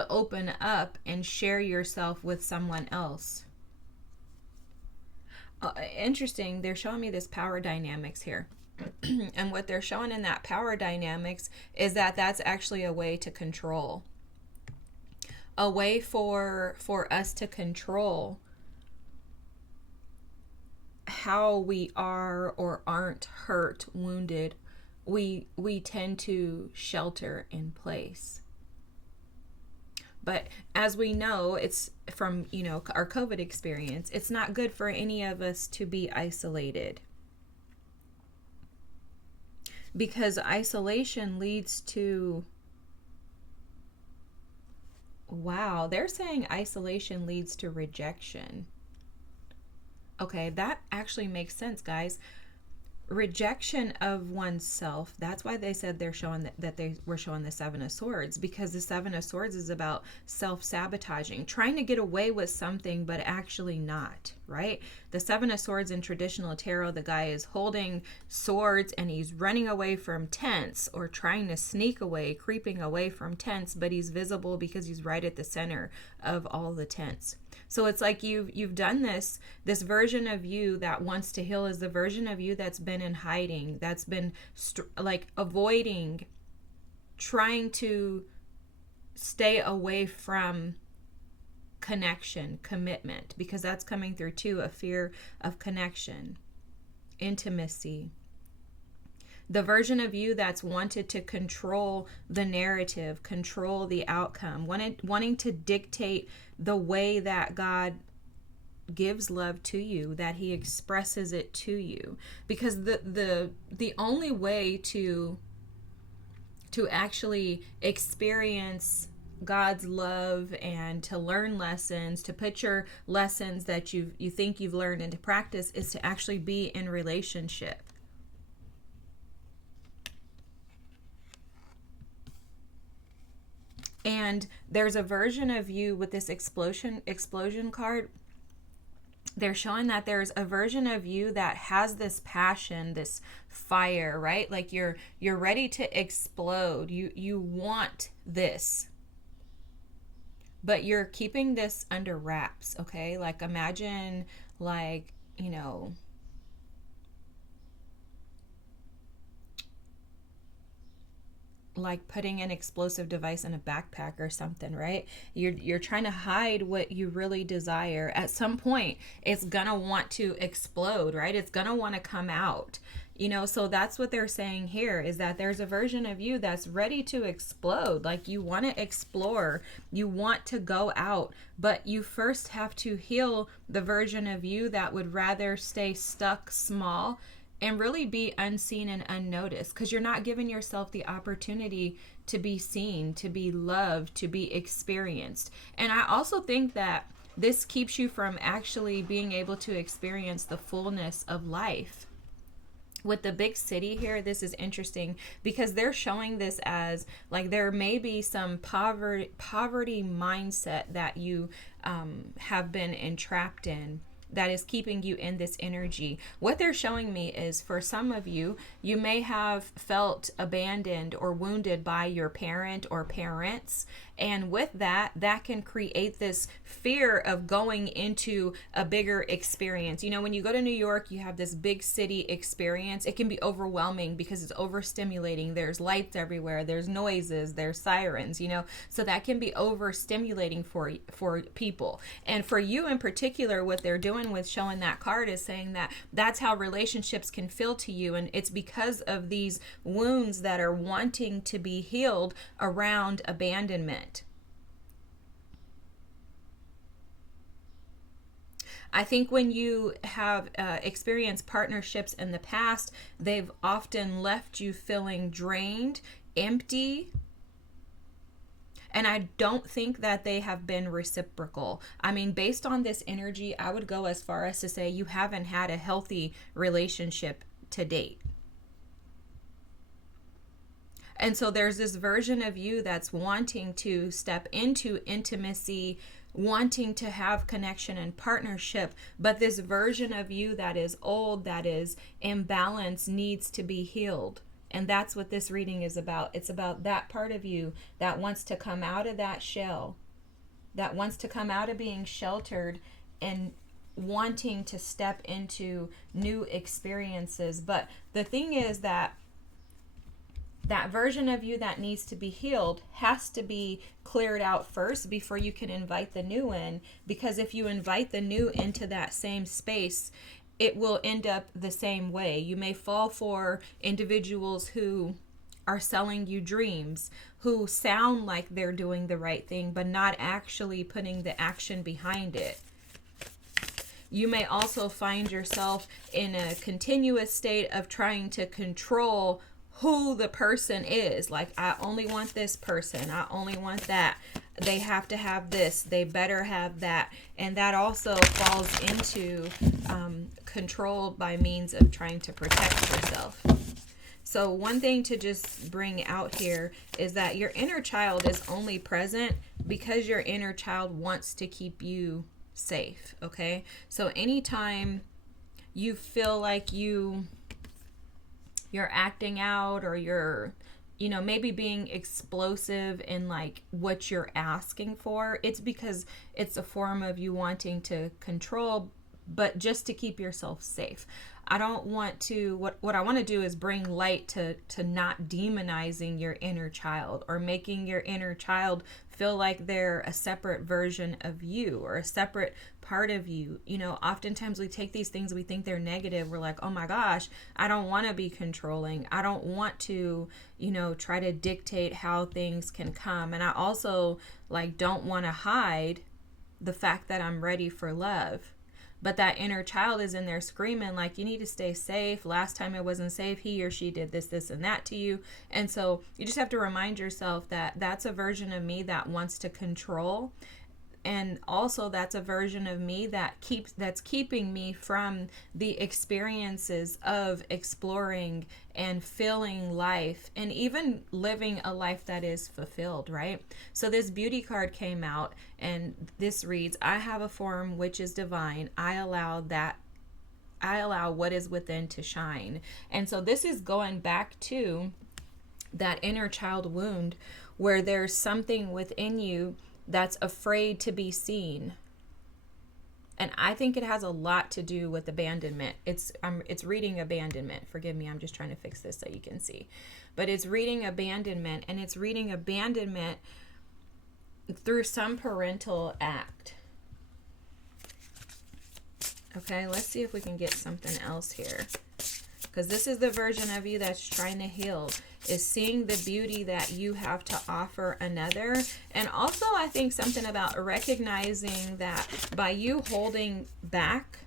open up and share yourself with someone else. Interesting. They're showing me this power dynamics here. And what they're showing in that power dynamics is that that's actually a way to control. A way for us to control how we are or aren't hurt, wounded. We tend to shelter in place. But as we know, it's from, our COVID experience, it's not good for any of us to be isolated. Because isolation leads to, wow, they're saying isolation leads to rejection. Okay, that actually makes sense, guys. Rejection of oneself. That's why they said they're showing that they were showing the Seven of Swords, because the Seven of Swords is about self-sabotaging, trying to get away with something but actually not, right? The Seven of Swords in traditional tarot, the guy is holding swords and he's running away from tents, or trying to sneak away, creeping away from tents, but he's visible because he's right at the center of all the tents. So it's like you've done this version of you that wants to heal is the version of you that's been in hiding, that's been like avoiding, trying to stay away from connection, commitment, because that's coming through too, a fear of connection, intimacy. The version of you that's wanted to control the narrative, control the outcome, wanting to dictate the way that God gives love to you, that he expresses it to you. Because the only way to actually experience God's love and to learn lessons, to put your lessons that you think you've learned into practice, is to actually be in relationship. And there's a version of you with this explosion card. They're showing that there's a version of you that has this passion, this fire, right? Like you're ready to explode. You want this, but you're keeping this under wraps, okay? Like imagine like, like putting an explosive device in a backpack or something, right? You're trying to hide what you really desire. At some point, it's gonna want to explode, right? It's gonna want to come out. So that's what they're saying here, is that there's a version of you that's ready to explode. Like you want to explore, you want to go out, but you first have to heal the version of you that would rather stay stuck small and really be unseen and unnoticed, because you're not giving yourself the opportunity to be seen, to be loved, to be experienced. And I also think that this keeps you from actually being able to experience the fullness of life. with the big city here, this is interesting because they're showing this as like there may be some poverty mindset that you have been entrapped in that is keeping you in this energy. What they're showing me is for some of you, you may have felt abandoned or wounded by your parent or parents. And with that, that can create this fear of going into a bigger experience. You know, when you go to New York, you have this big city experience. It can be overwhelming because it's overstimulating. There's lights everywhere. There's noises. There's sirens, you know. So that can be overstimulating for people. And for you in particular, what they're doing with showing that card is saying that that's how relationships can feel to you. And it's because of these wounds that are wanting to be healed around abandonment. I think when you have experienced partnerships in the past, they've often left you feeling drained, empty, and I don't think that they have been reciprocal. I mean, based on this energy, I would go as far as to say you haven't had a healthy relationship to date. And so there's this version of you that's wanting to step into intimacy, wanting to have connection and partnership, but this version of you that is old, that is imbalanced, needs to be healed. And that's what this reading is about. It's about that part of you that wants to come out of that shell, that wants to come out of being sheltered and wanting to step into new experiences. But the thing is that version of you that needs to be healed has to be cleared out first before you can invite the new in. Because if you invite the new into that same space, it will end up the same way. You may fall for individuals who are selling you dreams, who sound like they're doing the right thing, but not actually putting the action behind it. You may also find yourself in a continuous state of trying to control who the person is. Like, I only want this person. I only want that. They have to have this. They better have that. And that also falls into control by means of trying to protect yourself. So one thing to just bring out here is that your inner child is only present because your inner child wants to keep you safe, okay? So anytime you feel like you're acting out, or you're, you know, maybe being explosive in like what you're asking for, it's because it's a form of you wanting to control, but just to keep yourself safe. I don't want to, what I want to do is bring light to not demonizing your inner child or making your inner child feel like they're a separate version of you or a separate part of you. You know, oftentimes we take these things, we think they're negative. We're like, oh my gosh, I don't want to be controlling. I don't want to, you know, try to dictate how things can come. And I also like don't want to hide the fact that I'm ready for love. But that inner child is in there screaming like, you need to stay safe. Last time it wasn't safe. He or she did this, this, and that to you. And so you just have to remind yourself that that's a version of me that wants to control. And also that's a version of me that's keeping me from the experiences of exploring and feeling life and even living a life that is fulfilled, right? So this beauty card came out and this reads, I have a form which is divine. I allow what is within to shine. And so this is going back to that inner child wound where there's something within you that's afraid to be seen. And I think it has a lot to do with abandonment. It's reading abandonment. Forgive me, I'm just trying to fix this so you can see. But it's reading abandonment, and it's reading abandonment through some parental act. Okay, let's see if we can get something else here. Because this is the version of you that's trying to heal, is seeing the beauty that you have to offer another. And also I think something about recognizing that by you holding back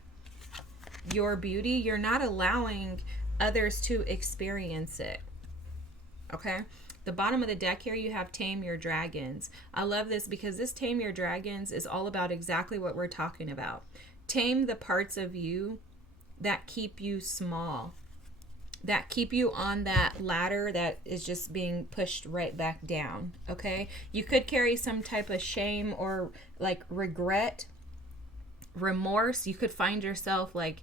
your beauty, you're not allowing others to experience it. Okay? The bottom of the deck here, you have Tame Your Dragons. I love this because this Tame Your Dragons is all about exactly what we're talking about. Tame the parts of you that keep you small. that keep you on that ladder that is just being pushed right back down. Okay, you could carry some type of shame or like regret, remorse. You could find yourself like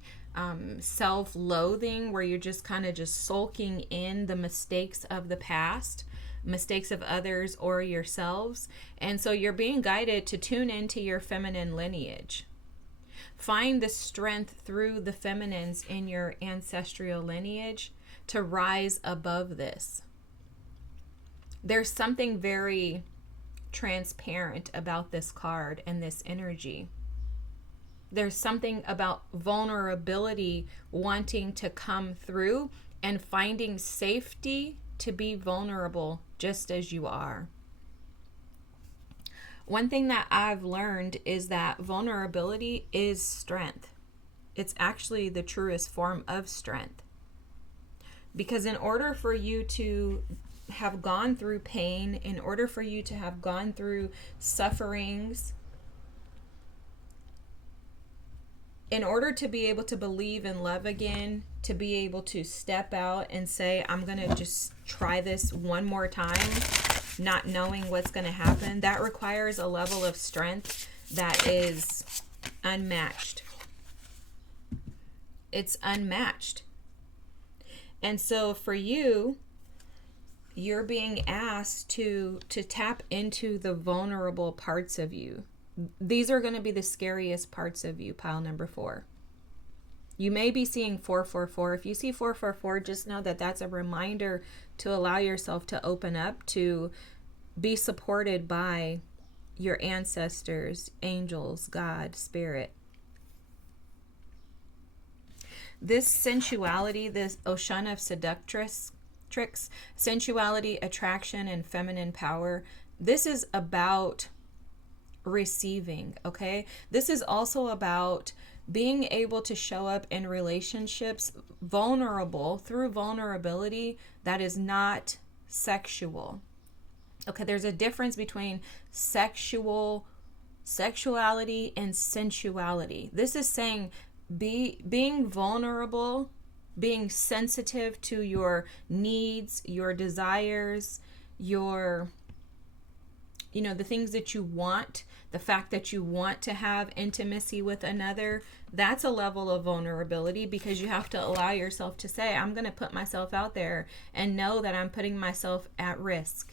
self-loathing, where you're just kind of just sulking in the mistakes of the past, mistakes of others or yourselves. And so you're being guided to tune into your feminine lineage. Find the strength through the feminines in your ancestral lineage to rise above this. There's something very transparent about this card and this energy. There's something about vulnerability wanting to come through and finding safety to be vulnerable just as you are. One thing that I've learned is that vulnerability is strength. It's actually the truest form of strength. Because in order for you to have gone through pain, in order for you to have gone through sufferings, in order to be able to believe in love again, to be able to step out and say, I'm going to just try this one more time, not knowing what's going to happen, that requires a level of strength that is unmatched. It's unmatched. And so for you, you're being asked to tap into the vulnerable parts of you. These are going to be the scariest parts of you, pile number 4. You may be seeing 444. If you see 444, just know that that's a reminder to allow yourself to open up, to be supported by your ancestors, angels, God, spirit. This sensuality, this ocean of seductress tricks, sensuality, attraction, and feminine power, this is about receiving, okay? This is also about being able to show up in relationships vulnerable through vulnerability that is not sexual. Okay, there's a difference between sexuality and sensuality. This is saying being vulnerable, being sensitive to your needs, your desires, your the things that you want, the fact that you want to have intimacy with another, that's a level of vulnerability, because you have to allow yourself to say, I'm going to put myself out there and know that I'm putting myself at risk.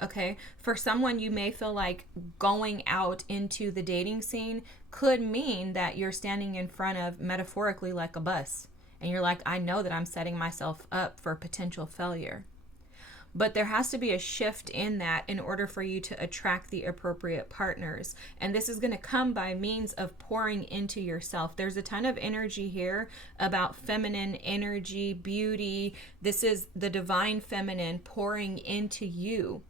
Okay? For someone, you may feel like going out into the dating scene could mean that you're standing in front of, metaphorically, like a bus. And you're like, I know that I'm setting myself up for potential failure. But there has to be a shift in that in order for you to attract the appropriate partners. And this is going to come by means of pouring into yourself. There's a ton of energy here about feminine energy, beauty. This is the divine feminine pouring into you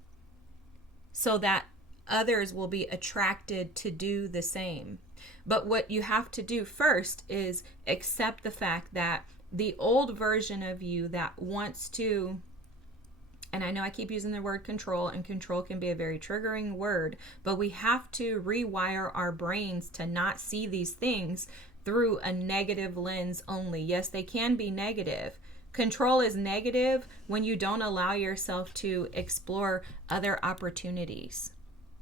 so that others will be attracted to do the same. But what you have to do first is accept the fact that the old version of you that wants to, and I know I keep using the word control, and control can be a very triggering word, but we have to rewire our brains to not see these things through a negative lens only. Yes, they can be negative. Control is negative when you don't allow yourself to explore other opportunities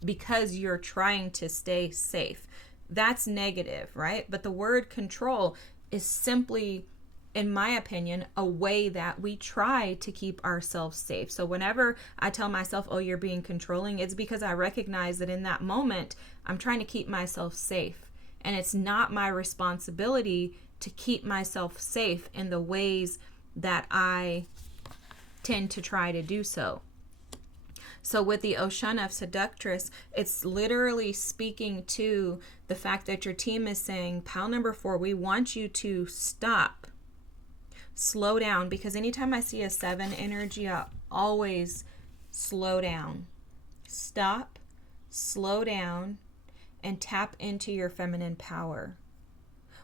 because you're trying to stay safe. That's negative, right? But the word control is simply, in my opinion, a way that we try to keep ourselves safe. So whenever I tell myself, oh, you're being controlling, it's because I recognize that in that moment, I'm trying to keep myself safe. And it's not my responsibility to keep myself safe in the ways that I tend to try to do so. So with the Ocean of Seductress, it's literally speaking to the fact that your team is saying, pile number 4, we want you to stop. Slow down, because anytime I see a 7 energy, I always slow down. Stop, slow down, and tap into your feminine power.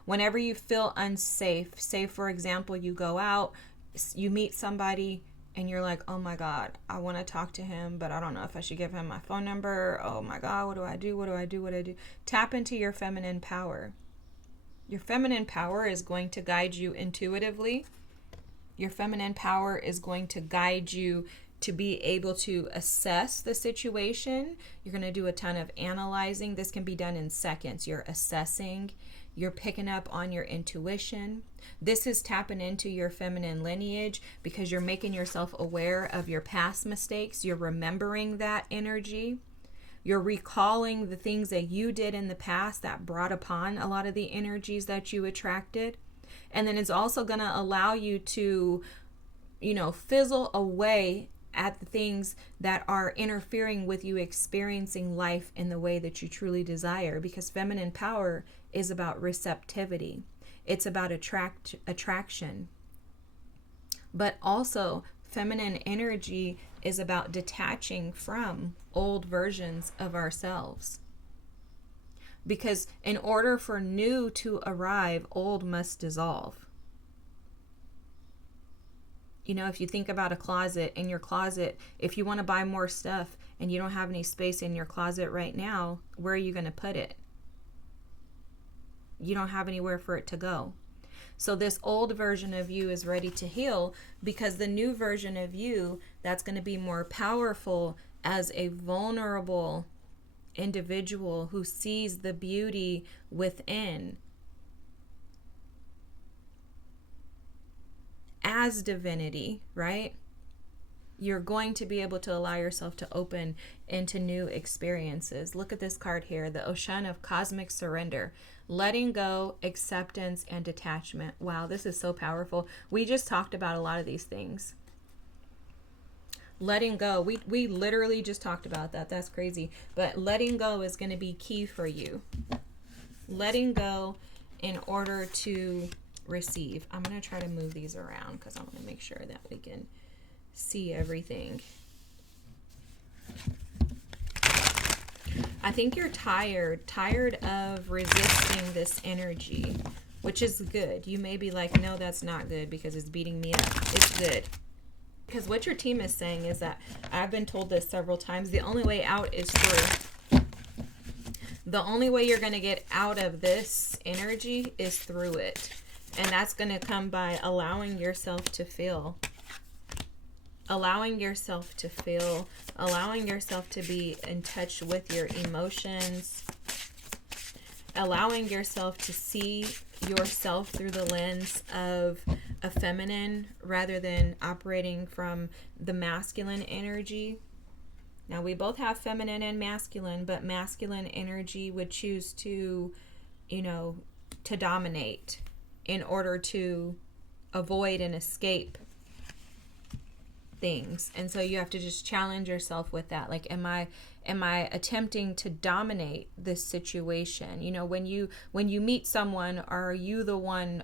Whenever you feel unsafe, say for example, you go out, you meet somebody, and you're like, oh my God, I want to talk to him, but I don't know if I should give him my phone number. Oh my God, what do I do? What do I do? What do I do? Tap into your feminine power. Your feminine power is going to guide you intuitively. Your feminine power is going to guide you to be able to assess the situation. You're going to do a ton of analyzing. This can be done in seconds. You're assessing, you're picking up on your intuition. This is tapping into your feminine lineage because you're making yourself aware of your past mistakes. You're remembering that energy. You're recalling the things that you did in the past that brought upon a lot of the energies that you attracted. And then it's also going to allow you to, fizzle away at the things that are interfering with you experiencing life in the way that you truly desire, because feminine power is about receptivity. It's about attraction. But also, feminine energy is about detaching from old versions of ourselves. Because in order for new to arrive, old must dissolve. If you think about a closet, in your closet, if you want to buy more stuff and you don't have any space in your closet right now, where are you going to put it? You don't have anywhere for it to go. So this old version of you is ready to heal, because the new version of you that's going to be more powerful as a vulnerable individual who sees the beauty within as divinity, right? You're going to be able to allow yourself to open into new experiences. Look at this card here, the Ocean of Cosmic Surrender. Letting go, acceptance, and detachment. Wow, this is so powerful. We just talked about a lot of these things. Letting go, we literally just talked about that. That's crazy. But letting go is going to be key for you. Letting go in order to receive. I'm going to try to move these around because I want to make sure that we can see everything. I think you're tired of resisting this energy, which is good. You may be like, no, that's not good because it's beating me up. It's good. Because what your team is saying is that, I've been told this several times, the only way out is through. The only way you're going to get out of this energy is through it. And that's going to come by allowing yourself to feel. Allowing yourself to feel. Allowing yourself to be in touch with your emotions. Allowing yourself to see yourself through the lens of a feminine rather than operating from the masculine energy. Now, we both have feminine and masculine, but masculine energy would choose to, to dominate in order to avoid and escape things. And so you have to just challenge yourself with that. Like, am I attempting to dominate this situation? When you meet someone, are you the one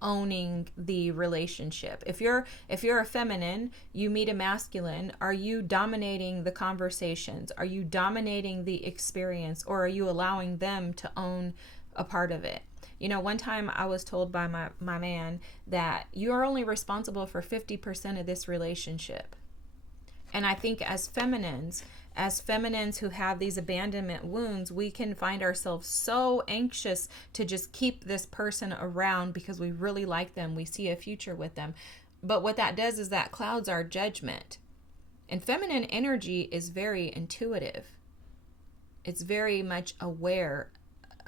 owning the relationship? If you're a feminine, you meet a masculine, are you dominating the conversations? Are you dominating the experience, or are you allowing them to own a part of it? One time I was told by my man that you are only responsible for 50% of this relationship. And I think as feminines who have these abandonment wounds, we can find ourselves so anxious to just keep this person around because we really like them. We see a future with them. But what that does is that clouds our judgment. And feminine energy is very intuitive. It's very much aware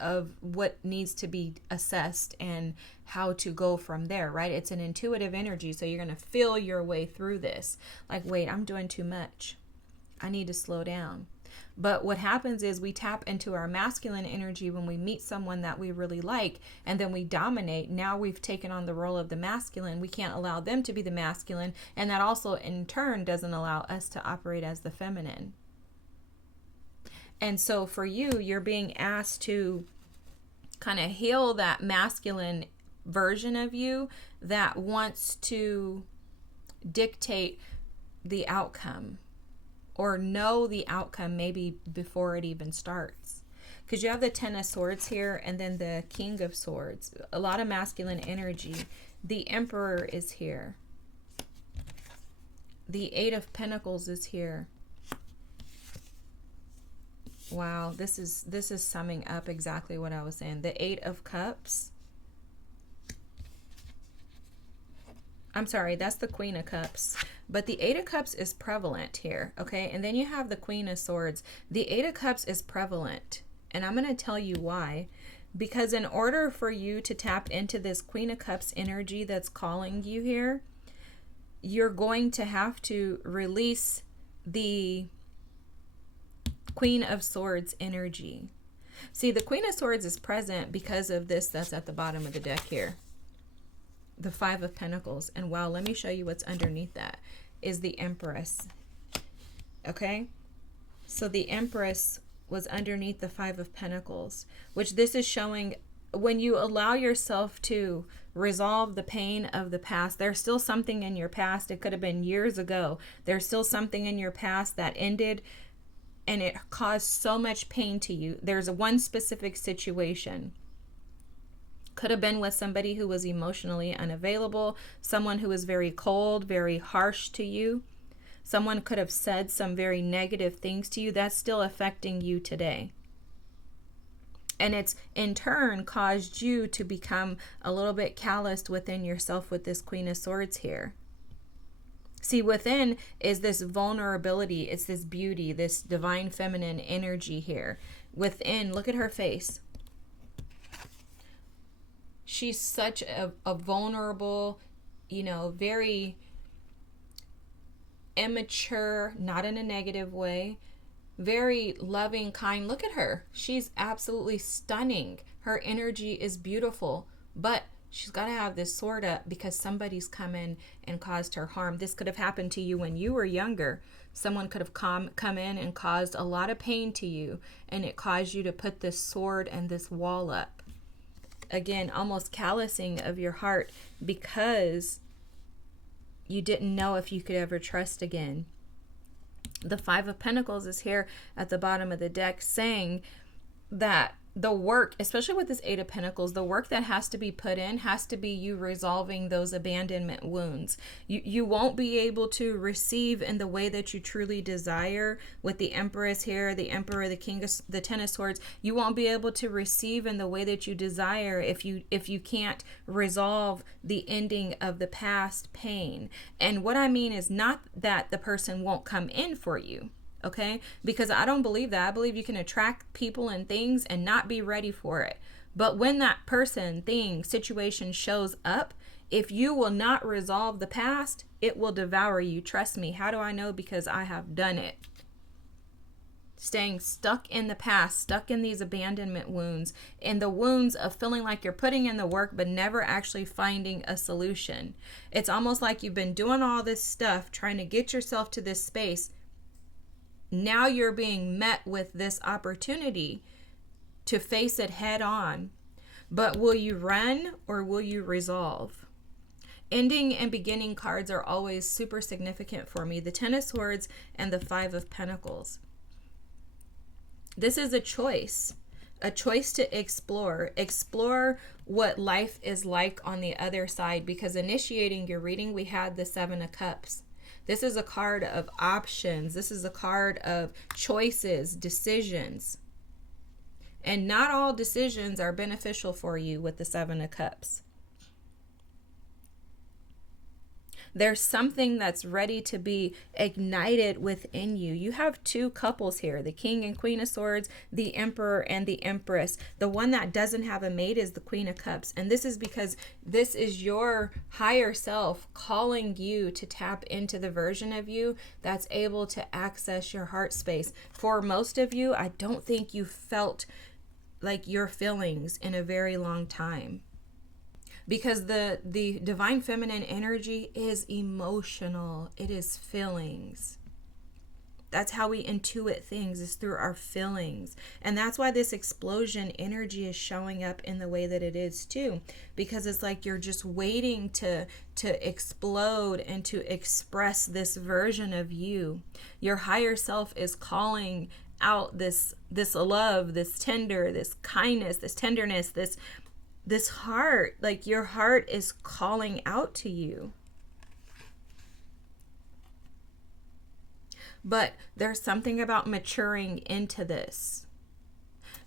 of what needs to be assessed and how to go from there, right? It's an intuitive energy, so you're going to feel your way through this. Like, wait, I'm doing too much. I need to slow down. But what happens is we tap into our masculine energy when we meet someone that we really like, and then we dominate. Now we've taken on the role of the masculine. We can't allow them to be the masculine, and that also in turn doesn't allow us to operate as the feminine. And so for you, you're being asked to kind of heal that masculine version of you that wants to dictate the outcome or know the outcome maybe before it even starts. Because you have the Ten of Swords here and then the King of Swords. A lot of masculine energy. The Emperor is here. The Eight of Pentacles is here. Wow, this is summing up exactly what I was saying. The Eight of Cups. I'm sorry, that's the Queen of Cups. But the Eight of Cups is prevalent here, okay? And then you have the Queen of Swords. The Eight of Cups is prevalent. And I'm going to tell you why. Because in order for you to tap into this Queen of Cups energy that's calling you here, you're going to have to release the Queen of Swords energy. See, the Queen of Swords is present because of this that's at the bottom of the deck here. The Five of Pentacles. And wow, let me show you what's underneath that is the Empress. Okay? So the Empress was underneath the Five of Pentacles, which this is showing when you allow yourself to resolve the pain of the past. There's still something in your past. It could have been years ago. There's still something in your past that ended and it caused so much pain to you. There's one specific situation. Could have been with somebody who was emotionally unavailable, someone who was very cold, very harsh to you. Someone could have said some very negative things to you. That's still affecting you today. And it's in turn caused you to become a little bit calloused within yourself with this Queen of Swords here. See, within is this vulnerability. It's this beauty, this divine feminine energy here. Within, look at her face. She's such a vulnerable, you know, very immature, not in a negative way, very loving, kind. Look at her. She's absolutely stunning. Her energy is beautiful, but she's got to have this sword up because somebody's come in and caused her harm. This could have happened to you when you were younger. Someone could have come in and caused a lot of pain to you, and it caused you to put this sword and this wall up. Again, almost callousing of your heart because you didn't know if you could ever trust again. The Five of Pentacles is here at the bottom of the deck saying that the work, especially with this Eight of Pentacles, the work that has to be put in has to be you resolving those abandonment wounds. You won't be able to receive in the way that you truly desire with the Empress here, the Emperor, the King of the Ten of Swords. You won't be able to receive in the way that you desire if you can't resolve the ending of the past pain. And what I mean is not that the person won't come in for you. Okay, because I don't believe that. I believe you can attract people and things and not be ready for it. But when that person, thing, situation shows up, if you will not resolve the past, it will devour you. Trust me. How do I know? Because I have done it. Staying stuck in the past, stuck in these abandonment wounds, and the wounds of feeling like you're putting in the work but never actually finding a solution. It's almost like you've been doing all this stuff, trying to get yourself to this space. Now you're being met with this opportunity to face it head on. But will you run or will you resolve? Ending and beginning cards are always super significant for me. The Ten of Swords and the Five of Pentacles. This is a choice to explore. Explore what life is like on the other side, because initiating your reading, we had the Seven of Cups. This is a card of options. This is a card of choices, decisions. And not all decisions are beneficial for you with the Seven of Cups. There's something that's ready to be ignited within you. You have two couples here, the King and Queen of Swords, the Emperor and the Empress. The one that doesn't have a mate is the Queen of Cups. And this is because this is your higher self calling you to tap into the version of you that's able to access your heart space. For most of you, I don't think you felt like your feelings in a very long time. Because the divine feminine energy is emotional. It is feelings. That's how we intuit things, is through our feelings. And that's why this explosion energy is showing up in the way that it is too. Because it's like you're just waiting to explode and to express this version of you. Your higher self is calling out this love, this tender, this kindness, this tenderness, this heart. Like your heart is calling out to you. But there's something about maturing into this.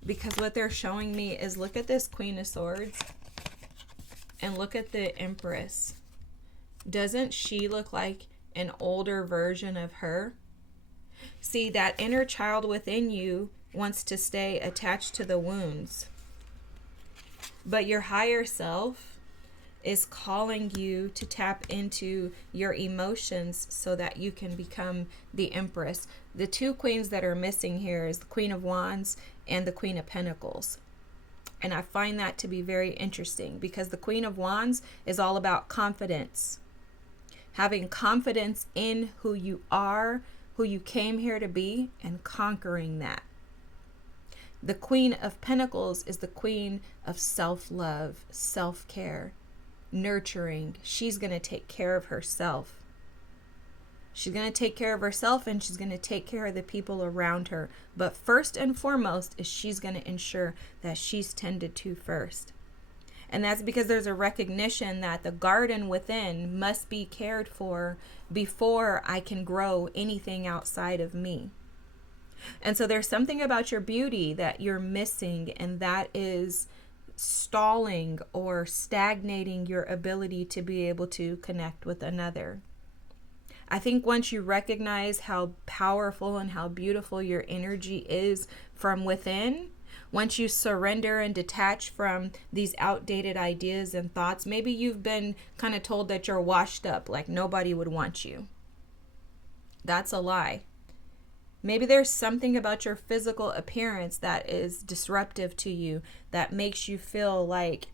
Because what they're showing me is, look at this Queen of Swords and look at the Empress. Doesn't she look like an older version of her? See, that inner child within you wants to stay attached to the wounds. But your higher self is calling you to tap into your emotions so that you can become the Empress. The two queens that are missing here is the Queen of Wands and the Queen of Pentacles. And I find that to be very interesting because the Queen of Wands is all about confidence. Having confidence in who you are, who you came here to be, and conquering that. The Queen of Pentacles is the queen of self-love, self-care, nurturing. She's going to take care of herself. She's going to take care of herself, and she's going to take care of the people around her. But first and foremost is she's going to ensure that she's tended to first. And that's because there's a recognition that the garden within must be cared for before I can grow anything outside of me. And so there's something about your beauty that you're missing, and that is stalling or stagnating your ability to be able to connect with another. I think once you recognize how powerful and how beautiful your energy is from within, once you surrender and detach from these outdated ideas and thoughts, maybe you've been kind of told that you're washed up, like nobody would want you. That's a lie. Maybe there's something about your physical appearance that is disruptive to you, that makes you feel like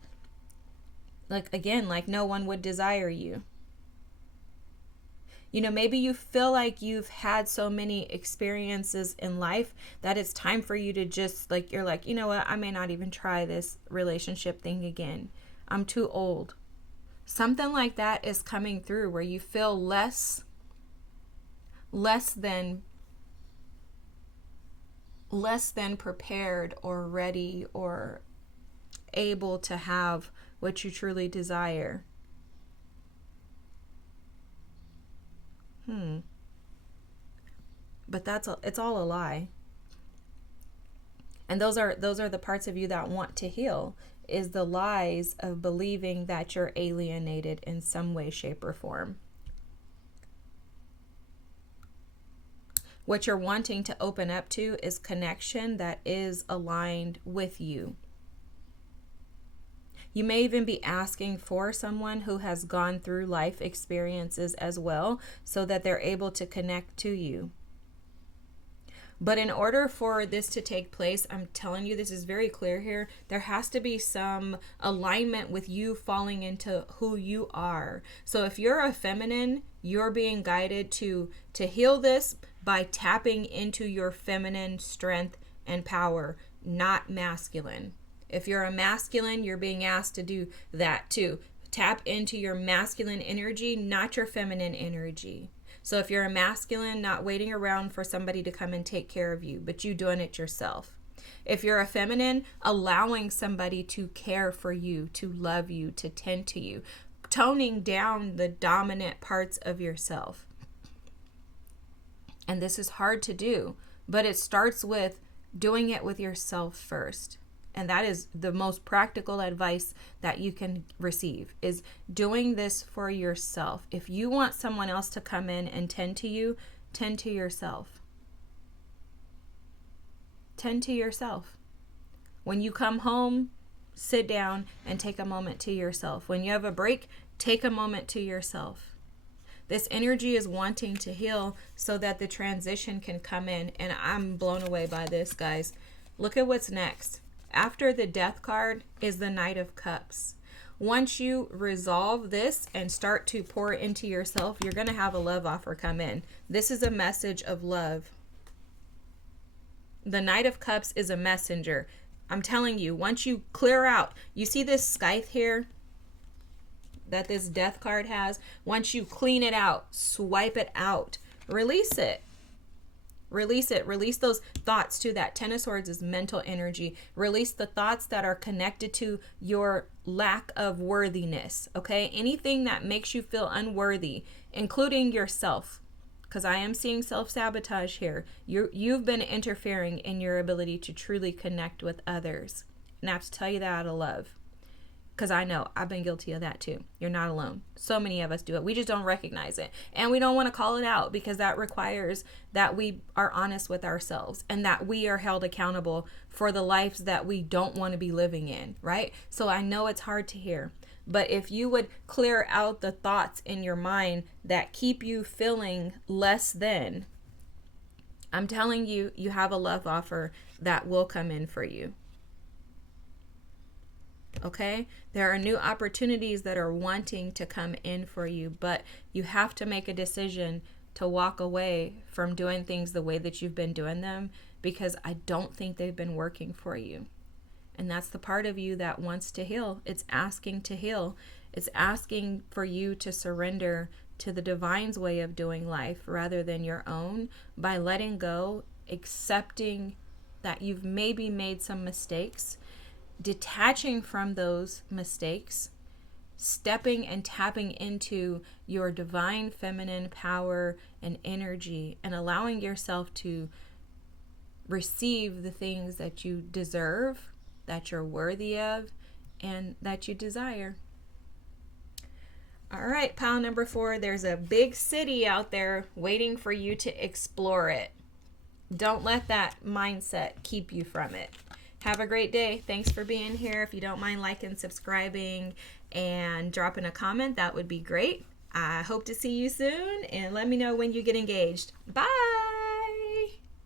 no one would desire you. You know, maybe you feel like you've had so many experiences in life that it's time for you to just you're like, you know what, I may not even try this relationship thing again. I'm too old. Something like that is coming through where you feel less than prepared or ready or able to have what you truly desire. But it's all a lie. And those are the parts of you that want to heal, is the lies of believing that you're alienated in some way, shape, or form. What you're wanting to open up to is connection that is aligned with you. You may even be asking for someone who has gone through life experiences as well, so that they're able to connect to you. But in order for this to take place, I'm telling you, this is very clear here, there has to be some alignment with you falling into who you are. So if you're a feminine, you're being guided to heal this by tapping into your feminine strength and power, not masculine. If you're a masculine, you're being asked to do that too. Tap into your masculine energy, not your feminine energy. So if you're a masculine, not waiting around for somebody to come and take care of you, but you doing it yourself. If you're a feminine, allowing somebody to care for you, to love you, to tend to you, toning down the dominant parts of yourself. And this is hard to do, but it starts with doing it with yourself first. And that is the most practical advice that you can receive, is doing this for yourself. If you want someone else to come in and tend to you, tend to yourself. Tend to yourself. When you come home, sit down and take a moment to yourself. When you have a break, take a moment to yourself. This energy is wanting to heal so that the transition can come in. And I'm blown away by this, guys. Look at what's next. After the Death card is the Knight of Cups. Once you resolve this and start to pour into yourself, you're going to have a love offer come in. This is a message of love. The Knight of Cups is a messenger. I'm telling you, once you clear out, you see this scythe here that this Death card has? Once you clean it out, swipe it out, release it. Release it. Release those thoughts too. That Ten of Swords is mental energy. Release the thoughts that are connected to your lack of worthiness. Okay? Anything that makes you feel unworthy, including yourself. Because I am seeing self-sabotage here. You've been interfering in your ability to truly connect with others. And I have to tell you that out of love. Because I know I've been guilty of that too. You're not alone. So many of us do it. We just don't recognize it. And we don't want to call it out because that requires that we are honest with ourselves and that we are held accountable for the lives that we don't want to be living in, right? So I know it's hard to hear. But if you would clear out the thoughts in your mind that keep you feeling less than, I'm telling you, you have a love offer that will come in for you. Okay? There are new opportunities that are wanting to come in for you, but you have to make a decision to walk away from doing things the way that you've been doing them, because I don't think they've been working for you. And that's the part of you that wants to heal. It's asking to heal. It's asking for you to surrender to the divine's way of doing life rather than your own, by letting go, accepting that you've maybe made some mistakes, detaching from those mistakes, stepping and tapping into your divine feminine power and energy, and allowing yourself to receive the things that you deserve, that you're worthy of, and that you desire. All right, pile number 4, there's a big city out there waiting for you to explore it. Don't let that mindset keep you from it. Have a great day. Thanks for being here. If you don't mind liking, subscribing, and dropping a comment, that would be great. I hope to see you soon, and let me know when you get engaged. Bye.